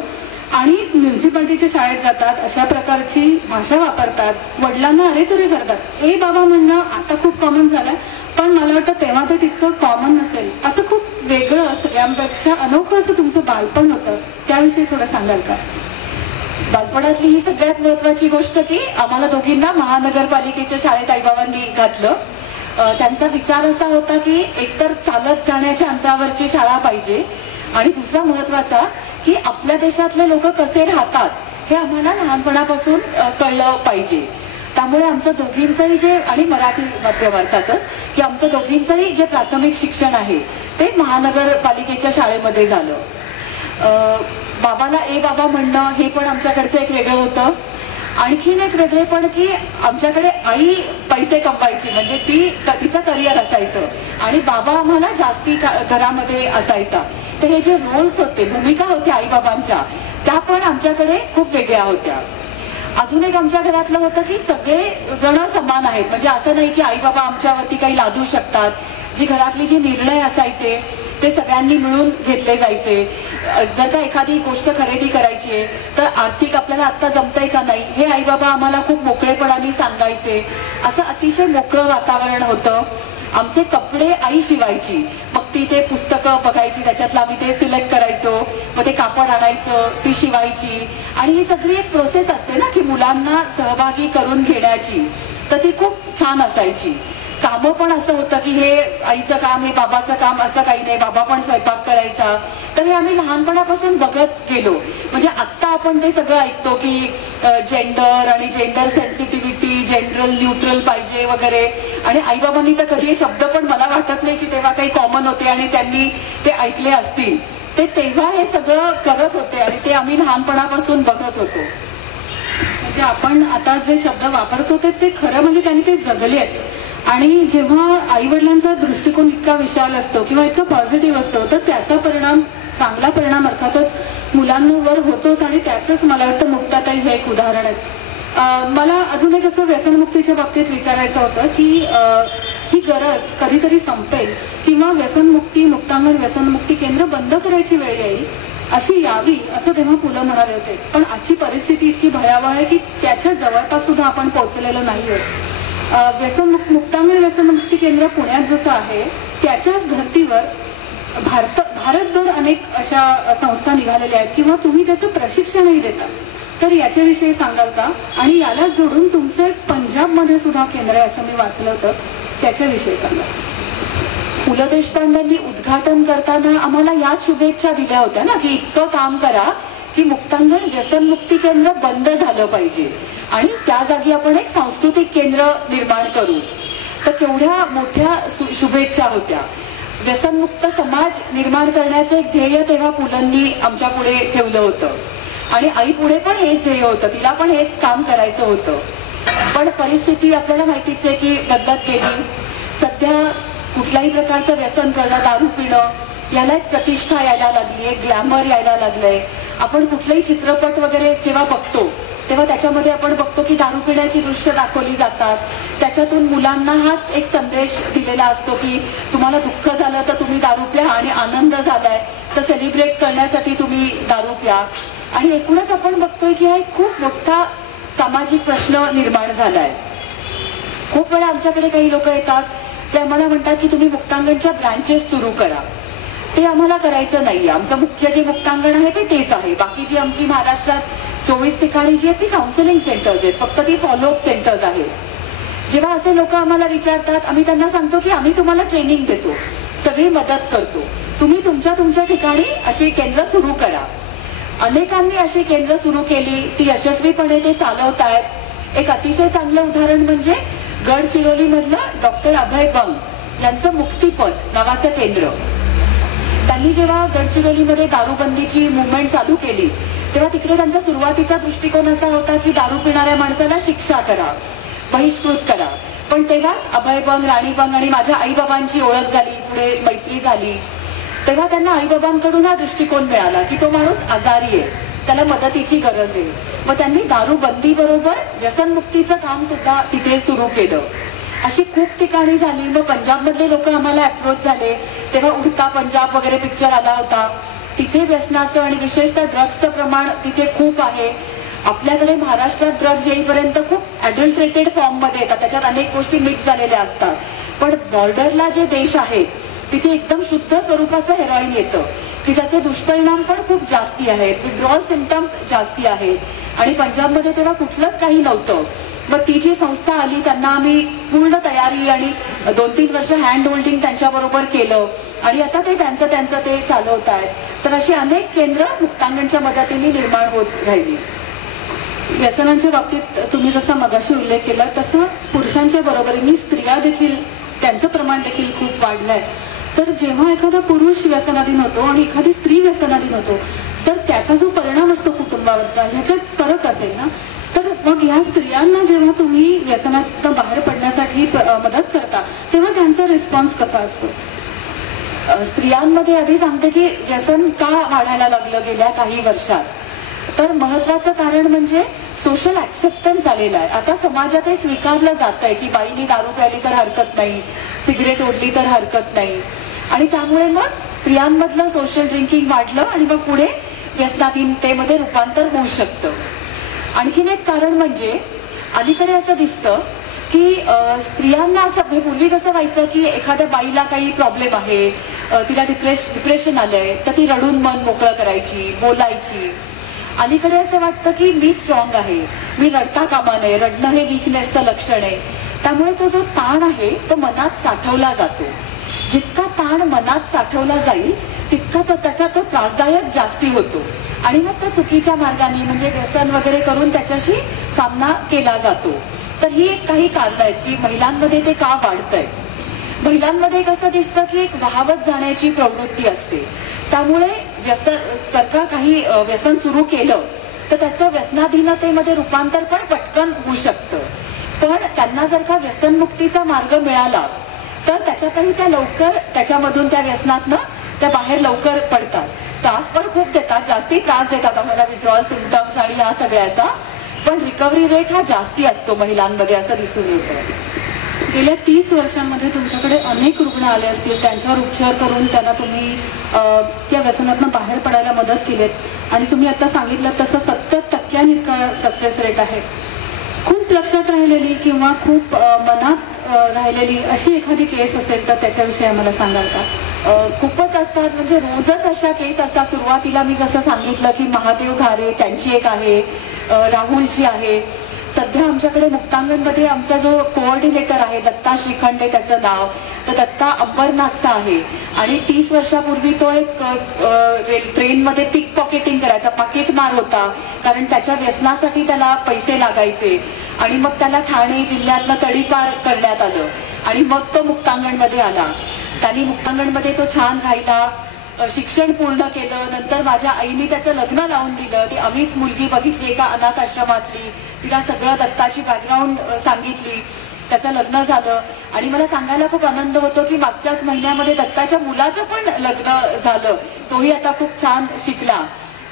आणि म्युन्सिपाल्टीच्या शाळेत जातात, अशा प्रकारची भाषा वापरतात, वडिलांना अरे तुरे करतात. हे बाबा म्हणणं आता खूप कॉमन झालंय, पण मला वाटतं तेव्हा ते तितकं कॉमन नसेल. असं खूप वेगळं सगळ्यांपेक्षा अनोखं असं तुमचं बालपण होतं, त्याविषयी थोडं सांगाल का? बालपणातली ही सगळ्यात महत्वाची गोष्ट की आम्हाला दोघींना महानगरपालिकेच्या शाळेत आईबाबांनी घातलं. त्यांचा विचार असा होता की एकतर चालत जाण्याच्या अंतरावरची शाळा पाहिजे आणि दुसरा महत्वाचा की आपल्या देशातले लोक कसे राहतात हे आम्हाला लहानपणापासून कळलं पाहिजे. त्यामुळे आमचं दोघींचंही जे आणि मराठी माध्यमार्थातच की आमचं दोघींचंही जे प्राथमिक शिक्षण आहे ते महानगरपालिकेच्या शाळेमध्ये झालं. बाबाला ए बाबा म्हणणं हे पण आमच्याकडचं एक वेगळं होतं. आणखीन एक वेगळे पण की आमच्याकडे आई पैसे कमवायची म्हणजे तिचं करिअर असायचं आणि बाबा आम्हाला जास्ती घरामध्ये असायचा. तर हे जे रोल्स होते, भूमिका होत्या आई बाबांच्या, त्या पण आमच्याकडे खूप वेगळ्या होत्या. अजून एक आमच्या घरातलं होतं की सगळे जण समान आहेत. म्हणजे असं नाही की आई बाबा आमच्यावरती काही लादू शकतात. जी घरातली जी निर्णय असायचे ते सगळ्यांनी मिळून घेतले जायचे. जर का एखादी गोष्ट खरेदी करायची आहे तर आर्थिक आपल्याला आत्ता जमतंय का नाही हे आई बाबा आम्हाला खूप मोकळेपणाने सांगायचे. असं अतिशय मोकळं वातावरण होतं. आमचे कपडे आई शिवायची, मग ती ते पुस्तकं बघायची, त्याच्यातलं आम्ही ते सिलेक्ट करायचो, मग ते कापड आणायचं, ती शिवायची. आणि ही सगळी एक प्रोसेस असते ना की मुलांना सहभागी करून घेण्याची, तर ती खूप छान असायची. कामं पण असं होतं की हे आईचं काम हे बाबाचं काम असं काही नाही, बाबा पण स्वयंपाक करायचा. तर हे आम्ही लहानपणापासून बघत गेलो. म्हणजे आत्ता आपण ते सगळं ऐकतो की जेंडर आणि जेंडर सेन्सिटिव्हिटी, जनरल न्यूट्रल पाहिजे वगैरे, आणि आईबाबांनी तर कधी हे शब्द पण मला वाटत नाही की तेव्हा काही कॉमन होते आणि त्यांनी ते ऐकले असतील. ते तेव्हा हे सगळं करत होते आणि ते आम्ही लहानपणापासून बघत होतो. म्हणजे आपण आता जे शब्द वापरत होते ते खरं म्हणजे त्यांनी ते जगले आहेत. आणि जेव्हा आई वडिलांचा दृष्टिकोन इतका विशाल असतो किंवा इतका पॉझिटिव्ह असतो तर त्याचा परिणाम, चांगला परिणाम अर्थातच मुलांवर होतोच. आणि त्याचंच मला वाटतं मुक्ताताई हे एक उदाहरण आहे. मला अजून एक असं व्यसनमुक्तीच्या बाबतीत विचारायचं होतं की ही गरज कधीतरी संपेल किंवा व्यसनमुक्ती, मुक्तांगण व्यसनमुक्ती केंद्र बंद करायची वेळ येईल अशी यावी असं तेव्हा पुलं म्हणाले होते. पण आजची परिस्थिती इतकी भयावह आहे की त्याच्या जवळपास सुद्धा आपण पोहोचलेलो नाही आहोत. मुक्तांगण व्यसनमुक्ती केंद्र पुण्यात जसं आहे त्याच्याच धर्तीवर भारतभर अनेक अशा संस्था निघालेल्या आहेत किंवा तुम्ही त्याचं प्रशिक्षणही देता. तर याच्याविषयी सांगाल का? आणि याला जोडून तुमचं एक पंजाबमध्ये सुद्धा केंद्र आहे असं मी वाचलं होतं, त्याच्याविषयी सांगा. पु ल देशपांडेंनी उद्घाटन करताना आम्हाला या शुभेच्छा दिल्या होत्या ना की इतकं काम करा की मुक्तांगण व्यसनमुक्ती केंद्र बंद झालं पाहिजे आणि त्या जागी आपण एक सांस्कृतिक केंद्र निर्माण करू. तर केवढ्या मोठ्या शुभेच्छा होत्या. व्यसनमुक्त समाज निर्माण करण्याचं एक ध्येय तेव्हा पुलंनी आमच्या पुढे ठेवलं होतं आणि आई पुढे पण हेच ध्येय होतं, तिला पण हेच काम करायचं होतं. पण परिस्थिती आपल्याला माहितीच आहे की बदलत गेली. सध्या कुठल्याही प्रकारचं व्यसन करणं, दारू पिणं याला एक प्रतिष्ठा यायला लागली, एक ग्लॅमर यायला लागलंय. आपण कुठलेही चित्रपट वगैरे जेव्हा बघतो तेव्हा त्याच्यामध्ये आपण बघतो की दारू पिण्याची दृश्य दाखवली जातात. त्याच्यातून मुलांना हाच एक संदेश दिलेला असतो की तुम्हाला दुःख झालं तर तुम्ही दारू प्या, आणि आनंद झालाय तर सेलिब्रेट करण्यासाठी तुम्ही दारू प्या. आणि एकूणच आपण बघतोय की हा एक खूप मोठा सामाजिक प्रश्न निर्माण झालाय. खूप वेळा आमच्याकडे काही लोक येतात, ते आम्हाला म्हणतात की तुम्ही मुक्तांगणच्या ब्रँचेस सुरू करा. ते आम्हाला करायचं नाहीये. आमचं मुख्य जे मुक्तांगण आहे ते तेच आहे. बाकी जी आमची महाराष्ट्रात 24 ठिकाणी जी आहेत ती काउन्सिलिंग सेंटर्स आहेत, फक्त ती फॉलोअप सेंटर्स आहेत. जेव्हा असे लोक आम्हाला विचारतात, आम्ही त्यांना सांगतो की आम्ही तुम्हाला ट्रेनिंग देतो, सगळी मदत करतो, तुम्ही तुमच्या ठिकाणी अशी केंद्र सुरू करा. अनेकांनी अशी केंद्र सुरू केली, ती यशस्वीपणे ते चालवत आहेत. एक अतिशय चांगलं उदाहरण म्हणजे गडचिरोली मधलं डॉक्टर अभय बंग यांचं मुक्तिपथ नावाचं केंद्र. त्यांनी जेव्हा गडचिरोलीमध्ये दारूबंदीची मुवमेंट चालू केली तेव्हा तिकडे त्यांचा सुरुवातीचा दृष्टिकोन असा होता की दारू पिणाऱ्या माणसाला शिक्षा करा, बहिष्कृत करा. पण तेव्हाच अभय बंग, राणी बंग आणि माझ्या आईबाबांची ओळख झाली, पुढे मैत्री झाली. तेव्हा त्यांना आईबाबांकडून हा दृष्टिकोन मिळाला की तो माणूस आजारी आहे, त्याला मदतीची गरज आहे. मग त्यांनी दारूबंदी बरोबर व्यसनमुक्तीचं काम सुद्धा तिथे सुरू केलं. अशी खूप ठिकाणी झाली. मग पंजाबमधले लोक आम्हाला अप्रोच झाले, तेव्हा उडता पंजाब वगैरे पिक्चर आला होता. तिथे व्यसनाचं आणि विशेषतः ड्रग्सचं प्रमाण तिथे खूप आहे. आपल्याकडे महाराष्ट्रात ड्रग्स येईपर्यंत खूप ॲडल्ट्रेटेड फॉर्ममध्ये येतात, त्याच्यात अनेक गोष्टी मिक्स झालेल्या असतात. पण बॉर्डरला जे देश आहेत तिथे एकदम शुद्ध स्वरूपाचं हेरॉईन येतं की ज्याचे दुष्परिणाम पण खूप जास्ती आहेत, विड्रॉल सिम्पटम्स जास्ती आहेत. आणि पंजाबमध्ये तेव्हा कुठलंच काही नव्हतं. मग ती जी संस्था आली त्यांना आम्ही पूर्ण तयारी आणि 2-3 वर्ष हँड होल्डिंग त्यांच्याबरोबर केलं आणि आता ते त्यांचं ते चालवत आहेत. तर अशी अनेक केंद्र मुक्तांगणच्या मदतीने निर्माण होत राहिली. व्यसनांच्या बाबतीत तुम्ही जसा मगाशी उल्लेख केला तसं पुरुषांच्या बरोबरीने स्त्रिया देखील, त्यांचं प्रमाण देखील खूप वाढलंय. तर जेव्हा एखादा पुरुष व्यसनाधीन होतो आणि एखादी स्त्री व्यसनाधीन होतो तर त्याचा जो परिणाम असतो कुटुंबावरचा ह्याच्यात फरक असेल ना. तर मग ह्या स्त्रियांना जेव्हा तुम्ही व्यसनातून बाहेर पडण्यासाठी मदत करता तेव्हा त्यांचा रिस्पॉन्स कसा असतो? स्त्रियांमध्ये आधी सांगते की व्यसन का वाढायला लागलं गेल्या काही वर्षात. तर महत्वाचं कारण म्हणजे सोशल ऍक्सेप्टन्स झालेला आहे. आता समाजात हे स्वीकारलं जात आहे की बाईनी दारू प्यायली तर हरकत नाही, सिगरेट ओढली तर हरकत नाही. आणि त्यामुळे मग स्त्रियांमधलं सोशल ड्रिंकिंग वाढलं आणि मग पुढे व्यसनाधीनतेमध्ये रूपांतर होऊ शकतं. आणखीन एक कारण म्हणजे अलीकडे असं दिसतं की स्त्रियांना असं पूर्वी कसं व्हायचं की एखाद्या बाईला काही प्रॉब्लेम आहे, तिला डिप्रेशन आलंय तर ती रडून मन मोकळं करायची, बोलायची. अलीकडे असं वाटतं की मी स्ट्रॉंग आहे, मी रडता कामा नये, रडणं हे वीकनेसचं लक्षण आहे. त्यामुळे तो जो ताण आहे तो मनात साठवला जातो. जितका ताण मनात साठवला जाईल तितका त्याचा तो त्रासदायक जास्ती होतो आणि मग तो चुकीच्या मार्गाने म्हणजे व्यसन वगैरे करून त्याच्याशी सामना केला जातो. तर ही काही कारण आहेत की महिलांमध्ये ते का वाढतंय. महिलांमध्ये कसं दिसतं की एक वाहवत जाण्याची प्रवृत्ती असते. त्यामुळे सरकार काही व्यसन सुरू केलं तर त्याचं व्यसनाधीनतेमध्ये रूपांतर पण पटकन होऊ शकतं. पण त्यांना जर का व्यसनमुक्तीचा मार्ग मिळाला तर त्याच्यातही त्या लवकर त्याच्यामधून त्या व्यसनातनं त्या बाहेर लवकर पडतात. त्रास पण खूप देतात, जास्ती त्रास देतात आम्हाला विड्रॉल सिम्पटम्स आणि या सगळ्याचा, पण रिकव्हरी रेट हा जास्ती असतो महिलांमध्ये असं दिसून येतं. गेल्या 30 वर्षांमध्ये तुमच्याकडे अनेक रुग्ण आले असतील, त्यांच्यावर उपचार करून त्यांना तुम्ही त्या व्यसनातून बाहेर पडायला मदत केलीत आणि तुम्ही आता सांगितलं तसं 70% इतका सक्सेस रेट आहे. खूप लक्षात राहिलेली किंवा खूप मनात राहिलेली अशी एखादी केस असेल तर त्याच्याविषयी आम्हाला सांगाल का? खूपच असतात, म्हणजे रोजच अशा केस असतात. सुरुवातीला मी जसं सांगितलं की महादेव घारे त्यांची एक आहे, राहुलची आहे. सध्या आमच्याकडे मुक्तांगणमध्ये आमचा जो कोऑर्डिनेटर आहे दत्ता श्रीखंडे त्याचं नाव, तर दत्ता अंबरनाथचा आहे. आणि 30 वर्षापूर्वी तो एक ट्रेनमध्ये पिक पॉकेटिंग करायचा, पाकिटमार होता, कारण त्याच्या व्यसनासाठी त्याला पैसे लागायचे. आणि मग त्याला ठाणे जिल्ह्यातनं तडीपार करण्यात आलं आणि मग तो मुक्तांगणमध्ये आला. त्यांनी मुक्तांगणमध्ये तो छान राहिला, शिक्षण पूर्ण केलं. नंतर माझ्या आईने त्याचं लग्न लावून दिलं. ती आम्हीच मुलगी बघितली एका अनाथ आश्रमातली, तिला सगळं दत्ताची बॅकग्राऊंड सांगितली. त्याचं लग्न झालं आणि मला सांगायला खूप आनंद होतो की मागच्याच महिन्यामध्ये दत्ताच्या मुलाचं पण लग्न झालं, तोही आता खूप छान शिकला.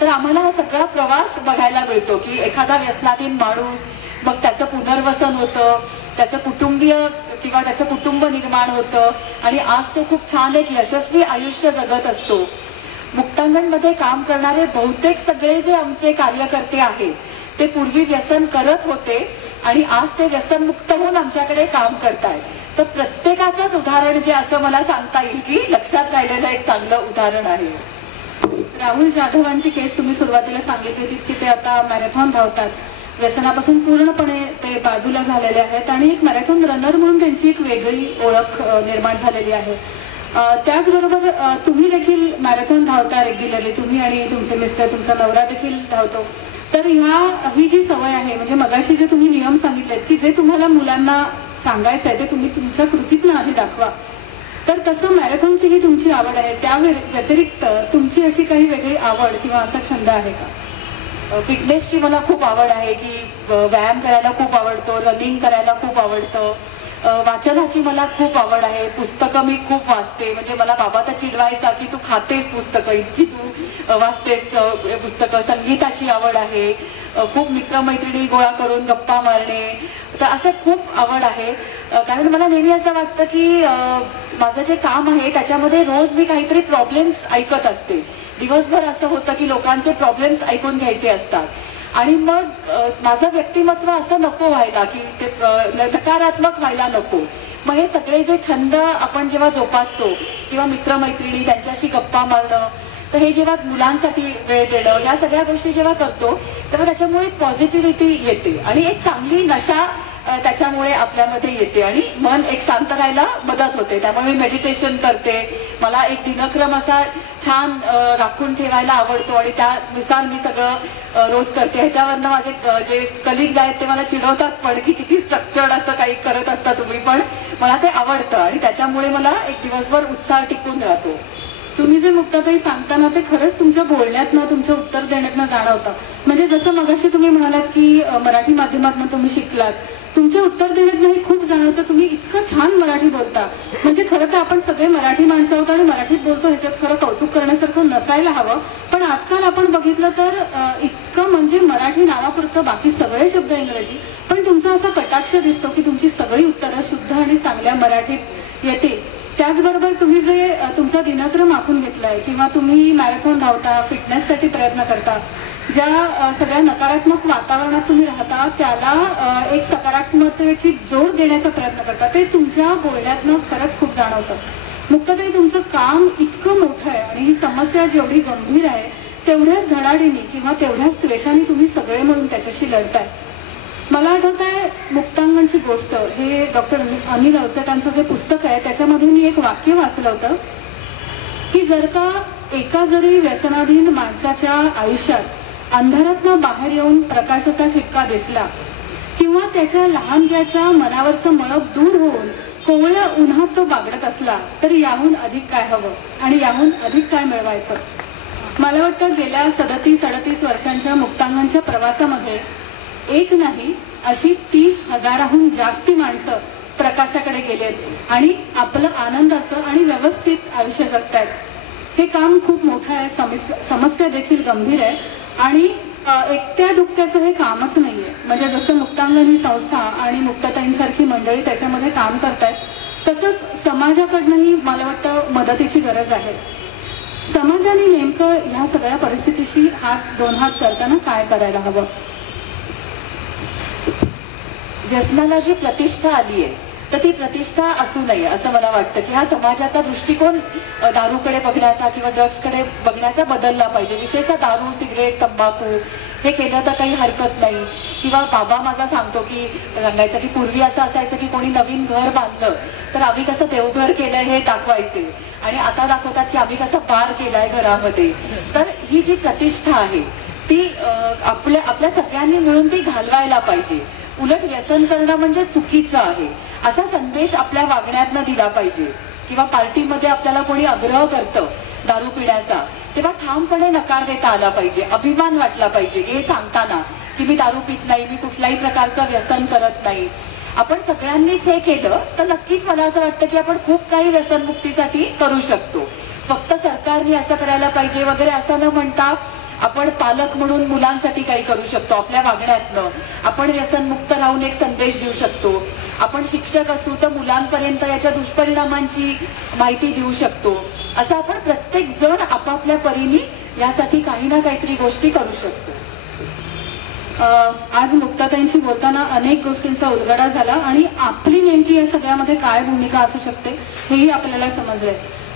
तर आम्हाला हा सगळा प्रवास बघायला मिळतो की एखादा व्यसनाधीन माणूस, मग त्याचं पुनर्वसन होतं, त्याचं कुटुंबीय किंवा त्याचं कुटुंब निर्माण होतं आणि आज तो खूप छान एक यशस्वी आयुष्य जगत असतो. मुक्तांगणमध्ये काम करणारे बहुतेक सगळे जे आमचे कार्यकर्ते आहेत ते पूर्वी व्यसन करत होते आणि आज ते व्यसनमुक्त होऊन आमच्याकडे काम करतायत. तर प्रत्येकाचंच उदाहरण जे असं मला सांगता येईल की लक्षात राहिलेलं एक चांगलं उदाहरण आहे. राहुल जाधवांची केस तुम्ही सुरुवातीला सांगितली होती की ते आता मॅरेथॉन धावतात, व्यसनापासून पूर्णपणे ते बाजूला झालेले आहेत आणि एक मॅरेथॉन रनर म्हणून त्यांची एक वेगळी ओळख निर्माण झालेली आहे. त्याचबरोबर तुम्ही देखील मॅरेथॉन धावता रेग्युलरली, तुम्ही आणि तुमचे मिस्टर, तुमचा नवरा देखील धावतो. तर ही जी सवय आहे, म्हणजे मगाशी जे तुम्ही नियम सांगितलेत की जे तुम्हाला मुलांना सांगायचं आहे ते तुम्ही तुमच्या कृतीतनं आधी दाखवा, तर तसं मॅरेथॉनची ही तुमची आवड आहे. त्या व्यतिरिक्त तुमची अशी काही वेगळी आवड किंवा असा छंद आहे का? फिटनेसची मला खूप आवड आहे की व्यायाम करायला खूप आवडतो, रनिंग करायला खूप आवडतं, वाचनाची मला खूप आवड आहे, पुस्तकं मी खूप वाचते. म्हणजे मला बाबा तर चिडवायचा की तू खातेस पुस्तकं, इतकी तू वाचतेस पुस्तकं. संगीताची आवड आहे, खूप मित्रमैत्रिणी गोळा करून गप्पा मारणे, तर असं खूप आवड आहे. कारण मला नेहमी असं वाटतं की माझं जे काम आहे त्याच्यामध्ये रोज मी काहीतरी प्रॉब्लेम्स ऐकत असते. दिवसभर असं होतं की लोकांचे प्रॉब्लेम्स ऐकून घ्यायचे असतात आणि मग माझं व्यक्तिमत्व असं नको व्हायला की ते नकारात्मक व्हायला नको. मग हे सगळे जे छंद आपण जेव्हा जोपासतो किंवा मित्रमैत्रिणी त्यांच्याशी गप्पा मारणं, तर हे जेव्हा मुलांसाठी वेळ देणं, या सगळ्या गोष्टी जेव्हा करतो तेव्हा त्याच्यामुळे पॉझिटिव्हिटी येते आणि एक चांगली नशा त्याच्यामुळे आपल्यामध्ये येते आणि मन एक शांत राहायला मदत होते. त्यामुळे मी मेडिटेशन करते, मला एक दिनक्रम असा छान राखून ठेवायला आवडतो आणि त्यानुसार मी सगळं रोज करते. ह्याच्यावरनं माझे जे कलिग्स आहेत ते मला चिडवतात पण की किती स्ट्रक्चर्ड असं काही करत असता तुम्ही, पण मला ते आवडतं आणि त्याच्यामुळे मला एक दिवसभर उत्साह टिकून राहतो. तुम्ही जे मुक्ताताई सांगताना ते खरंच तुमच्या बोलण्यातनं, तुमच्या उत्तर देण्यातनं जाणवतं. म्हणजे जसं मगाशी तुम्ही म्हणालात की मराठी माध्यमातून तुम्ही शिकलात, तुमच्या उत्तर देण्यातनंही खूप जाणवतं. तुम्ही इतकं छान मराठी बोलता, म्हणजे खरं तर आपण सगळे मराठी माणसं आहोत आणि मराठीत बोलतो, ह्याच्यात खरं कौतुक करण्यासारखं नसायला हवं. पण आजकाल आपण बघितलं तर इतकं म्हणजे मराठी नावापुरतं बाकी सगळे शब्द इंग्रजी, पण तुमचा असा कटाक्ष दिसतो की तुमची सगळी उत्तरं शुद्ध आणि चांगल्या मराठीत येते. त्याचबरोबर तुम्ही जे तुमचा दिनक्रम आखून घेतलाय किंवा तुम्ही मॅरेथॉन धावता, फिटनेससाठी प्रयत्न करता, ज्या सगळ्या नकारात्मक वातावरणात तुम्ही राहता त्याला एक सकारात्मकतेची जोड देण्याचा प्रयत्न करता, ते तुमच्या बोलण्यातनं खरंच खूप जाणवतं. मुक्ताताई, तुमचं काम इतकं मोठं आहे आणि ही समस्या जेवढी गंभीर आहे तेवढ्याच धडाडीने किंवा तेवढ्याच त्वेषाने तुम्ही सगळे म्हणून त्याच्याशी लढताय. मला आठवत आहे मुक्तांगणची गोष्ट, हे डॉक्टर अनिल अवचटांचं जे पुस्तक आहे त्याच्यामध्ये मी एक वाक्य वाचलं होतं की जर का एका जरी व्यसनाधीन माणसाच्या आयुष्यात अंधारातनं बाहेर येऊन प्रकाशाचा ठिपका दिसला किंवा त्याच्या लहानग्याच्या मनावरचं मळप दूर होऊन कोवळ्या उन्हात तो बागडत असला तर याहून अधिक काय हवं आणि याहून अधिक काय मिळवायचं. मला वाटतं गेल्या 37-38 वर्षांच्या मुक्तांगणच्या प्रवासामध्ये एक नाही अशी 30,000हून जास्ती माणसं प्रकाशाकडे गेलेत आणि आपलं आनंदाचं आणि व्यवस्थित आयुष्य जगतायत. हे काम खूप मोठं आहे, समस्या देखील गंभीर आहे आणि एकट्या दुकट्याचं हे कामच नाहीये. म्हणजे जसं मुक्तांगण ही संस्था आणि मुक्ताताईंसारखी मंडळी त्याच्यामध्ये काम करतायत, तसंच समाजाकडनंही मला वाटतं मदतीची गरज आहे. समाजाने नेमकं ह्या सगळ्या परिस्थितीशी दोन हात करताना काय करायला हवं? व्यसनाला जी प्रतिष्ठा आली आहे तर ती प्रतिष्ठा असू नये असं मला वाटतं की हा समाजाचा दृष्टिकोन दारूकडे बघण्याचा किंवा ड्रग्सकडे बघण्याचा बदलला पाहिजे. विशेषतः दारू, सिगरेट, तंबाखू हे केलं तर काही हरकत नाही. किंवा बाबा माझा सांगतो की सांगायचं की पूर्वी असं असायचं की कोणी नवीन घर बांधलं तर आम्ही कसं देवघर केलंय हे दाखवायचे आणि आता दाखवतात की आम्ही कसं पार केलाय घरामध्ये. तर ही जी प्रतिष्ठा आहे ती आपल्या सगळ्यांनी मिळून ती घालवायला पाहिजे. उलट व्यसन करणं म्हणजे चुकीचं आहे असा संदेश आपल्या वागण्यातनं दिला पाहिजे. किंवा पार्टीमध्ये आपल्याला कोणी आग्रह करतं दारू पिण्याचा तेव्हा ठामपणे नकार देता आला पाहिजे, अभिमान वाटला पाहिजे हे सांगताना की मी दारू पित नाही, मी कुठल्याही प्रकारचं व्यसन करत नाही. आपण सगळ्यांनीच हे केलं तर नक्कीच मला असं वाटतं की आपण खूप काही व्यसनमुक्तीसाठी करू शकतो. फक्त सरकारने असं करायला पाहिजे वगैरे असं न म्हणता आपण पालक म्हणून मुलांसाठी काही करू शकतो. आपल्या वागण्यातनं आपण व्यसनमुक्त राहून एक संदेश देऊ शकतो. आपण शिक्षक असू तर मुलांपर्यंत याच्या दुष्परिणामांची माहिती देऊ शकतो. असं आपण प्रत्येक जण आपापल्या परीने यासाठी काही ना काहीतरी गोष्टी करू शकतो. आज मुक्ताताईंशी बोलताना अनेक गोष्टींचा उलगडा झाला आणि आपली नेमकी या सगळ्यामध्ये काय भूमिका असू शकते हेही आपल्याला समजलंय.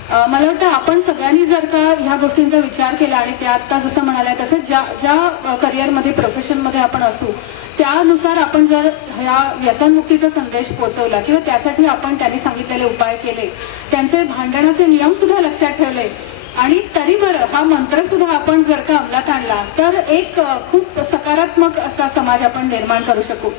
मला वाटतं आपण सगळ्यांनी जर का ह्या गोष्टींचा विचार केला आणि त्या आत्ता जसं म्हणाल्या तसं ज्या करिअरमध्ये प्रोफेशनमध्ये आपण असू त्यानुसार आपण जर ह्या व्यसनमुक्तीचा संदेश पोहोचवला किंवा त्यासाठी आपण त्यांनी सांगितलेले उपाय केले, त्यांचे भांडणाचे नियम सुद्धा लक्षात ठेवले आणि तरी बरं हा मंत्र सुद्धा आपण जर का अंमलात आणला तर एक खूप सकारात्मक असा समाज आपण निर्माण करू शकू.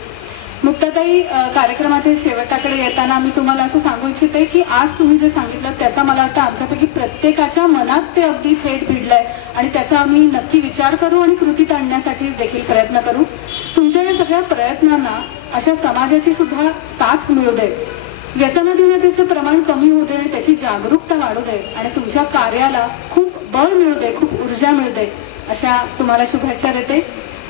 मुक्ताताई, कार्यक्रमाच्या शेवटाकडे येताना मी तुम्हाला असं सांगू इच्छिते की आज तुम्ही जे सांगितलं त्याचा मला वाटतं आमच्यापैकी प्रत्येकाच्या मनात ते अगदी थेट भिडलंय आणि त्याचा आम्ही नक्की विचार करू आणि कृतीत आणण्यासाठी देखील प्रयत्न करू. तुमच्या या सगळ्या प्रयत्नांना अशा समाजाची सुद्धा साथ मिळू दे, व्यसनाधीनतेचं प्रमाण कमी होऊ दे, त्याची जागरूकता वाढू दे आणि तुमच्या कार्याला खूप बळ मिळू दे, खूप ऊर्जा मिळू दे अशा तुम्हाला शुभेच्छा देते.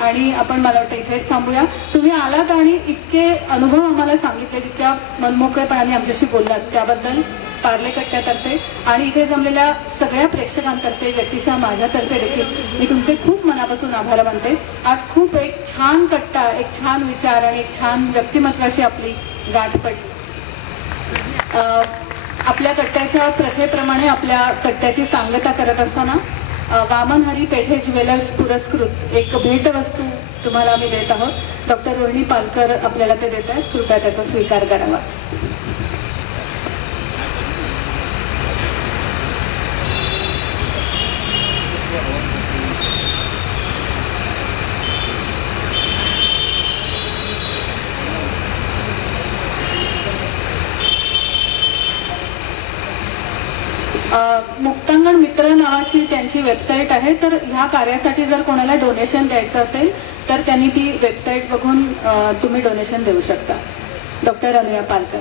आणि आपण मला वाटतं इथेच थांबूया. तुम्ही आलात आणि इतके अनुभव आम्हाला सांगितले, तितक्या मनमोकळेपणाने आमच्याशी बोललात त्याबद्दल पार्ले कट्ट्यातर्फे आणि इथे जमलेल्या सगळ्या प्रेक्षकांतर्फे, व्यक्तिशः माझ्यातर्फे देखील मी तुमचे खूप मनापासून आभार मानते. आज खूप एक छान कट्टा, एक छान विचार आणि एक छान व्यक्तिमत्वाशी आपली गाठ पडली. आपल्या कट्ट्याच्या प्रथेप्रमाणे आपल्या कट्ट्याची सांगता करत असताना वामन हरी पेठे ज्वेलर्स पुरस्कृत एक भेटवस्तू तुम्हाला आम्ही देत आहोत. डॉक्टर रोहिणी पालकर आपल्याला ते देत आहेत. कृपया त्याचा स्वीकार करावा. मुक्तांगण मित्र नावाची त्यांची वेबसाईट आहे. तर ह्या कार्यासाठी जर कोणाला डोनेशन द्यायचं असेल तर त्यांनी ती वेबसाईट बघून तुम्ही डोनेशन देऊ शकता. डॉक्टर अनुया पालकर.